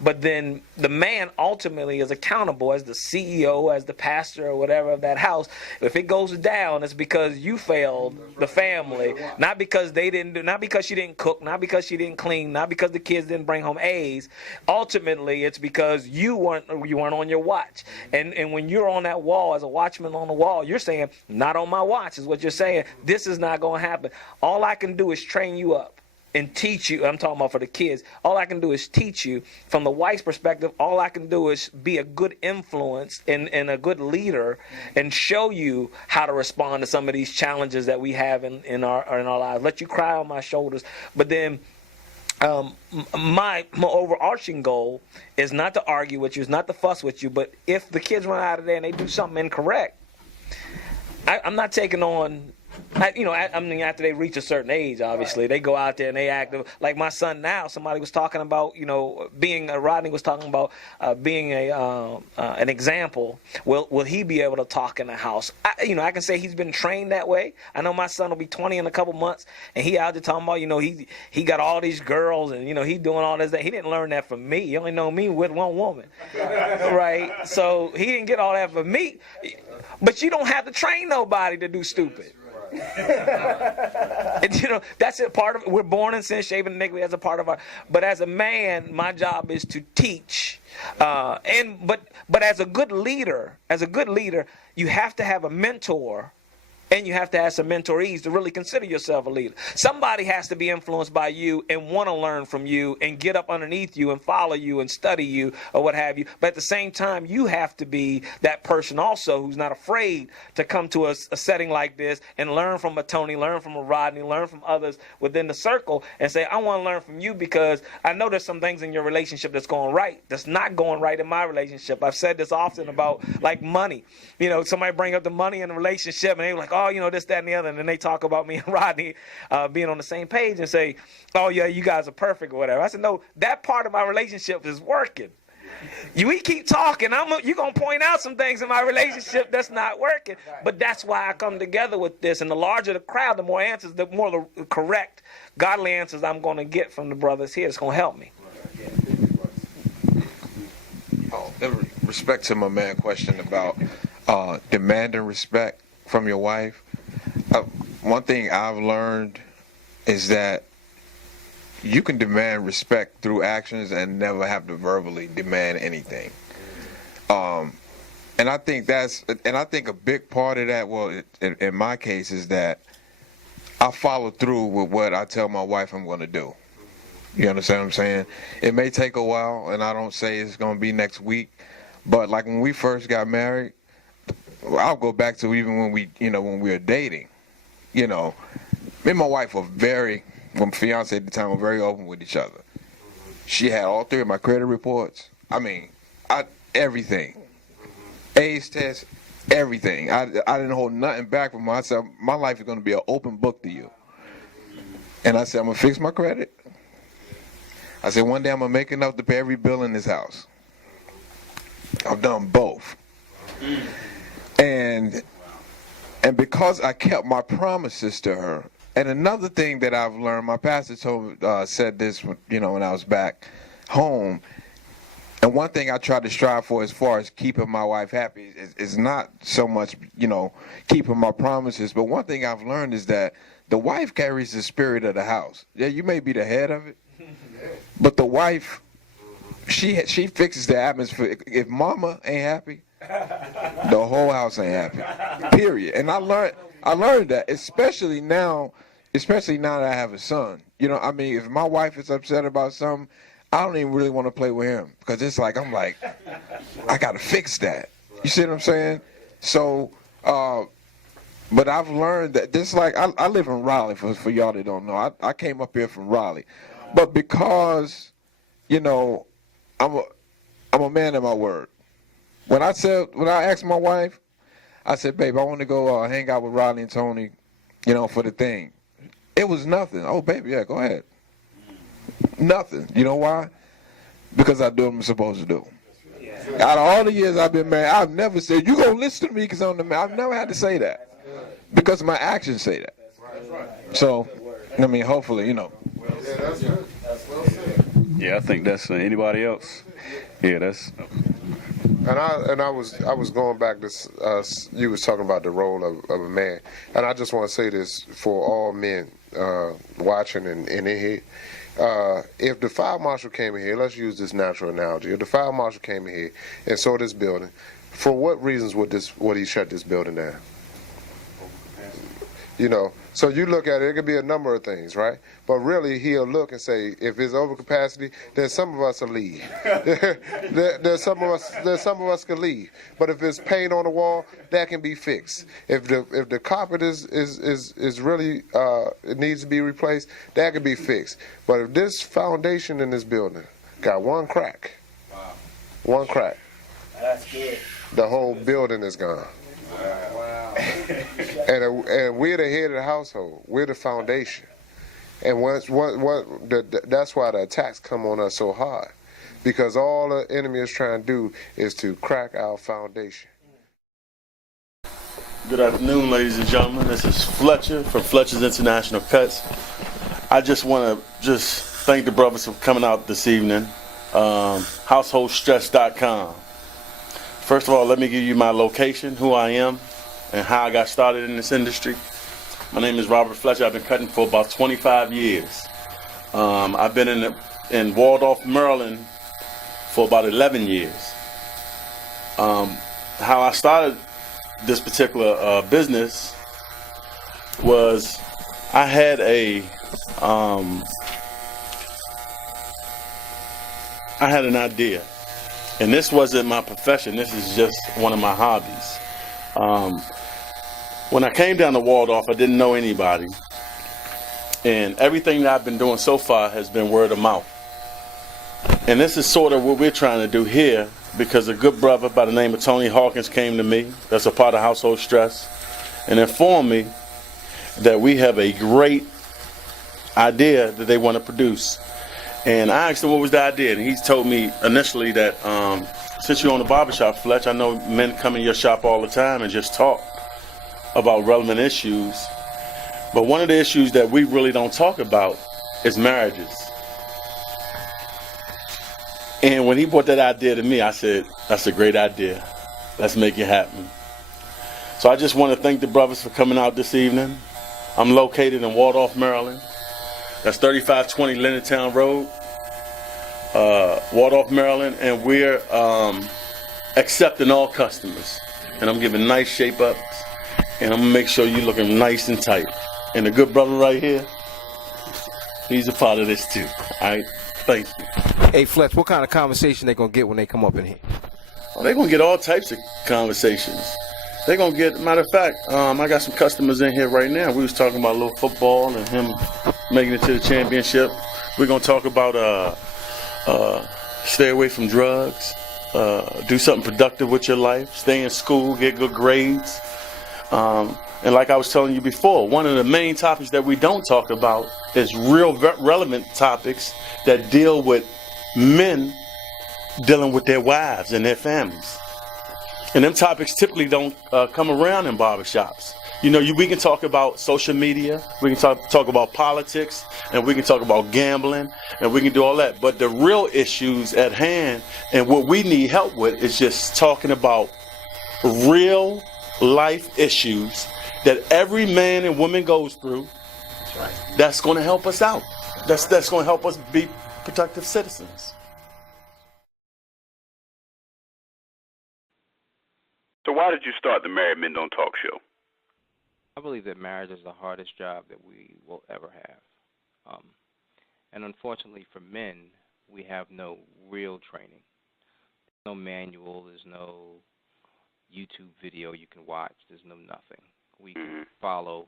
but then the man ultimately is accountable as the CEO, as the pastor or whatever of that house. If it goes down, it's because you failed the family, not because not because she didn't cook, not because she didn't clean, not because the kids didn't bring home A's. Ultimately, it's because you weren't on your watch. And when you're on that wall as a watchman on the wall, you're saying, not on my watch is what you're saying. This is not going to happen. All I can do is train you up and teach you. I'm talking about for the kids. All I can do is teach you. From the wife's perspective, all I can do is be a good influence and a good leader and show you how to respond to some of these challenges that we have in our lives. Let you cry on my shoulders. But then my overarching goal is not to argue with you, is not to fuss with you, but if the kids run out of there and they do something incorrect, I'm not taking on I mean, after they reach a certain age, obviously, they go out there and they act like my son now. Somebody was talking about, Rodney was talking about being an example. Will he be able to talk in the house? I can say he's been trained that way. I know my son will be 20 in a couple months, and he out there talking about, he got all these girls, and he doing all this. That he didn't learn that from me. He only know me with one woman, right? So he didn't get all that from me. But you don't have to train nobody to do stupid. And, that's a part of it. We're born in sin, shaven iniquity as a part of our. But as a man, my job is to teach. But as a good leader, you have to have a mentor. And you have to have some mentorees to really consider yourself a leader. Somebody has to be influenced by you and want to learn from you and get up underneath you and follow you and study you or what have you. But at the same time, you have to be that person also who's not afraid to come to a setting like this and learn from a Tony, learn from a Rodney, learn from others within the circle and say, I want to learn from you because I know there's some things in your relationship that's going right, that's not going right in my relationship. I've said this often about like money. Somebody bring up the money in the relationship and they were like, this, that, and the other. And then they talk about me and Rodney being on the same page and say, oh, yeah, you guys are perfect or whatever. I said, no, that part of my relationship is working. We keep talking. You're going to point out some things in my relationship that's not working. But that's why I come together with this. And the larger the crowd, the more answers, the more the correct, godly answers I'm going to get from the brothers here. It's going to help me. In respect to my man question about demanding respect from your wife, one thing I've learned is that you can demand respect through actions and never have to verbally demand anything. And I think a big part of that, well, in my case, is that I follow through with what I tell my wife I'm going to do. You understand what I'm saying? It may take a while, and I don't say it's going to be next week, but like when we first got married, I'll go back to even when we were dating. Me and my wife were my fiance at the time, were very open with each other. She had all three of my credit reports. I mean, everything. A's test, everything. I didn't hold nothing back from her. I said, my life is going to be an open book to you. And I said, I'm going to fix my credit. I said, one day I'm going to make enough to pay every bill in this house. I've done both. And because I kept my promises to her, and another thing that I've learned, my pastor said this, when I was back home, and one thing I try to strive for as far as keeping my wife happy is not so much, keeping my promises, but one thing I've learned is that the wife carries the spirit of the house. Yeah, you may be the head of it, but the wife, she fixes the atmosphere. If mama ain't happy, the whole house ain't happy. Period. And I learned that, especially now that I have a son. If my wife is upset about something, I don't even really want to play with him because it's like I gotta fix that. You see what I'm saying? So, but I've learned that this, like, I live in Raleigh for y'all that don't know. I came up here from Raleigh. But because, you know, I'm a man of my word. When I asked my wife, I said, babe, I want to go hang out with Rodney and Tony, you know, for the thing. It was nothing. Oh, baby, yeah, go ahead. Nothing. You know why? Because I do what I'm supposed to do. Out of all the years I've been married, I've never said, you going to listen to me because I'm the man. I've never had to say that. Because my actions say that. So, I mean, hopefully, you know. Yeah, I think that's anybody else. Yeah, that's. And I was going back to you was talking about the role of a man, and I just want to say this for all men watching and in here. If the fire marshal came in here, let's use this natural analogy. If the fire marshal came in here and saw this building, for what reasons would he shut this building down? You know, so you look at it, it could be a number of things, right? But really, he'll look and say, if it's overcapacity, then some of us will leave. there's some of us can leave. But if it's paint on the wall, that can be fixed. If the carpet is really it needs to be replaced, that can be fixed. But if this foundation in this building got one crack, one crack, that's good. The whole building is gone. Wow. And we're the head of the household. We're the foundation. And that's why the attacks come on us so hard. Because all the enemy is trying to do is to crack our foundation. Good afternoon, ladies and gentlemen. This is Fletcher from Fletcher's International Cuts. I just want to thank the brothers for coming out this evening. Householdstress.com. First of all, let me give you my location, who I am, and how I got started in this industry. My name is Robert Fletcher. I've been cutting for about 25 years. I've been in Waldorf, Maryland for about 11 years. How I started this particular business was I had an idea. And this wasn't my profession. This is just one of my hobbies. When I came down to Waldorf, I didn't know anybody. And everything that I've been doing so far has been word of mouth. And this is sort of what we're trying to do here, because a good brother by the name of Tony Hawkins came to me, that's a part of Household Stress, and informed me that we have a great idea that they want to produce. And I asked him what was the idea, and he told me initially that since you own a barbershop, Fletch, I know men come in your shop all the time and just talk about relevant issues. But one of the issues that we really don't talk about is marriages. And when he brought that idea to me, I said, that's a great idea. Let's make it happen. So I just want to thank the brothers for coming out this evening. I'm located in Waldorf, Maryland. That's 3520 Leonardtown Road, Waldorf, Maryland, and we're accepting all customers. And I'm giving nice shape-ups, and I'm going to make sure you're looking nice and tight. And the good brother right here, he's a part of this too. All right? Thank you. Hey, Fletch, what kind of conversation they going to get when they come up in here? Oh, they're going to get all types of conversations. They're going to get, matter of fact, I got some customers in here right now. We was talking about a little football and him making it to the championship. We're going to talk about stay away from drugs, do something productive with your life, stay in school, get good grades. And like I was telling you before, one of the main topics that we don't talk about is real relevant topics that deal with men dealing with their wives and their families. And them topics typically don't come around in barbershops. You know, we can talk about social media, we can talk about politics, and we can talk about gambling, and we can do all that. But the real issues at hand and what we need help with is just talking about real life issues that every man and woman goes through. That's right. That's going to help us out. That's going to help us be productive citizens. So why did you start the Married Men Don't Talk show? I believe that marriage is the hardest job that we will ever have. And unfortunately for men, we have no real training. There's no manual, there's no YouTube video you can watch, there's no nothing. We can follow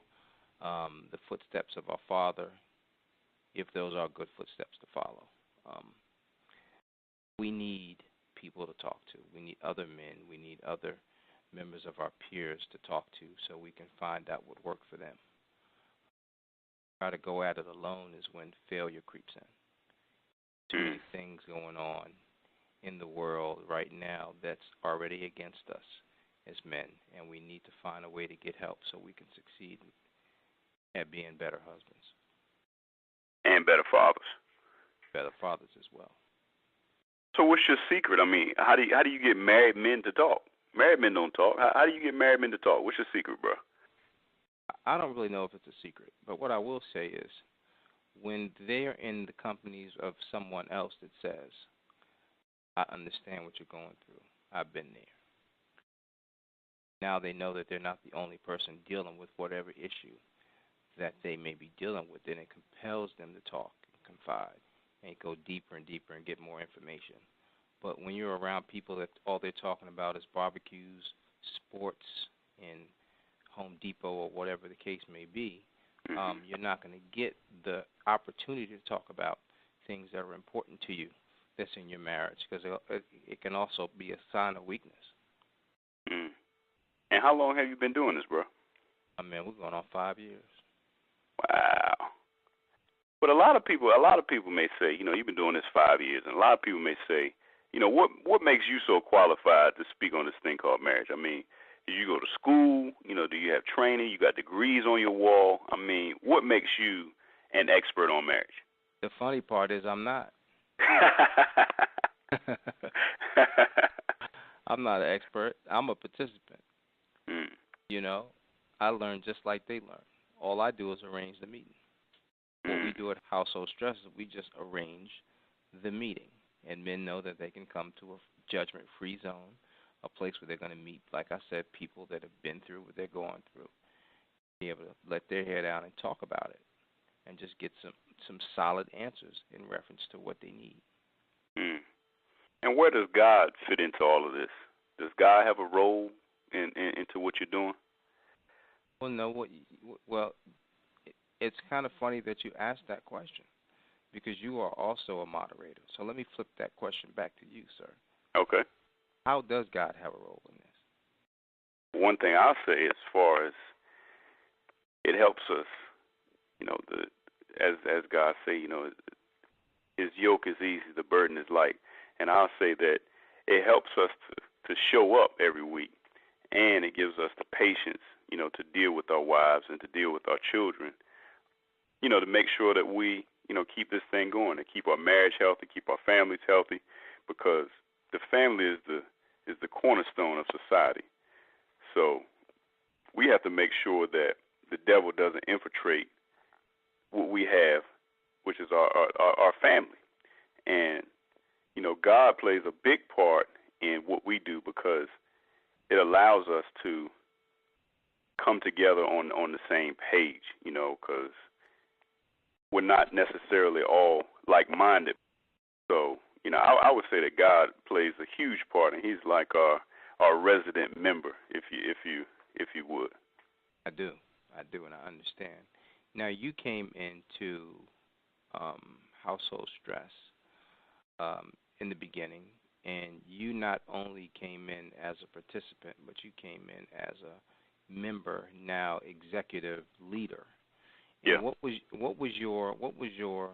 the footsteps of our father if those are good footsteps to follow. We need people to talk to. We need other men. We need other members of our peers to talk to so we can find out what worked for them. Try to go at it alone is when failure creeps in. Too many things going on in the world right now that's already against us as men, and we need to find a way to get help so we can succeed at being better husbands. And better fathers. Better fathers as well. So what's your secret? I mean, how do you get married men to talk? Married men don't talk. How do you get married men to talk? What's your secret, bro? I don't really know if it's a secret, but what I will say is when they're in the companies of someone else that says, I understand what you're going through, I've been there. Now they know that they're not the only person dealing with whatever issue that they may be dealing with, then it compels them to talk and confide and go deeper and deeper and get more information. But when you're around people that all they're talking about is barbecues, sports, and Home Depot or whatever the case may be, you're not going to get the opportunity to talk about things that are important to you that's in your marriage, because it can also be a sign of weakness. And how long have you been doing this, bro? I mean, we're going on 5 years. Wow. But a lot of people may say, you've been doing this 5 years, and a lot of people may say, what makes you so qualified to speak on this thing called marriage? I mean, did you go to school? Do you have training? You got degrees on your wall? I mean, what makes you an expert on marriage? The funny part is I'm not. I'm not an expert. I'm a participant. I learn just like they learn. All I do is arrange the meeting. What we do at Household Stress is we just arrange the meeting, and men know that they can come to a judgment-free zone, a place where they're going to meet, like I said, people that have been through what they're going through, be able to let their hair down and talk about it, and just get some solid answers in reference to what they need. And where does God fit into all of this? Does God have a role into what you're doing? Well, no. It's kind of funny that you asked that question, because you are also a moderator. So let me flip that question back to you, sir. Okay. How does God have a role in this? One thing I'll say, as far as it helps us, as God say, His yoke is easy, the burden is light. And I'll say that it helps us to show up every week, and it gives us the patience, to deal with our wives and to deal with our children, to make sure that we, keep this thing going, to keep our marriage healthy, keep our families healthy, because the family is the cornerstone of society. So we have to make sure that the devil doesn't infiltrate what we have, which is our family. And, God plays a big part in what we do, because it allows us to come together on the same page, because we're not necessarily all like-minded. So, I would say that God plays a huge part, and He's like our resident member, if you would. I do, and I understand. Now, you came into Household Stress in the beginning, and you not only came in as a participant, but you came in as a member, now executive leader. And what was your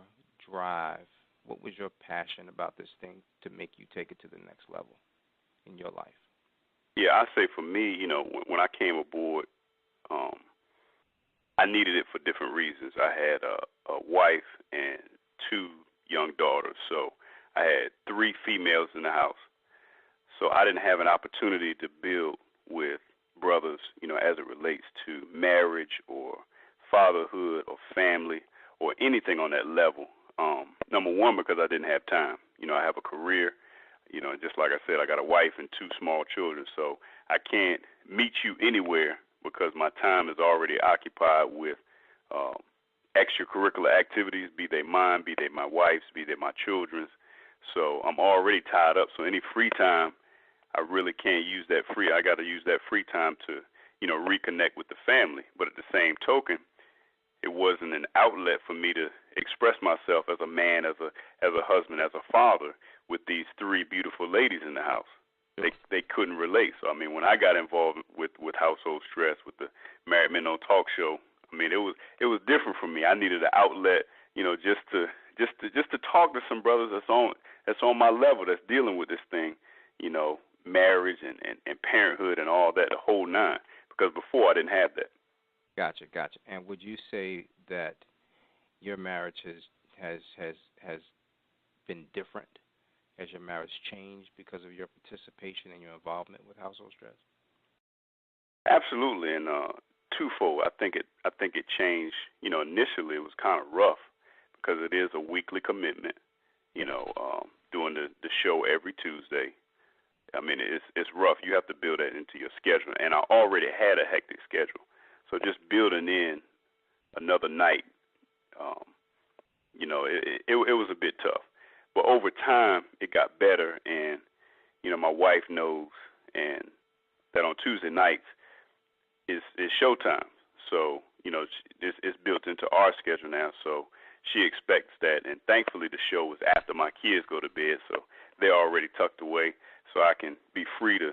drive? What was your passion about this thing to make you take it to the next level in your life? Yeah, I say for me, when I came aboard, I needed it for different reasons. I had a wife and 2 young daughters, so I had 3 females in the house. So I didn't have an opportunity to build with brothers, as it relates to marriage or fatherhood or family or anything on that level. Number one, because I didn't have time. I have a career, just like I said, I got a wife and 2 small children, so I can't meet you anywhere because my time is already occupied with extracurricular activities, be they mine, be they my wife's, be they my children's. So I'm already tied up. So any free time, I really can't use that I got to use that free time to, reconnect with the family. But at the same token, it wasn't an outlet for me to express myself as a man, as a husband, as a father with these three beautiful ladies in the house. They couldn't relate. So I mean, when I got involved with household stress, with the Married Men Don't Talk show, I mean, it was different for me. I needed an outlet, you know, just to talk to some brothers that's on my level, that's dealing with this thing, you know, marriage and parenthood and all that, the whole nine. Because before I didn't have that. Gotcha. And would you say that your marriage has been different as your marriage changed because of your participation and your involvement with household stress? Absolutely, and twofold. I think it changed. You know, initially it was kind of rough because it is a weekly commitment. You know, doing the show every Tuesday. I mean, it's rough. You have to build that into your schedule, and I already had a hectic schedule, so just building in another night, you know, it was a bit tough. But over time, it got better, and you know, my wife knows, and that on Tuesday nights is showtime. So you know, it's built into our schedule now. So she expects that, and thankfully, the show was after my kids go to bed, so they're already tucked away. So I can be free to,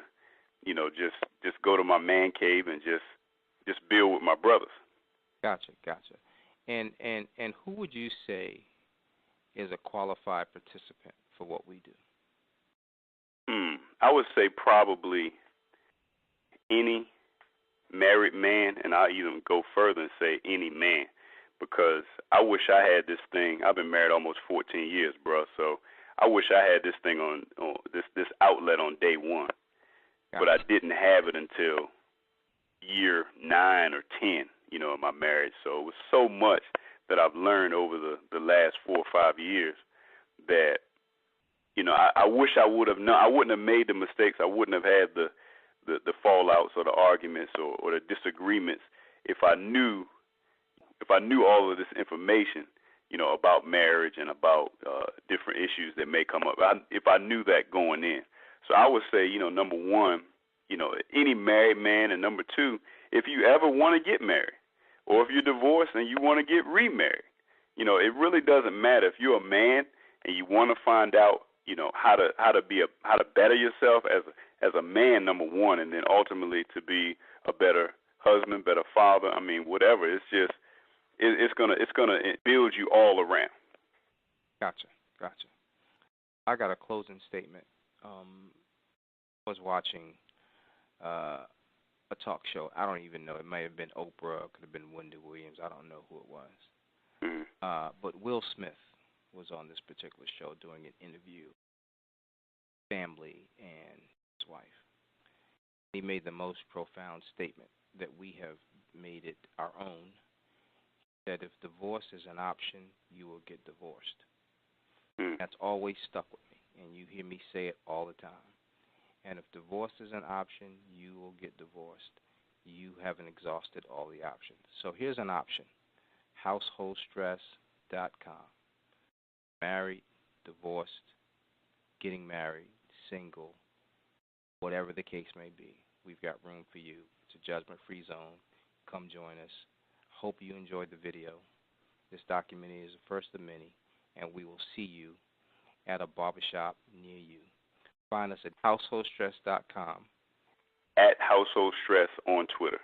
you know, just go to my man cave and just build with my brothers. Gotcha. And who would you say is a qualified participant for what we do? I would say probably any married man, and I'll even go further and say any man, because I wish I had this thing. I've been married almost 14 years, bro, so I wish I had this thing on this outlet on day one, but I didn't have it until year 9 or 10, you know, in my marriage. So it was so much that I've learned over the last 4 or 5 years that, you know, I wish I would have known. I wouldn't have made the mistakes. I wouldn't have had the fallouts or the arguments or the disagreements if I knew all of this information, you know, about marriage and about different issues that may come up, if I knew that going in. So I would say, you know, number one, you know, any married man, and number two, if you ever want to get married, or if you're divorced and you want to get remarried, you know, it really doesn't matter. If you're a man and you want to find out, you know, how to better yourself as a man, number one, and then ultimately to be a better husband, better father. I mean, whatever. It's just it's gonna build you all around. Gotcha. I got a closing statement. I was watching a talk show. I don't even know. It may have been Oprah. It could have been Wendy Williams. I don't know who it was. But Will Smith was on this particular show doing an interview with family and his wife. He made the most profound statement that we have made it our own. That if divorce is an option, you will get divorced. That's always stuck with me, and you hear me say it all the time. And if divorce is an option, you will get divorced. You haven't exhausted all the options. So here's an option, householdstress.com. Married, divorced, getting married, single, whatever the case may be, we've got room for you. It's a judgment-free zone. Come join us. Hope you enjoyed the video. This documentary is the first of many, and we will see you at a barbershop near you. Find us at householdstress.com. At Household Stress on Twitter.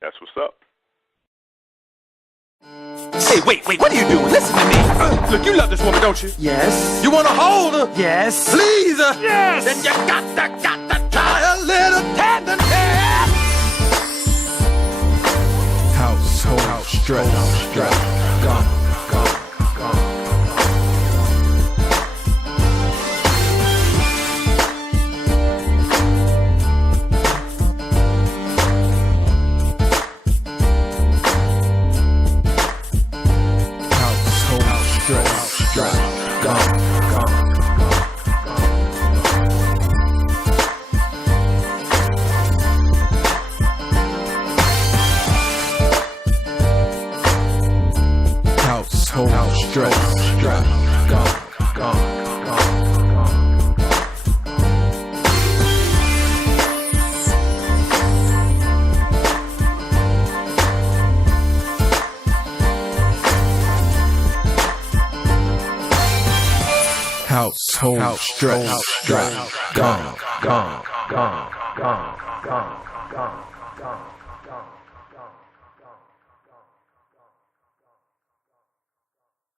That's what's up. Hey, wait, what are you doing? Listen to me. Look, you love this woman, don't you? Yes. You want to hold her? Yes. Please? Yes. Then you got to try a little tenderness. Household stress. Gone. household stress. Gone.